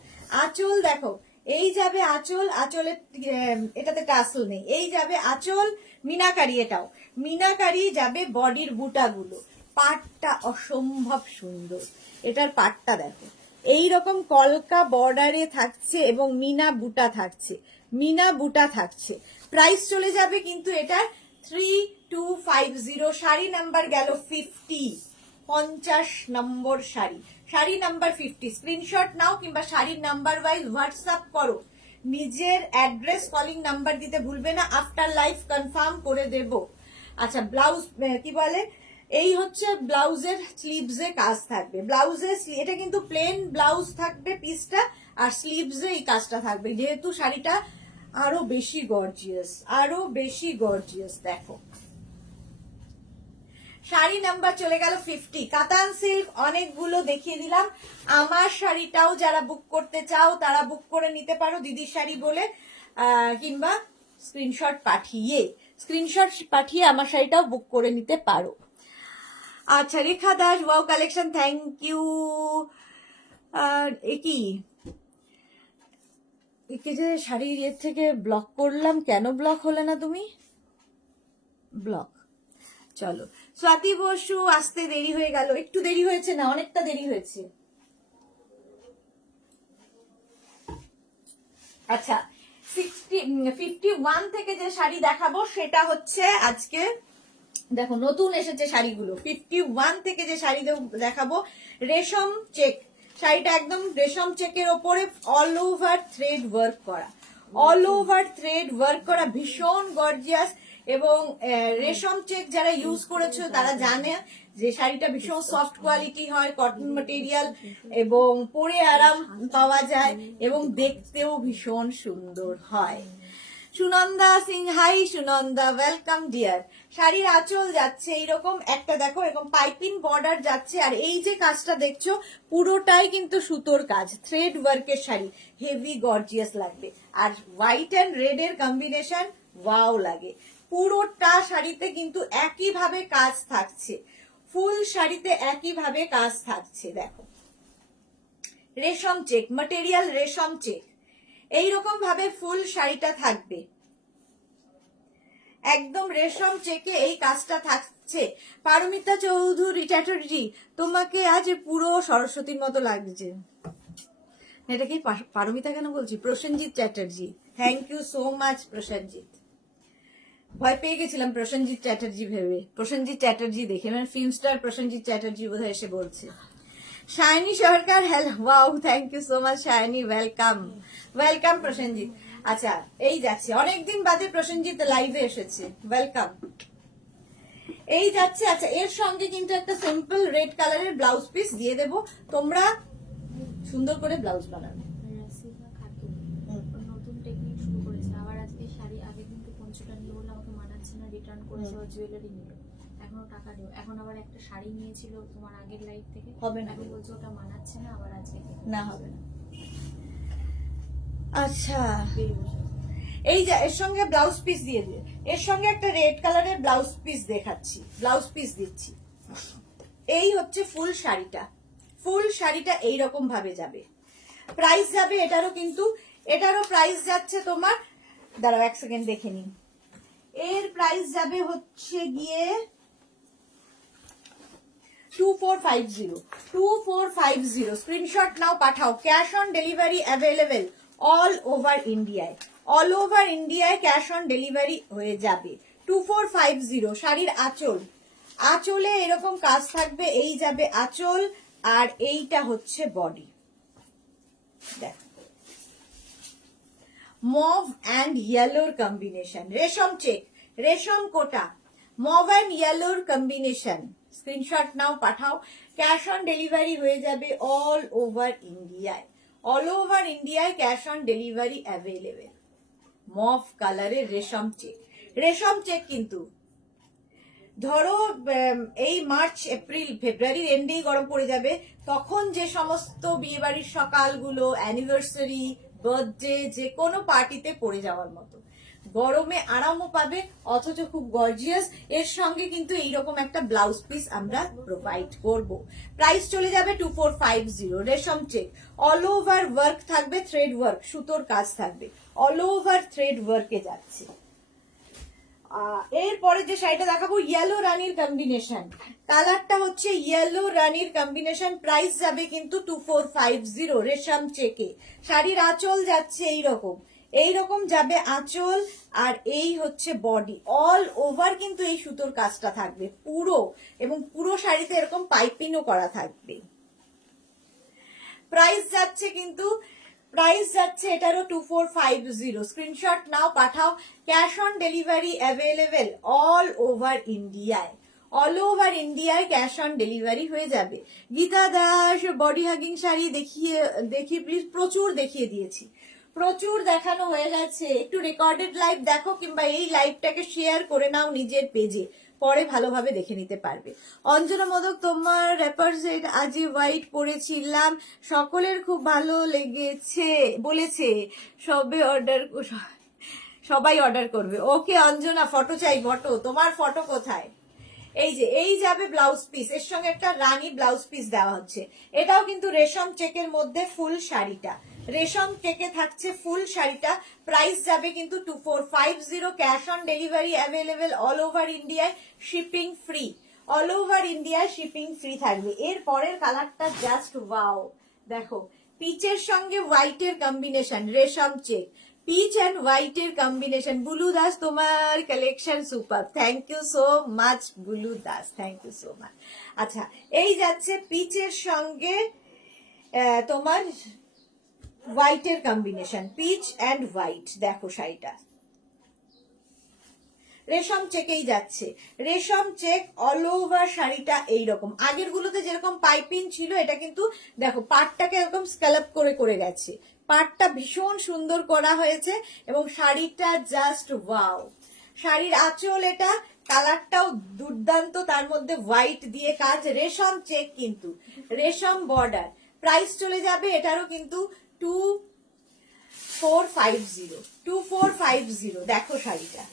আঁচল দেখো, এই যাবে আঁচল, আঁচলে এটাতে টাসল নেই, এই যাবে আঁচল মিনাকারি, এটাও মিনাকারি যাবে বডির বুটাগুলো। পাটটা অসম্ভব সুন্দর, এটার পাটটা দেখো এইরকম কলকা বর্ডারে থাকছে এবং মিনা বুটা থাকছে, মিনা বুটা থাকছে। প্রাইস চলে যাবে কিন্তু এটা 3250। শাড়ি নাম্বার গেল 50, 50 নম্বর শাড়ি, শাড়ি নাম্বার 50। স্ক্রিনশট নাও কিংবা শাড়ির নাম্বার ওয়াইজ হোয়াটসঅ্যাপ করো, নিজের অ্যাড্রেস কলিং নাম্বার দিতে ভুলবে না, আফটার লাইফ কনফার্ম করে দেব। আচ্ছা ব্লাউজ কি বলে, এই হচ্ছে ব্লাউজের স্লিভসে কাজ থাকবে, ব্লাউজের এটা কিন্তু প্লেন ব্লাউজ থাকবে পিসটা, আর স্লিভসে এই কাজটা থাকবে, যেহেতু শাড়িটা আরো বেশি গর্জিয়াস, আরো বেশি গর্জিয়াস। দেখো শাড়ি নাম্বার চলে গেল 50। কাতান সিল্ক অনেকগুলো দেখিয়ে দিলাম, আমার শাড়িটাও যারা বুক করতে চাও তারা বুক করে নিতে পারো দিদির শাড়ি বলে, কিংবা স্ক্রিনশট পাঠিয়ে আমার শাড়িটাও বুক করে নিতে পারো। আচ্ছা Rekha Das, wow collection, thank you. কি একে যে শাড়ির এর থেকে ব্লক করলাম, কেন ব্লক হলে না তুমি? ব্লক। চলো স্বাতি বসু, আসতে দেরি হয়ে গেল, একটু দেরি হয়েছে না, অনেকটা দেরি হয়েছে। আচ্ছা 51 থেকে যে শাড়ি দেখাবো সেটা হচ্ছে আজকে, দেখো নতুন এসেছে শাড়িগুলো। 51 থেকে যে শাড়ি দেখাবো রেশম চেক, শাড়িটা একদম রেশম চেকের ওপরে অল ওভার থ্রেড ওয়ার্ক করা, অল ওভার থ্রেড ওয়ার্ক করা, ভীষণ গর্জিয়াস। এবং রেশম চেক যারা ইউজ করেছো তারা জানে যে শাড়িটা ভীষণ সফট কোয়ালিটি হয়, কটন ম্যাটেরিয়াল, এবং পরে আরাম পাওয়া যায় এবং দেখতেও ভীষণ সুন্দর হয়। Sunanda Singh, hi Sunanda, welcome dear. শাড়ির আঁচল যাচ্ছে এইরকম একটা, দেখো এরকম পাইপিং বর্ডার যাচ্ছে, আর এই যে কাজটা দেখছো পুরোটাই কিন্তু সুতোর কাজ, থ্রেড ওয়ার্কের শাড়ি, হেভি গর্জিয়াস লাগবে। আর হোয়াইট অ্যান্ড রেড এর কম্বিনেশন ওয়াও লাগে, পুরোটা শাড়িতে কিন্তু একইভাবে কাজ থাকছে, ফুল শাড়িতে একইভাবে কাজ থাকছে। দেখো রেশম চেক, ম্যাটেরিয়াল রেশম চেক, এইরকম ভাবে ফুল শাড়িটা থাকবে, একদম রেশম চেকে এই কাজটা থাকছে। পারমিতা চৌধুরী চ্যাটার্জি, তোমাকে আজ পুরো সরস্বতীর মতো লাগছে। এটা কি পারমিতা কেন বলছি, Prosenjit Chatterjee, thank you so much Prosenjit. ভয় পেয়ে গেছিলাম প্রসেনজিৎ চ্যাটার্জি ভেবে, প্রসেনজিৎ চ্যাটার্জি দেখে, মানে ফিল্ম স্টার প্রসেনজিৎ চ্যাটার্জি বোধহয় এসে বলছে। Shaini Sarkar, hello, wow, thank you so much Shaini, welcome welcome Prosenjit. আচ্ছা এই যাচ্ছে, অনেকদিন বাদে প্রসেনজিৎ লাইভে এসেছে, ওয়েলকাম। এই যাচ্ছে। আচ্ছা এর সঙ্গে কিন্তু একটা সিম্পল রেড কালারের ব্লাউজ পিস দিয়ে দেব, তোমরা সুন্দর করে ব্লাউজ বানাবে। রাসিবা খাতুন নতুন টেকনিক শুরু করেছে, আবার আজকে শাড়ি আগে কিন্তু পঞ্চটা নিয়ে বলে আমাকে মানাচ্ছে না, রিটার্ন করেছে, আবার জুয়েলারি নিল, এখনো টাকা দিও। এখন আবার একটা শাড়ি নিয়েছিল তোমার আগের লাইফ থেকে, হবে না, এখন বলছে ওটা মানাচ্ছে না, আবার আজকে না হবে না। আচ্ছা এই যে এর সঙ্গে ব্লাউজ পিস দিয়ে দিবে, এর সঙ্গে একটা রেড কালারের ব্লাউজ পিস দেখাচ্ছি, ব্লাউজ পিস দিচ্ছি। এই হচ্ছে ফুল শাড়িটা, ফুল শাড়িটা এইরকম ভাবে যাবে। প্রাইস যাবে এটারও, কিন্তু এটারও প্রাইস যাচ্ছে তোমার, দাঁড়াও এক সেকেন্ড দেখে নিই, এর প্রাইস যাবে হচ্ছে গিয়ে 2450 স্ক্রিনশট নাও, পাঠাও। Cash on delivery available all over ইন্ডিয়ায়, অল ওভার ইন্ডিয়ায় ক্যাশ অন ডেলিভারি হয়ে যাবে। 2450। শাড়ির আঁচল, আঁচলে এরকম কাজ থাকবে, এই যাবে আঁচল, আর এইটা হচ্ছে বডি। দেখ মভ অ্যান্ড ইয়েলোর কম্বিনেশন, রেশম চেক, রেশম কোটা, মভ অ্যান্ড ইয়েলোর কম্বিনেশন। স্ক্রিনশট নাও, পাঠাও। ক্যাশ অন ডেলিভারি হয়ে যাবে অল ওভার ইন্ডিয়ায়, অল ওভার ইন্ডিয়ায় cash on delivery available. Mauve কালারের রেশম চেক, রেশম চেক কিন্তু ধরো এই মার্চ এপ্রিল ফেব্রুয়ারির এন্ডেই গরম পড়ে যাবে, তখন যে সমস্ত বিয়ে বাড়ির সকালগুলো, অ্যানিভার্সারি, বার্থডে, যে কোনো পার্টিতে পড়ে যাওয়ার মতো, গরমে আরামও পাবে, অথচ খুব গর্জিয়াস। এর সঙ্গে কিন্তু এইরকম একটা ব্লাউজ পিস আমরা প্রোভাইড করব। প্রাইস চলে যাবে 2450। রেশম চেক, অল ওভার ওয়ার্ক থাকবে, থ্রেড ওয়ার্ক, সুতোর কাজ থাকবে, অল ওভার থ্রেড ওয়ার্কে যাচ্ছে। এরপরে যে শাড়িটা দেখাবো ইয়েলো রানীর কম্বিনেশন, কালারটা হচ্ছে ইয়েলো রানীর কম্বিনেশন, প্রাইস যাবে কিন্তু 2450 রেশম চেকে। শাড়ির আঁচল যাচ্ছে এইরকম, এইরকম যাবে আঁচল, আর এই হচ্ছে বডি, অল ওভার কিন্তু এই সুতোর কাজটা থাকবে পুরো, এবং পুরো শাড়িতে এরকম পাইপিংও করা থাকবে। প্রাইস যাচ্ছে কিন্তু, প্রাইস যাচ্ছে এটারও 2450। স্ক্রিনশট নাও, পাঠাও। Cash on delivery available all over ইন্ডিয়ায়, অল ওভার ইন্ডিয়ায় ক্যাশ অন ডেলিভারি হয়ে যাবে। গীতা দাস বডি হাগিং শাড়ি দেখি প্লিজ, প্রচুর দেখিয়ে দিয়েছি, প্রচুর দেখানো হয়ে গেছে। একটু রেকর্ডেড লাইভ দেখো, কিংবা এই লাইভটাকে শেয়ার করে নাও নিজের পেজে, পরে ভালোভাবে দেখে নিতে পারবে। অঞ্জনা মোদক, তোমার র্যাপার সেট আজি হোয়াইট পরেছিলাম, সকলের খুব ভালো লেগেছে বলেছে, সবাই অর্ডার করবে। ওকে অঞ্জনা, ফটো চাই, ফটো, তোমার ফটো কোথায়? এই যে এই যাবে ব্লাউজ পিস, এর সঙ্গে একটা রানী ব্লাউজ পিস দেওয়া হচ্ছে। এটাও কিন্তু রেশম চেকের মধ্যে ফুল শাড়িটা, রেশম চেকে থাকছে ফুল শাড়িটা। প্রাইস যাবে কিন্তু 2450। Cash on delivery available all over ইন্ডিয়ায়, শিপিং ফ্রি, অল ওভার ইন্ডিয়ায় শিপিং ফ্রি থাকবে। এর পরের কালারটা জাস্ট ওয়াও, দেখো পিচের সঙ্গে হোয়াইটের কম্বিনেশন, রেশম চেক, পিচ অ্যান্ড হোয়াইটের কম্বিনেশন। বুলু দাস, তোমার collection super, thank you so much Bulu Das, thank you so much. আচ্ছা এই যাচ্ছে পিচের সঙ্গে তোমার হোয়াইটের কম্বিনেশন, পিচ অ্যান্ড হোয়াইট। দেখো শাড়িটা রেশম চেকেই যাচ্ছে, রেশম চেক অল ওভার শাড়িটা এইরকম। আগের গুলোতে যেরকম পাইপিং ছিল, এটা কিন্তু দেখো পাটটাকে এরকম স্ক্যালপ করে করে গেছে, পাটটা ভীষণ সুন্দর করা হয়েছে, এবং শাড়িটা জাস্ট ওয়াও। শাড়ির আঁচল এটা, কালারটাও দুর্দান্ত, তার মধ্যে হোয়াইট দিয়ে কাজ, রেশম চেক কিন্তু, রেশম বর্ডার। প্রাইস চলে যাবে এটারও কিন্তু 2450। দেখো শাড়িটা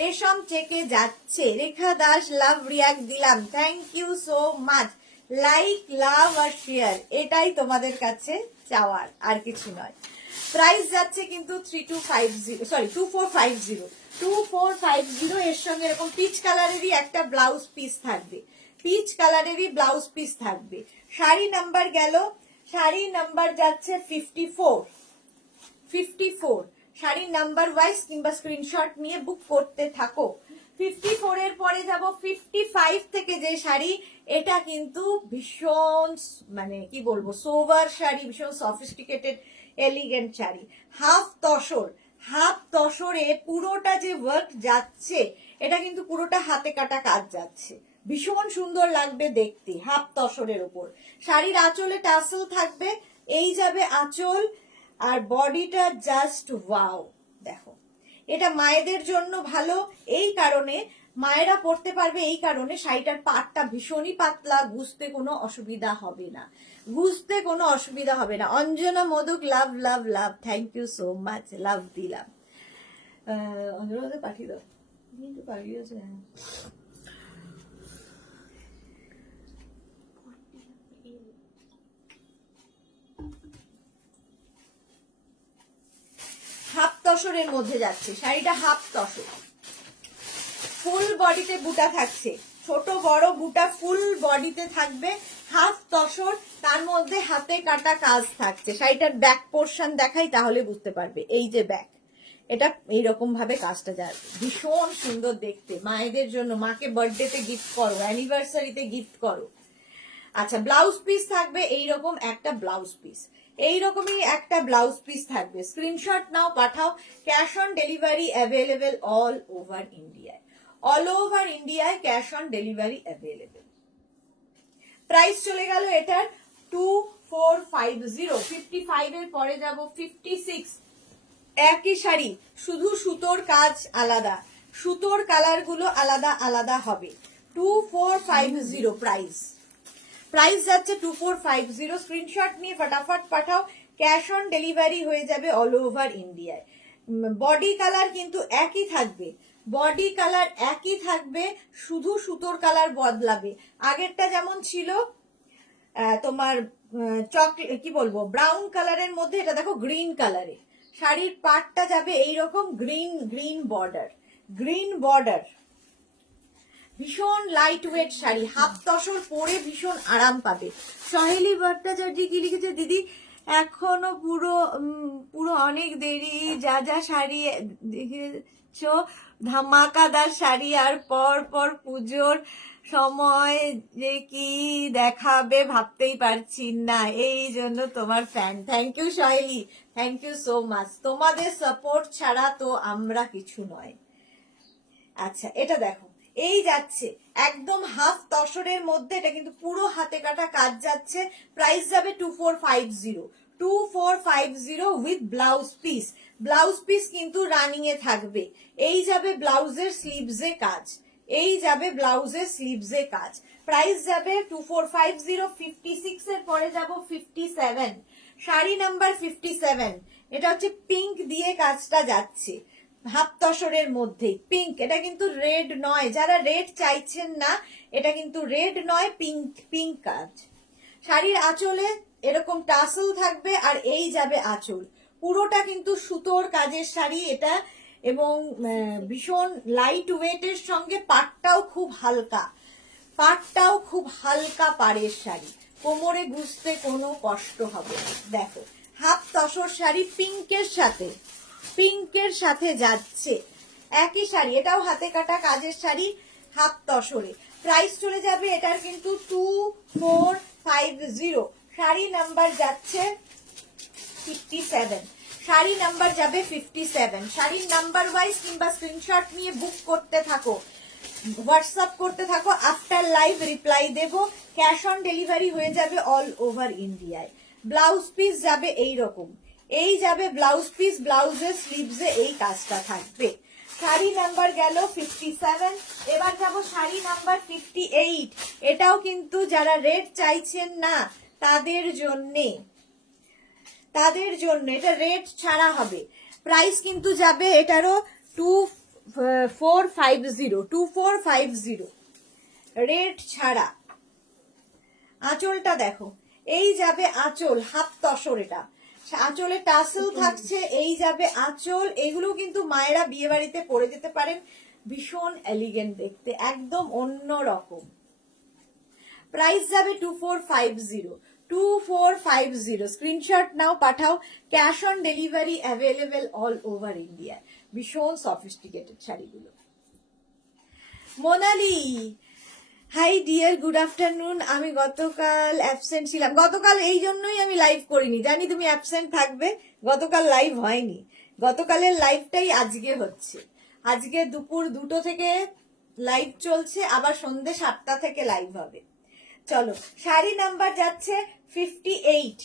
রেশম চেকে যাচ্ছে, রেখা দাস লাভ রিয়াক্ট দিলাম, thank you so much. Like, love আর শেয়ার, এটাই তোমাদের কাছে চাওয়ার, আর কিছু নয়। প্রাইস যাচ্ছে কিন্তু 2450 এর সঙ্গে এরকম পিচ কালারেরই একটা ব্লাউজ পিস থাকবে, পিচ কালারেরই ব্লাউজ পিস থাকবে। শাড়ি নাম্বার গেল, শাড়ি নাম্বার যাচ্ছে 54, শাড়ির নাম্বার ওয়াইজ কিংবা স্ক্রিনশট নিয়ে বুক করতে থাকো। 54 এর পরে যাব 55 থেকে যে শাড়ি, এটা কিন্তু ভীষণ মানে কি বলবো সোভার শাড়ি, ভীষণ সফিস্টিকেটেড এলিগেন্ট শাড়ি। হাফ তসরে পুরোটা যে ওয়ার্ক যাচ্ছে, এটা কিন্তু পুরোটা হাতে কাটা কাজ যাচ্ছে, ভীষণ সুন্দর লাগবে দেখতে হাফ তসরের উপর। শাড়ির আঁচলে টাসেল থাকবে, এই যাবে আঁচল, আর বডিটা জাস্ট ওয়াও। দেখো, এটা মায়েদের জন্য ভালো, এই কারণে মায়েরা পরতে পারবে, এই কারণে শাড়িটার পাটটা ভীষণই পাতলা, বুঝতে কোনো অসুবিধা হবে না, বুঝতে কোনো অসুবিধা হবে না। অঞ্জনা মোদক লাভ লাভ লাভ, থ্যাংক ইউ সো মাচ, লাভ দিলাম। অঞ্জনা মোদক পাঠিয়ে দাও, পাঠিয়েছে। হাফ তসরের মধ্যে যাচ্ছে শাড়িটা, হাফ তসর, ফুল বডিতে বুটা থাকছে, ছোট বড় বুটা ফুল বডিতে থাকবে, হাফ তসর, তার মধ্যে হাতে কাটা কাজ থাকছে। শাড়িটার ব্যাক পোর্শন দেখাই তাহলে বুঝতে পারবে, এই যে ব্যাক, এটা এইরকম ভাবে কাজটা যাবে, ভীষণ সুন্দর দেখতে, মায়েদের জন্য, মাকে বার্থডেতে গিফট করো, অ্যানিভার্সারিতে গিফট করো। আচ্ছা, ব্লাউজ পিস থাকবে এইরকম একটা ব্লাউজ পিস, এইরকমই একটা ব্লাউজ পিস থাকবে। স্ক্রিনশট নাও, পাঠাও। Cash on delivery available all over ইন্ডিয়ায়, অল ওভার ইন্ডিয়ায় cash on delivery available. Price চলে গেল এটার 2450। 55 এর পরে যাব 56, একই শাড়ি, শুধু সুতোর কাজ আলাদা, সুতোর কালার গুলো আলাদা আলাদা হবে। 2450 প্রাইস যাচ্ছে 2450। স্ক্রিনশট নিয়ে ফটাফট পাঠাও, ক্যাশ অন ডেলিভারি হয়ে যাবে অল ওভার ইন্ডিয়ায়। বডি কালার কিন্তু একই থাকবে, বডি কালার একই থাকবে, শুধু সুতোর কালার বদলাবে। আগেরটা যেমন ছিল তোমার চকলেট, কি বলবো, ব্রাউন কালারের মধ্যে, এটা দেখো গ্রিন কালারে। শাড়ির পাটটা যাবে এইরকম গ্রিন বর্ডার, ভীষণ light weight sari, half tussar পরে ভীষণ আরাম পাবে। সহেলি ভট্টাচার্য কি লিখেছে, দিদি এখনো পুরো অনেক দেরি, যা যা শাড়ি দেখেছো ধামাকাদার শাড়ি, আর পর পুজোর সময় যে কি দেখাবে ভাবতেই পারছি না, এই জন্য তোমার fan. Thank you Saheli, thank you so much, তোমাদের সাপোর্ট ছাড়া তো আমরা কিছু নয়। আচ্ছা, এটা দেখো, এই যাচ্ছে একদম হাফ তসরের মধ্যে, এটা কিন্তু পুরো হাতে কাটা কাজ যাচ্ছে। প্রাইস যাবে 2450 with blouse piece. Blouse piece কিন্তু রানিং এ থাকবে। এই যাবে ব্লাউজের স্লিভসে কাজ, এই যাবে ব্লাউজের স্লিভসে কাজ। প্রাইস যাবে 2450। 56 এর পরে যাব 57, শাড়ি নাম্বার 57। এটা হচ্ছে পিঙ্ক দিয়ে কাজটা যাচ্ছে, হাফ তসরের মধ্যে পিঙ্ক, এটা কিন্তু রেড নয়, যারা রেড চাইছেন না, এটা কিন্তু রেড নয়, পিঙ্ক কাজ। শাড়ির আঁচলে এরকম টাসেল থাকবে, আর এই যাবে আঁচল, পুরোটা কিন্তু সুতোর কাজের শাড়ি এটা, এবং ভীষণ লাইট ওয়েটের সঙ্গে পাটটাও খুব হালকা পাড়ের শাড়ি, কোমরে গুজতে কোনো কষ্ট হবে না। দেখো, হাফ তসর শাড়ি পিঙ্কের সাথে যাচ্ছে, একই শাড়ি, এটাও হাতে কাটা কাজের শাড়ি, হাফ তসরে। প্রাইস চলে যাবে এটার কিন্তু 2450। শাড়ি নাম্বার যাচ্ছে 57, শাড়ি নাম্বার যাবে 57। শাড়ির নাম্বার ওয়াইজ কিংবা স্ক্রিনশট নিয়ে বুক করতে থাকো, হোয়াটসঅ্যাপ করতে থাকো, আফটার লাইভ রিপ্লাই দেবো। ক্যাশ অন ডেলিভারি হয়ে যাবে অল ওভার ইন্ডিয়ায়। ব্লাউজ পিস যাবে এইরকম, এই যাবে ব্লাউজ পিস, ব্লাউজের স্লিভসে এই কাজটা থাকবে। শাড়ি নাম্বার গেল 57। এবার যাব শাড়ি নাম্বার 58। এটাও কিন্তু যারা রেড চাইছেন না তাদের জন্য এটা রেড ছাড়া হবে। প্রাইস কিন্তু যাবে এটারও 2450 রেড ছাড়া। আঁচলটা দেখো, এই যাবে আঁচল, হাফ তসর এটা, আঁচলে টাসেল থাকছে, এই যাবে আঁচল। এগুলো কিন্তু মায়েরা বিয়ে বাড়িতে পরে যেতে পারেন, ভীষণ এলিগেন্ট দেখতে, একদম অন্য রকম। প্রাইস যাবে 2450 স্ক্রিনশট নাও, পাঠাও। Cash on delivery available all over India. ভীষণ সফিস্টিকেটেড শাড়িগুলো। Monali, high deer, good afternoon. আমি গতকাল অ্যাবসেন্ট ছিলাম। গতকাল এই জন্যই আমি লাইভ করিনি, জানি তুমি অ্যাবসেন্ট থাকবে। গতকাল লাইভ হয়নি, গতকালের লাইভটাই আজকে হচ্ছে। আজকে দুপুর 2টো থেকে লাইভ চলছে, আবার সন্ধ্যে 7টা থেকে লাইভ হবে। চলো, শাড়ি নাম্বার যাচ্ছে 58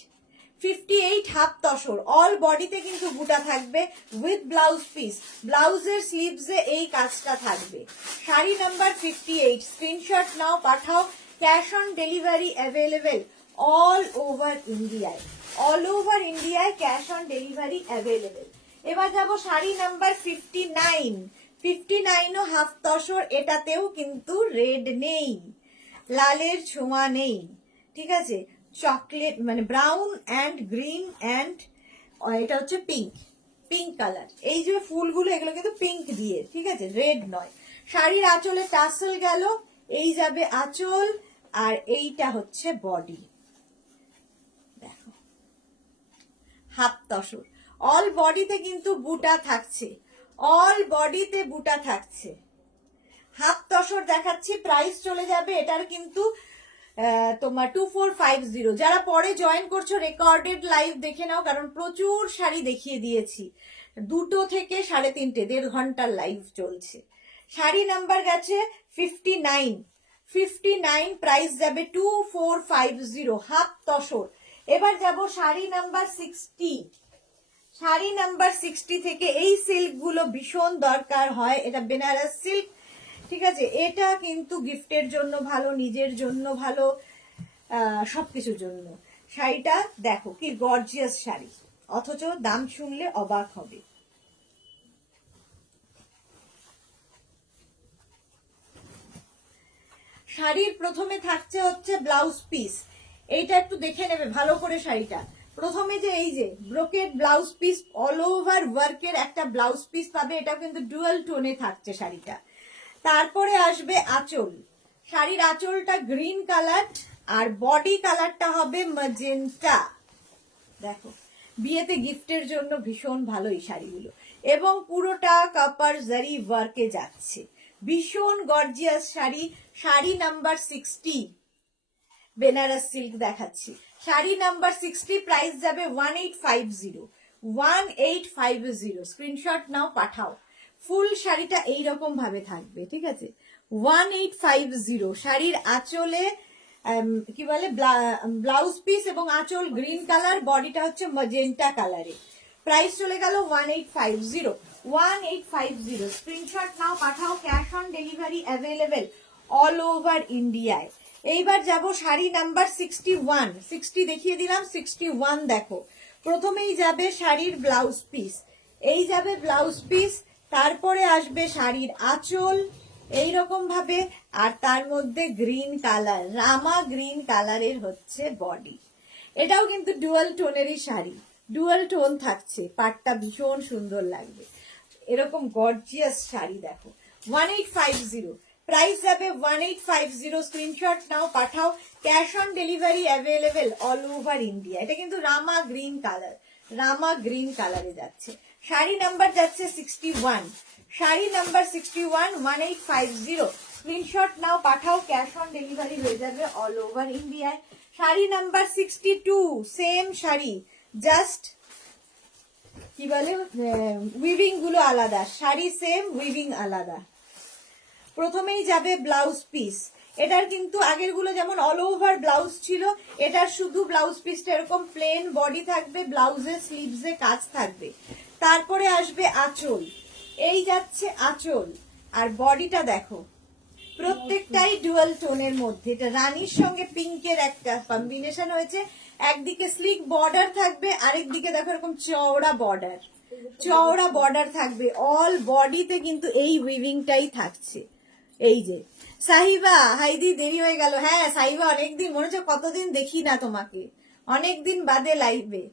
হাফ তসর, অল বডিতে কিন্তু বুটা থাকবে উইথ ব্লাউজ পিস, ব্লাউজের স্লিভসে এই কাজটা থাকবে। শাড়ি নাম্বার 58, স্ক্রিনশট নাও, পাঠাও। Cash on delivery available all over ইন্ডিয়ায়, অল ওভার ইন্ডিয়ায় ক্যাশ অন ডেলিভারি অ্যাভেলেবেল। এবার যাবো শাড়ি নাম্বার 59ও হাফ তসর, এটাতেও কিন্তু রেড নেই, লালের ছোঁয়া নেই, ঠিক আছে। চকলেট মানে ব্রাউন অ্যান্ড গ্রিন অ্যান্ড এটা হচ্ছে পিঙ্ক কালার। এই যে ফুলগুলো এগুলো কিন্তু পিঙ্ক দিয়ে, ঠিক আছে, রেড নয়। শাড়ির আঁচলে টাসেল গেল, এই যাবে আঁচল, আর এইটা হচ্ছে বডি। দেখো, হাফ তসর, অল বডিতে কিন্তু বুটা থাকছে, অল বডিতে বুটা থাকছে। হাফ তসর দেখাচ্ছি, প্রাইস চলে যাবে এটার কিন্তু তোমার 2450। যারা পরে জয়েন করছো রেকর্ডেড লাইভ দেখে নাও, কারণ প্রচুর শাড়ি দেখিয়ে দিয়েছি। 2টো থেকে 3:30, 1.5 ঘন্টার লাইভ চলছে। শাড়ি নাম্বার গেছে 59, প্রাইস যাবে 2450, হাফ তসর। এবার যাব শাড়ি নাম্বার 60। শাড়ি নাম্বার 60 থেকে এই সিল্ক গুলো ভীষণ দরকার হয়, এটা বেনারস সিল্ক, ঠিক আছে। এটা কিন্তু গিফটের জন্য ভালো, নিজের জন্য ভালো, সবকিছুর জন্য। শাড়িটা দেখো কি গর্জিয়াস শাড়ি, অথচ দাম শুনলে অবাক হবে। শাড়ির প্রথমে থাকছে হচ্ছে ব্লাউজ পিস, এইটা একটু দেখে নেবে ভালো করে শাড়িটা। প্রথমে যে এই যে brocade blouse piece, all over ওয়ার্কের একটা ব্লাউজ পিস পাবে, এটা কিন্তু ডুয়াল টোনে থাকছে শাড়িটা। তারপরে আসবে আঁচল, শাড়ির আঁচলটা গ্রিন কালার, আর বডি কালারটা হবে ম্যাজেন্টা। দেখো, বিয়েতে গিফটের জন্য ভীষণ ভালো এই শাড়িগুলো, এবং পুরোটা কপার জারি ওয়ার্কে যাচ্ছে, ভীষণ gorgeous sari. Sari number 60, Banaras silk দেখাচ্ছি। শাড়ি নাম্বার 60, প্রাইস যাবে 1850, স্ক্রিনশট নাও, পাঠাও। ফুল শাড়িটা এইরকম ভাবে থাকবে, ঠিক আছে। 1850, শাড়ির আঁচলে কি বলে ব্লাউজ পিস এবং আঁচল গ্রিন কালার, বডিটা হচ্ছে ম্যাজেন্টা কালারে। প্রাইস চলে গেল 1850, স্ক্রিনশট নাও, পাঠাও। Cash on delivery available all over ইন্ডিয়ায়। এইবার যাব শাড়ি নাম্বার 61, 60 দেখিয়ে দিলাম, 61 দেখো। প্রথমেই যাবে শাড়ির ব্লাউজ পিস, এই যাবে ব্লাউজ পিস, তারপরে আসবে শাড়ির আঁচল এইরকম ভাবে, আর তার মধ্যে গ্রিন কালার, রামা গ্রিন কালারের হচ্ছে বডি। এটাও কিন্তু ডুয়াল টোনেরই শাড়ি, ডুয়াল টোন থাকছে, পাটটা ভীষণ সুন্দর লাগবে। এরকম গর্জিয়াস শাড়ি দেখো, 1850, প্রাইস যাবে 1850, স্ক্রিনশট নাও, পাঠাও। Cash on delivery available all over India. এটা কিন্তু রামা গ্রিন কালার, রামা গ্রিন কালারে যাচ্ছে। শাড়ি নাম্বার যাচ্ছে 61, শাড়ি নাম্বার 61, 1850, স্ক্রিনশট নাও, পাঠাও। ক্যাশ অন ডেলিভারি হয়ে যাবে অল ওভার ইন্ডিয়ায়। Sari number 62, same sari, just কি বলে উইভিং গুলো আলাদা, শাড়ি সেম, উইভিং আলাদা। প্রথমেই যাবে ব্লাউজ পিস, এটার কিন্তু আগের গুলো যেমন অল ওভার ব্লাউজ ছিল, এটার শুধু ব্লাউজ পিসটা এরকম প্লেন বডি থাকবে, ব্লাউজের স্লিভসে কাজ থাকবে। তারপরে আসবে আঁচল, এই যাচ্ছে আঁচল, আর বডিটা দেখো প্রত্যেকটাই ডুয়াল টোনের মধ্যে। এটা রানীর সঙ্গে পিঙ্কের একটা কম্বিনেশন হয়েছে, একদিকে স্লিক বর্ডার থাকবে, আরেক দিকে দেখো এরকম চওড়া বর্ডার, চওড়া বর্ডার থাকবে, অল বডিতে কিন্তু এই উইভিংটাই থাকছে। এই যে সাহিবা, হাইদি দেরি হয়ে গেল। হ্যাঁ সাহিবা, অনেকদিন, মনে হচ্ছে কতদিন দেখি না তোমাকে, অনেকদিন বাদে লাইভে।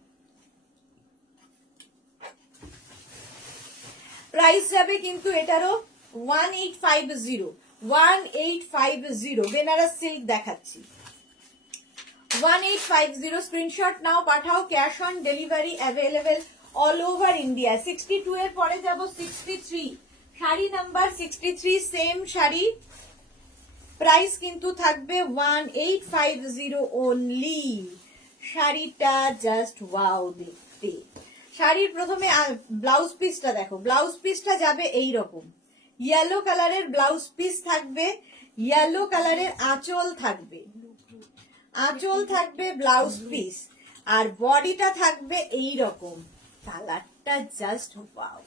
প্রাইস যাবে কিন্তু এটারও 1850, 1850 বেনারস সিল্ক দেখাচ্ছি। 1850 স্ক্রিনশট নাও, পাঠাও। Cash on delivery available all over India. 62 এর পরে যাব 63, sari number 63, same sari. Price কিন্তু থাকবে 1850 অনলি। শাড়িটা জাস্ট ওয়াও দেখতে। শাড়ির প্রথমে ব্লাউজ পিসটা দেখো, ব্লাউজ পিসটা যাবে এই রকম, ইয়েলো কালারের ব্লাউজ পিস থাকবে, ইয়েলো কালারের আঁচল থাকবে, আঁচল থাকবে ব্লাউজ পিস, আর বডিটা থাকবে এই রকম। কালারটা জাস্ট ওয়াও।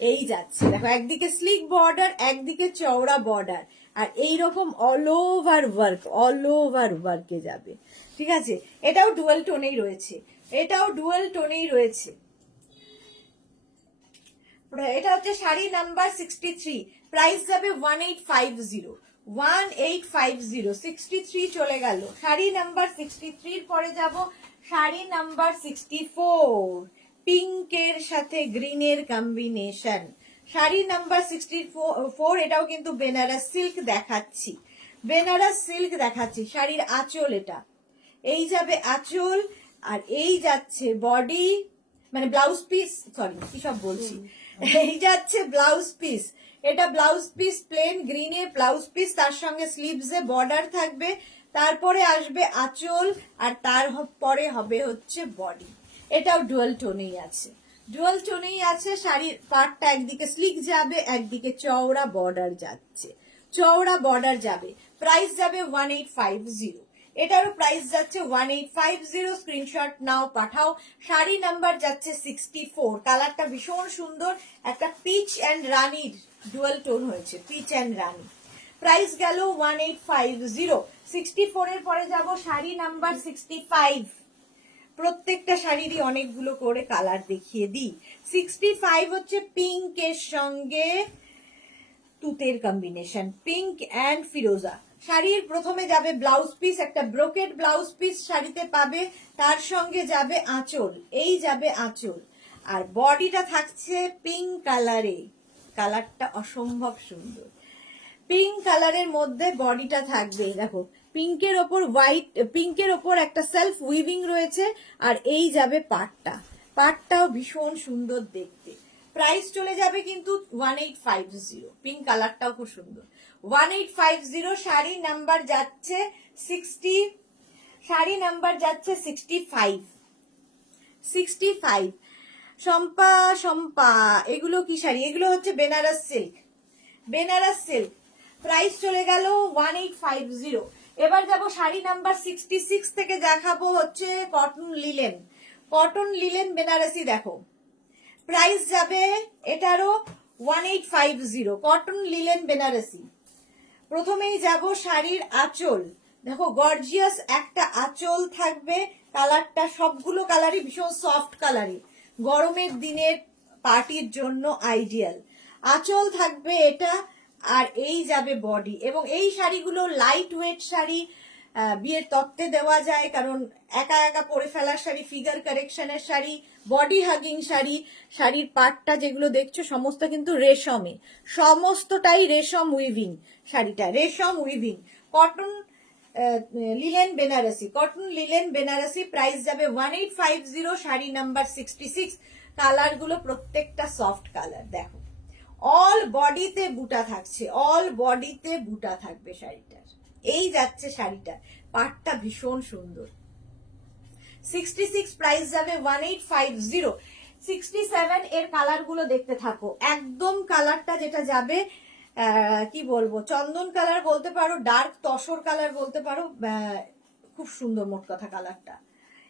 এই যাচ্ছে দেখো, একদিকে স্লিক বর্ডার, একদিকে চওড়া বর্ডার, আর এইরকম all over work, all over ওয়ার্কে যাবে। ঠিক আছে, এটাও ডুয়াল টোনেই রয়েছে, এটাও ডুয়াল টোনেই রয়েছে। এটা হচ্ছে শাড়ি নাম্বার 63, প্রাইস যাবে 1850, 1850, 63 চলে গেল। শাড়ি নাম্বার 63 এর পরে যাব শাড়ি নাম্বার 64, পিঙ্কের সাথে গ্রিনের কম্বিনেশন। শাড়ি নাম্বার 64, এটাও কিন্তু বেনারস সিল্ক দেখাচ্ছি, বেনারস সিল্ক দেখাচ্ছি। শাড়ির আঁচল এটা, এই যাবে আঁচল, আর এই যাচ্ছে বডি, মানে ব্লাউজ পিস, সরি কি সব বলছি, এই যাচ্ছে ব্লাউজ পিস। এটা ব্লাউজ পিস, প্লেন গ্রিনে ব্লাউজ পিস, তার সঙ্গে স্লিভসে বর্ডার থাকবে, তারপরে আসবে আঁচল, আর তারপরে হবে হচ্ছে বডি। এটাও ডুয়াল টোনেই আছে, ডুয়াল টোনেই আছে। শাড়ির পার্টটা একদিকে স্লিক যাবে, একদিকে চওড়া বর্ডার যাচ্ছে, চওড়া বর্ডার যাবে। প্রাইস যাবে 1850, এটারও প্রাইস যাচ্ছে 1850। স্ক্রিনশট নাও, পাঠাও। শাড়ি নাম্বার যাচ্ছে 64, কালারটা ভীষণ সুন্দর, একটা পিচ অ্যান্ড রানির ডুয়াল টোন হয়েছে, পিচ অ্যান্ড রানি। প্রাইস গেল 1850। 64 এর পরে যাব শাড়ি নাম্বার 65। প্রত্যেকটা শাড়িরই অনেকগুলো করে কালার দেখিয়ে দিই। 65 হচ্ছে পিঙ্কের সঙ্গে তুতের কম্বিনেশন, পিঙ্ক অ্যান্ড ফিরোজা। শাড়ির প্রথমে যাবে ব্লাউজ পিস, একটা ব্রোকেড ব্লাউজ পিস শাড়িতে পাবে, তার সঙ্গে যাবে আঁচল, এই যাবে আঁচল, আর বডিটা থাকছে পিঙ্ক কালারে। কালারটা অসম্ভব সুন্দর, পিঙ্ক কালারের মধ্যে বডিটা থাকবে। দেখো পিঙ্কের ওপর হোয়াইট, পিঙ্কের ওপর একটা সেলফ উইভিং রয়েছে, আর এই যাবে পাটটা, পাটটাও ভীষণ সুন্দর দেখতে। প্রাইস চলে যাবে কিন্তু 1850, পিঙ্ক কালারটাও খুব সুন্দর। 1850। শাড়ি নাম্বার যাচ্ছে 60, শাড়ি নাম্বার যাচ্ছে 65, 65। শম্পা, শম্পা, এগুলো কি শাড়ি? এগুলো হচ্ছে Banaras silk, Banaras silk. Price চলে গেল 1850। এবার যাব শাড়ি নাম্বার 66 থেকে দেখাবো হচ্ছে cotton linen, cotton linen Banarasi. দেখো প্রাইস যাবে এটারও 1850, কটন লিলেন বেনারসি। প্রথমেই যাব শাড়ির আঁচল, দেখো গর্জিয়াস একটা আঁচল থাকবে, কালারটা সবগুলো কালারই ভীষণ সফট কালারই, গরমের দিনের পার্টির জন্য আইডিয়াল। আঁচল থাকবে এটা, আর এই যাবে বডি। এবং এই শাড়িগুলো লাইট ওয়েট শাড়ি, বিয়ের তত্ত্বে দেওয়া যায়, কারণ একা একা পরে ফেলার শাড়ি, ফিগার কারেকশনের শাড়ি, বডি হাগিং শাড়ি। শাড়ির পাটটা যেগুলো দেখছো সমস্ত কিন্তু রেশমে, সমস্তটাই রেশম উইভিং, শাড়িটা রেশম weaving. Cotton linen Banarasi, cotton linen Banarasi. Price যাবে 1850। শাড়ি নাম্বার 66, কালার গুলো প্রত্যেকটা সফট কালার। দেখো অল বডিতে বুটা থাকছে, অল বডিতে বুটা থাকবে শাড়িটার, এই যাচ্ছে শাড়িটা, পাটটা ভীষণ সুন্দর। 66 প্রাইস যাবে 1850। 67 এর কালার গুলো দেখতে থাকো, একদম কালারটা যেটা যাবে কি বলবো, চন্দন কালার বলতে পারো, ডার্ক তসর কালার বলতে পারো, খুব সুন্দর মোট কথা কালারটা।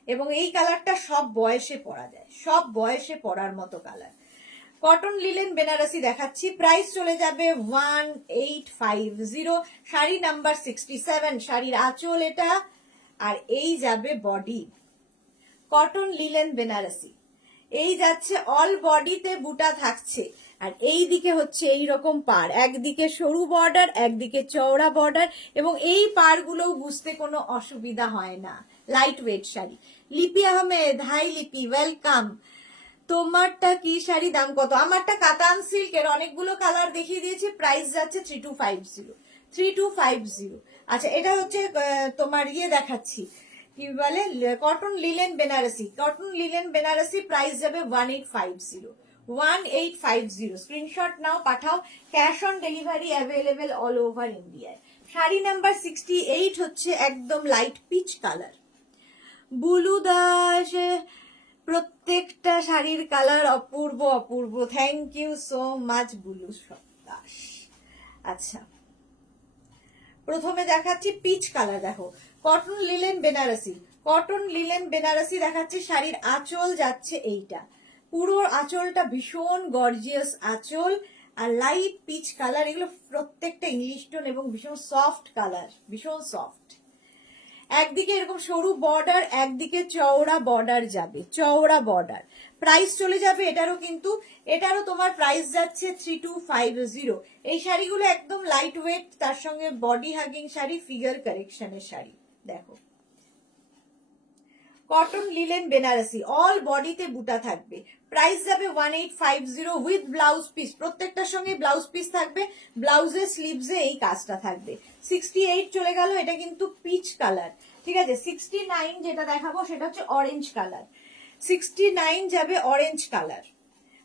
এবং এই কালারটা সব বয়সে পরা যায়, সব বয়সে পরার মতো কালার। কটন লিলেন বেনারসি দেখাচ্ছি, প্রাইস চলে যাবে 1850। শাড়ি নাম্বার 67, শাড়ির আঁচল এটা, আর এই যাবে বডি। কটন লিলেন বেনারসি, এই যাচ্ছে অল বডিতে বুটা থাকছে, আর এই দিকে হচ্ছে এই রকম পাড়, একদিকে সরু বর্ডার একদিকে চওড়া বর্ডার, এবং এই পাড়গুলোও বুঝতে কোনো অসুবিধা হয় না। Light weight sari. লিপি আহমেদ, হাই লিপি, ওয়েলকাম। তোমারটা কি শাড়ি, দাম কত? আমারটা কাতান সিল্কের, অনেকগুলো কালার দেখিয়ে দিয়েছি, প্রাইস যাচ্ছে 3250, 3250। আচ্ছা, এটা হচ্ছে তোমার ইয়ে দেখাচ্ছি, কি বলে, cotton linen Banarasi. Cotton linen Banarasi price যাবে 1850, 1850। স্ক্রিনশট নাও, পাঠাও। Cash on delivery available all over ইন্ডিয়ায়। শাড়ি নাম্বার 68 হচ্ছে একদম light peach colour. Bulu Das, প্রত্যেকটা শাড়ির কালার অপূর্ব অপূর্ব, thank you so much Bulu Das. আচ্ছা, প্রথমে দেখাচ্ছি পিচ কালার, দেখো cotton linen Banarasi. Cotton linen Banarasi দেখাচ্ছি, শাড়ির আঁচল যাচ্ছে এইটা, পুরো আঁচলটা ভীষণ গর্জিয়াস আঁচল, আর লাইট পিচ কালার, এগুলো প্রত্যেকটা ইংলিশ টোন এবং ভীষণ সফট কালার, ভীষণ সফট। একদিকে এরকম সরু বর্ডার, একদিকে চওড়া বর্ডার যাবে, চওড়া বর্ডার। প্রাইস চলে যাবে এটারও, কিন্তু এটারও তোমার প্রাইস যাচ্ছে 3250। এই শাড়িগুলো একদম লাইট ওয়েট, তার সঙ্গে বডি হাগিং শাড়ি, ফিগার কারেকশনের শাড়ি। দেখো কটন লিলেন বেনারসি, অল বডিতে বুটা থাকবে, প্রাইস যাবে 1850 উইথ ব্লাউজ পিস। প্রত্যেকটার সঙ্গে ব্লাউজ পিস থাকবে, ব্লাউজের স্লিভসে এই কাজটা থাকবে। 68 চলে গেল, এটা কিন্তু পিচ কালার, ঠিক আছে। 69 যেটা দেখাবো সেটা হচ্ছে অরেঞ্জ কালার, 69 যাবে অরেঞ্জ কালার।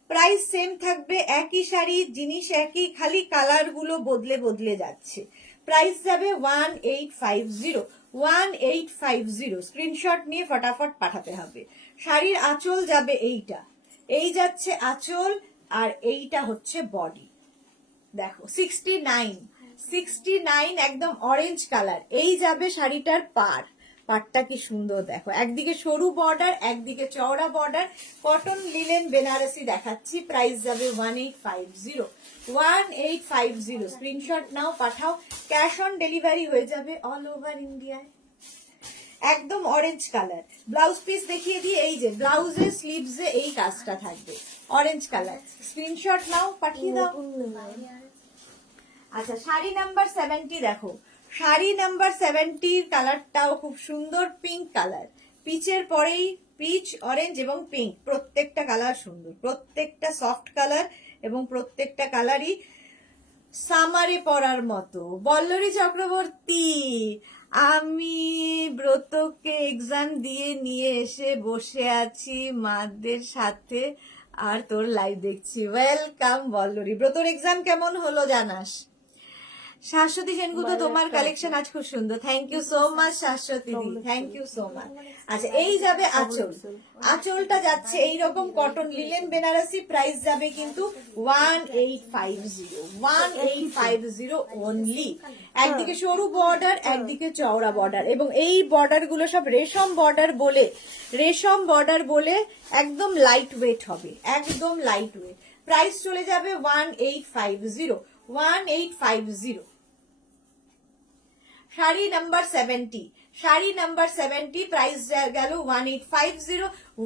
প্রাইস সেম থাকবে, একই শাড়ি, জিনিস একই, খালি কালার গুলো বদলে বদলে যাচ্ছে। প্রাইস যাবে 1850, 1850। স্ক্রিনশট নিয়ে ফটাফট পাঠাতে হবে। শাড়ির আঁচল যাবে এইটা, এই যাচ্ছে আঁচল, আর এইটা হচ্ছে বডি। দেখো 69, 69 একদম অরেঞ্জ কালার। এই যাবে শাড়িটার পাড়, পাড়টা কি সুন্দর দেখো, একদিকে সরু বর্ডার একদিকে চওড়া বর্ডার। কটন লিলেন বেনারসি দেখাচ্ছি, প্রাইস যাবে 1850, 1850। স্ক্রিনশট নাও, পাঠাও। ক্যাশ অন ডেলিভারি হয়ে যাবে অল ওভার ইন্ডিয়ায়। একদম অরেঞ্জ কালার। ব্লাউজ পিস দেখিয়ে দিই, এই যে ব্লাউজের স্লিভসে এই কাজটা থাকবে, অরেঞ্জ কালার। স্ক্রিনশট নাও, পাঠিয়ে দাও। আচ্ছা, শাড়ি নাম্বার 70 দেখো, শাড়ি নাম্বার 70 কালারটাও খুব সুন্দর, পিঙ্ক কালার। পিচের পরেই পিচ, অরেঞ্জ এবং পিঙ্ক, প্রত্যেকটা কালার সুন্দর, প্রত্যেকটা সফট কালার, এবং প্রত্যেকটা কালারই সামারে পরার মতো। বল্লরী চক্রবর্তী, আমি ব্রতকে এক্সাম দিয়ে নিয়ে এসে বসে আছি মাদের সাথে, আর তোর লাইভ দেখছি। ওয়েলকাম বল্লরী। ব্রতর এক্সাম কেমন হলো জানাস? শাশ্বতী সেনগুপ্ত, তোমার কালেকশন আজ খুব সুন্দর, thank you so much Shashwati di, thank you so much. আচ্ছা, এই যাবে আঁচল, আঁচলটা যাচ্ছে এইরকম কটন লিলেন বেনারসি, প্রাইস যাবে কিন্তু 1850, 1850 অনলি। একদিকে সরু বর্ডার একদিকে চওড়া বর্ডার, এবং এই বর্ডার গুলো সব রেশম বর্ডার বলে, রেশম বর্ডার বলে একদম লাইট ওয়েট হবে, একদম লাইট ওয়েট। প্রাইস চলে যাবে 1850, 1850। Sari number 70, sari number 70 price গেল 1850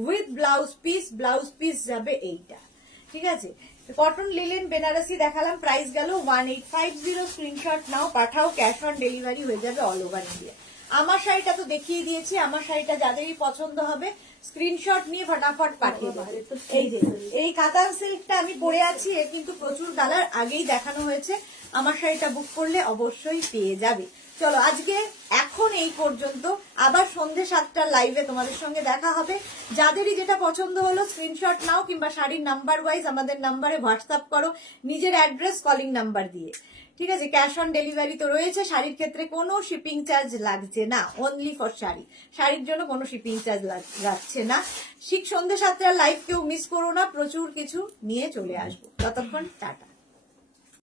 with blouse piece, blouse piece যাবে এইটা, ঠিক আছে। কটন লিলেন বেনারসি দেখালাম, প্রাইস গেল 1850। স্ক্রিনশট নাও, পাঠাও। ক্যাশ অন ডেলিভারি হয়ে যাবে অল ওভার ইন্ডিয়া। আমার শাড়িটা তো দেখিয়ে দিয়েছি, আমার শাড়িটা যাদেরই পছন্দ হবে স্ক্রিনশট নিয়ে ফটাফট পাঠিয়ে দেবে। এই যে এই কাতান সিল্কটা আমি পরে আছি, এর কিন্তু প্রচুর কালার আগেই দেখানো হয়েছে, আমার শাড়িটা বুক করলে অবশ্যই পেয়ে যাবে। চলো আজকে এখন এই পর্যন্ত, আবার সন্ধ্যে 7টার লাইভে তোমাদের সঙ্গে দেখা হবে। যাদেরই যেটা পছন্দ হলো স্ক্রিনশট নাও, কিংবা শাড়ির নাম্বার ওয়াইজ আমাদের নাম্বারে হোয়াটসঅ্যাপ করো, নিজের অ্যাড্রেস কলিং নাম্বার দিয়ে, ঠিক আছে। ক্যাশ অন ডেলিভারি তো রয়েছে, শাড়ির ক্ষেত্রে কোনো শিপিং চার্জ লাগছে না, অনলি ফর শাড়ি, শাড়ির জন্য কোনো শিপিং চার্জ লাগছে না। ঠিক সন্ধ্যে 7টার লাইভ কেউ মিস করো না, প্রচুর কিছু নিয়ে চলে আসবো। ততক্ষণ টাটা।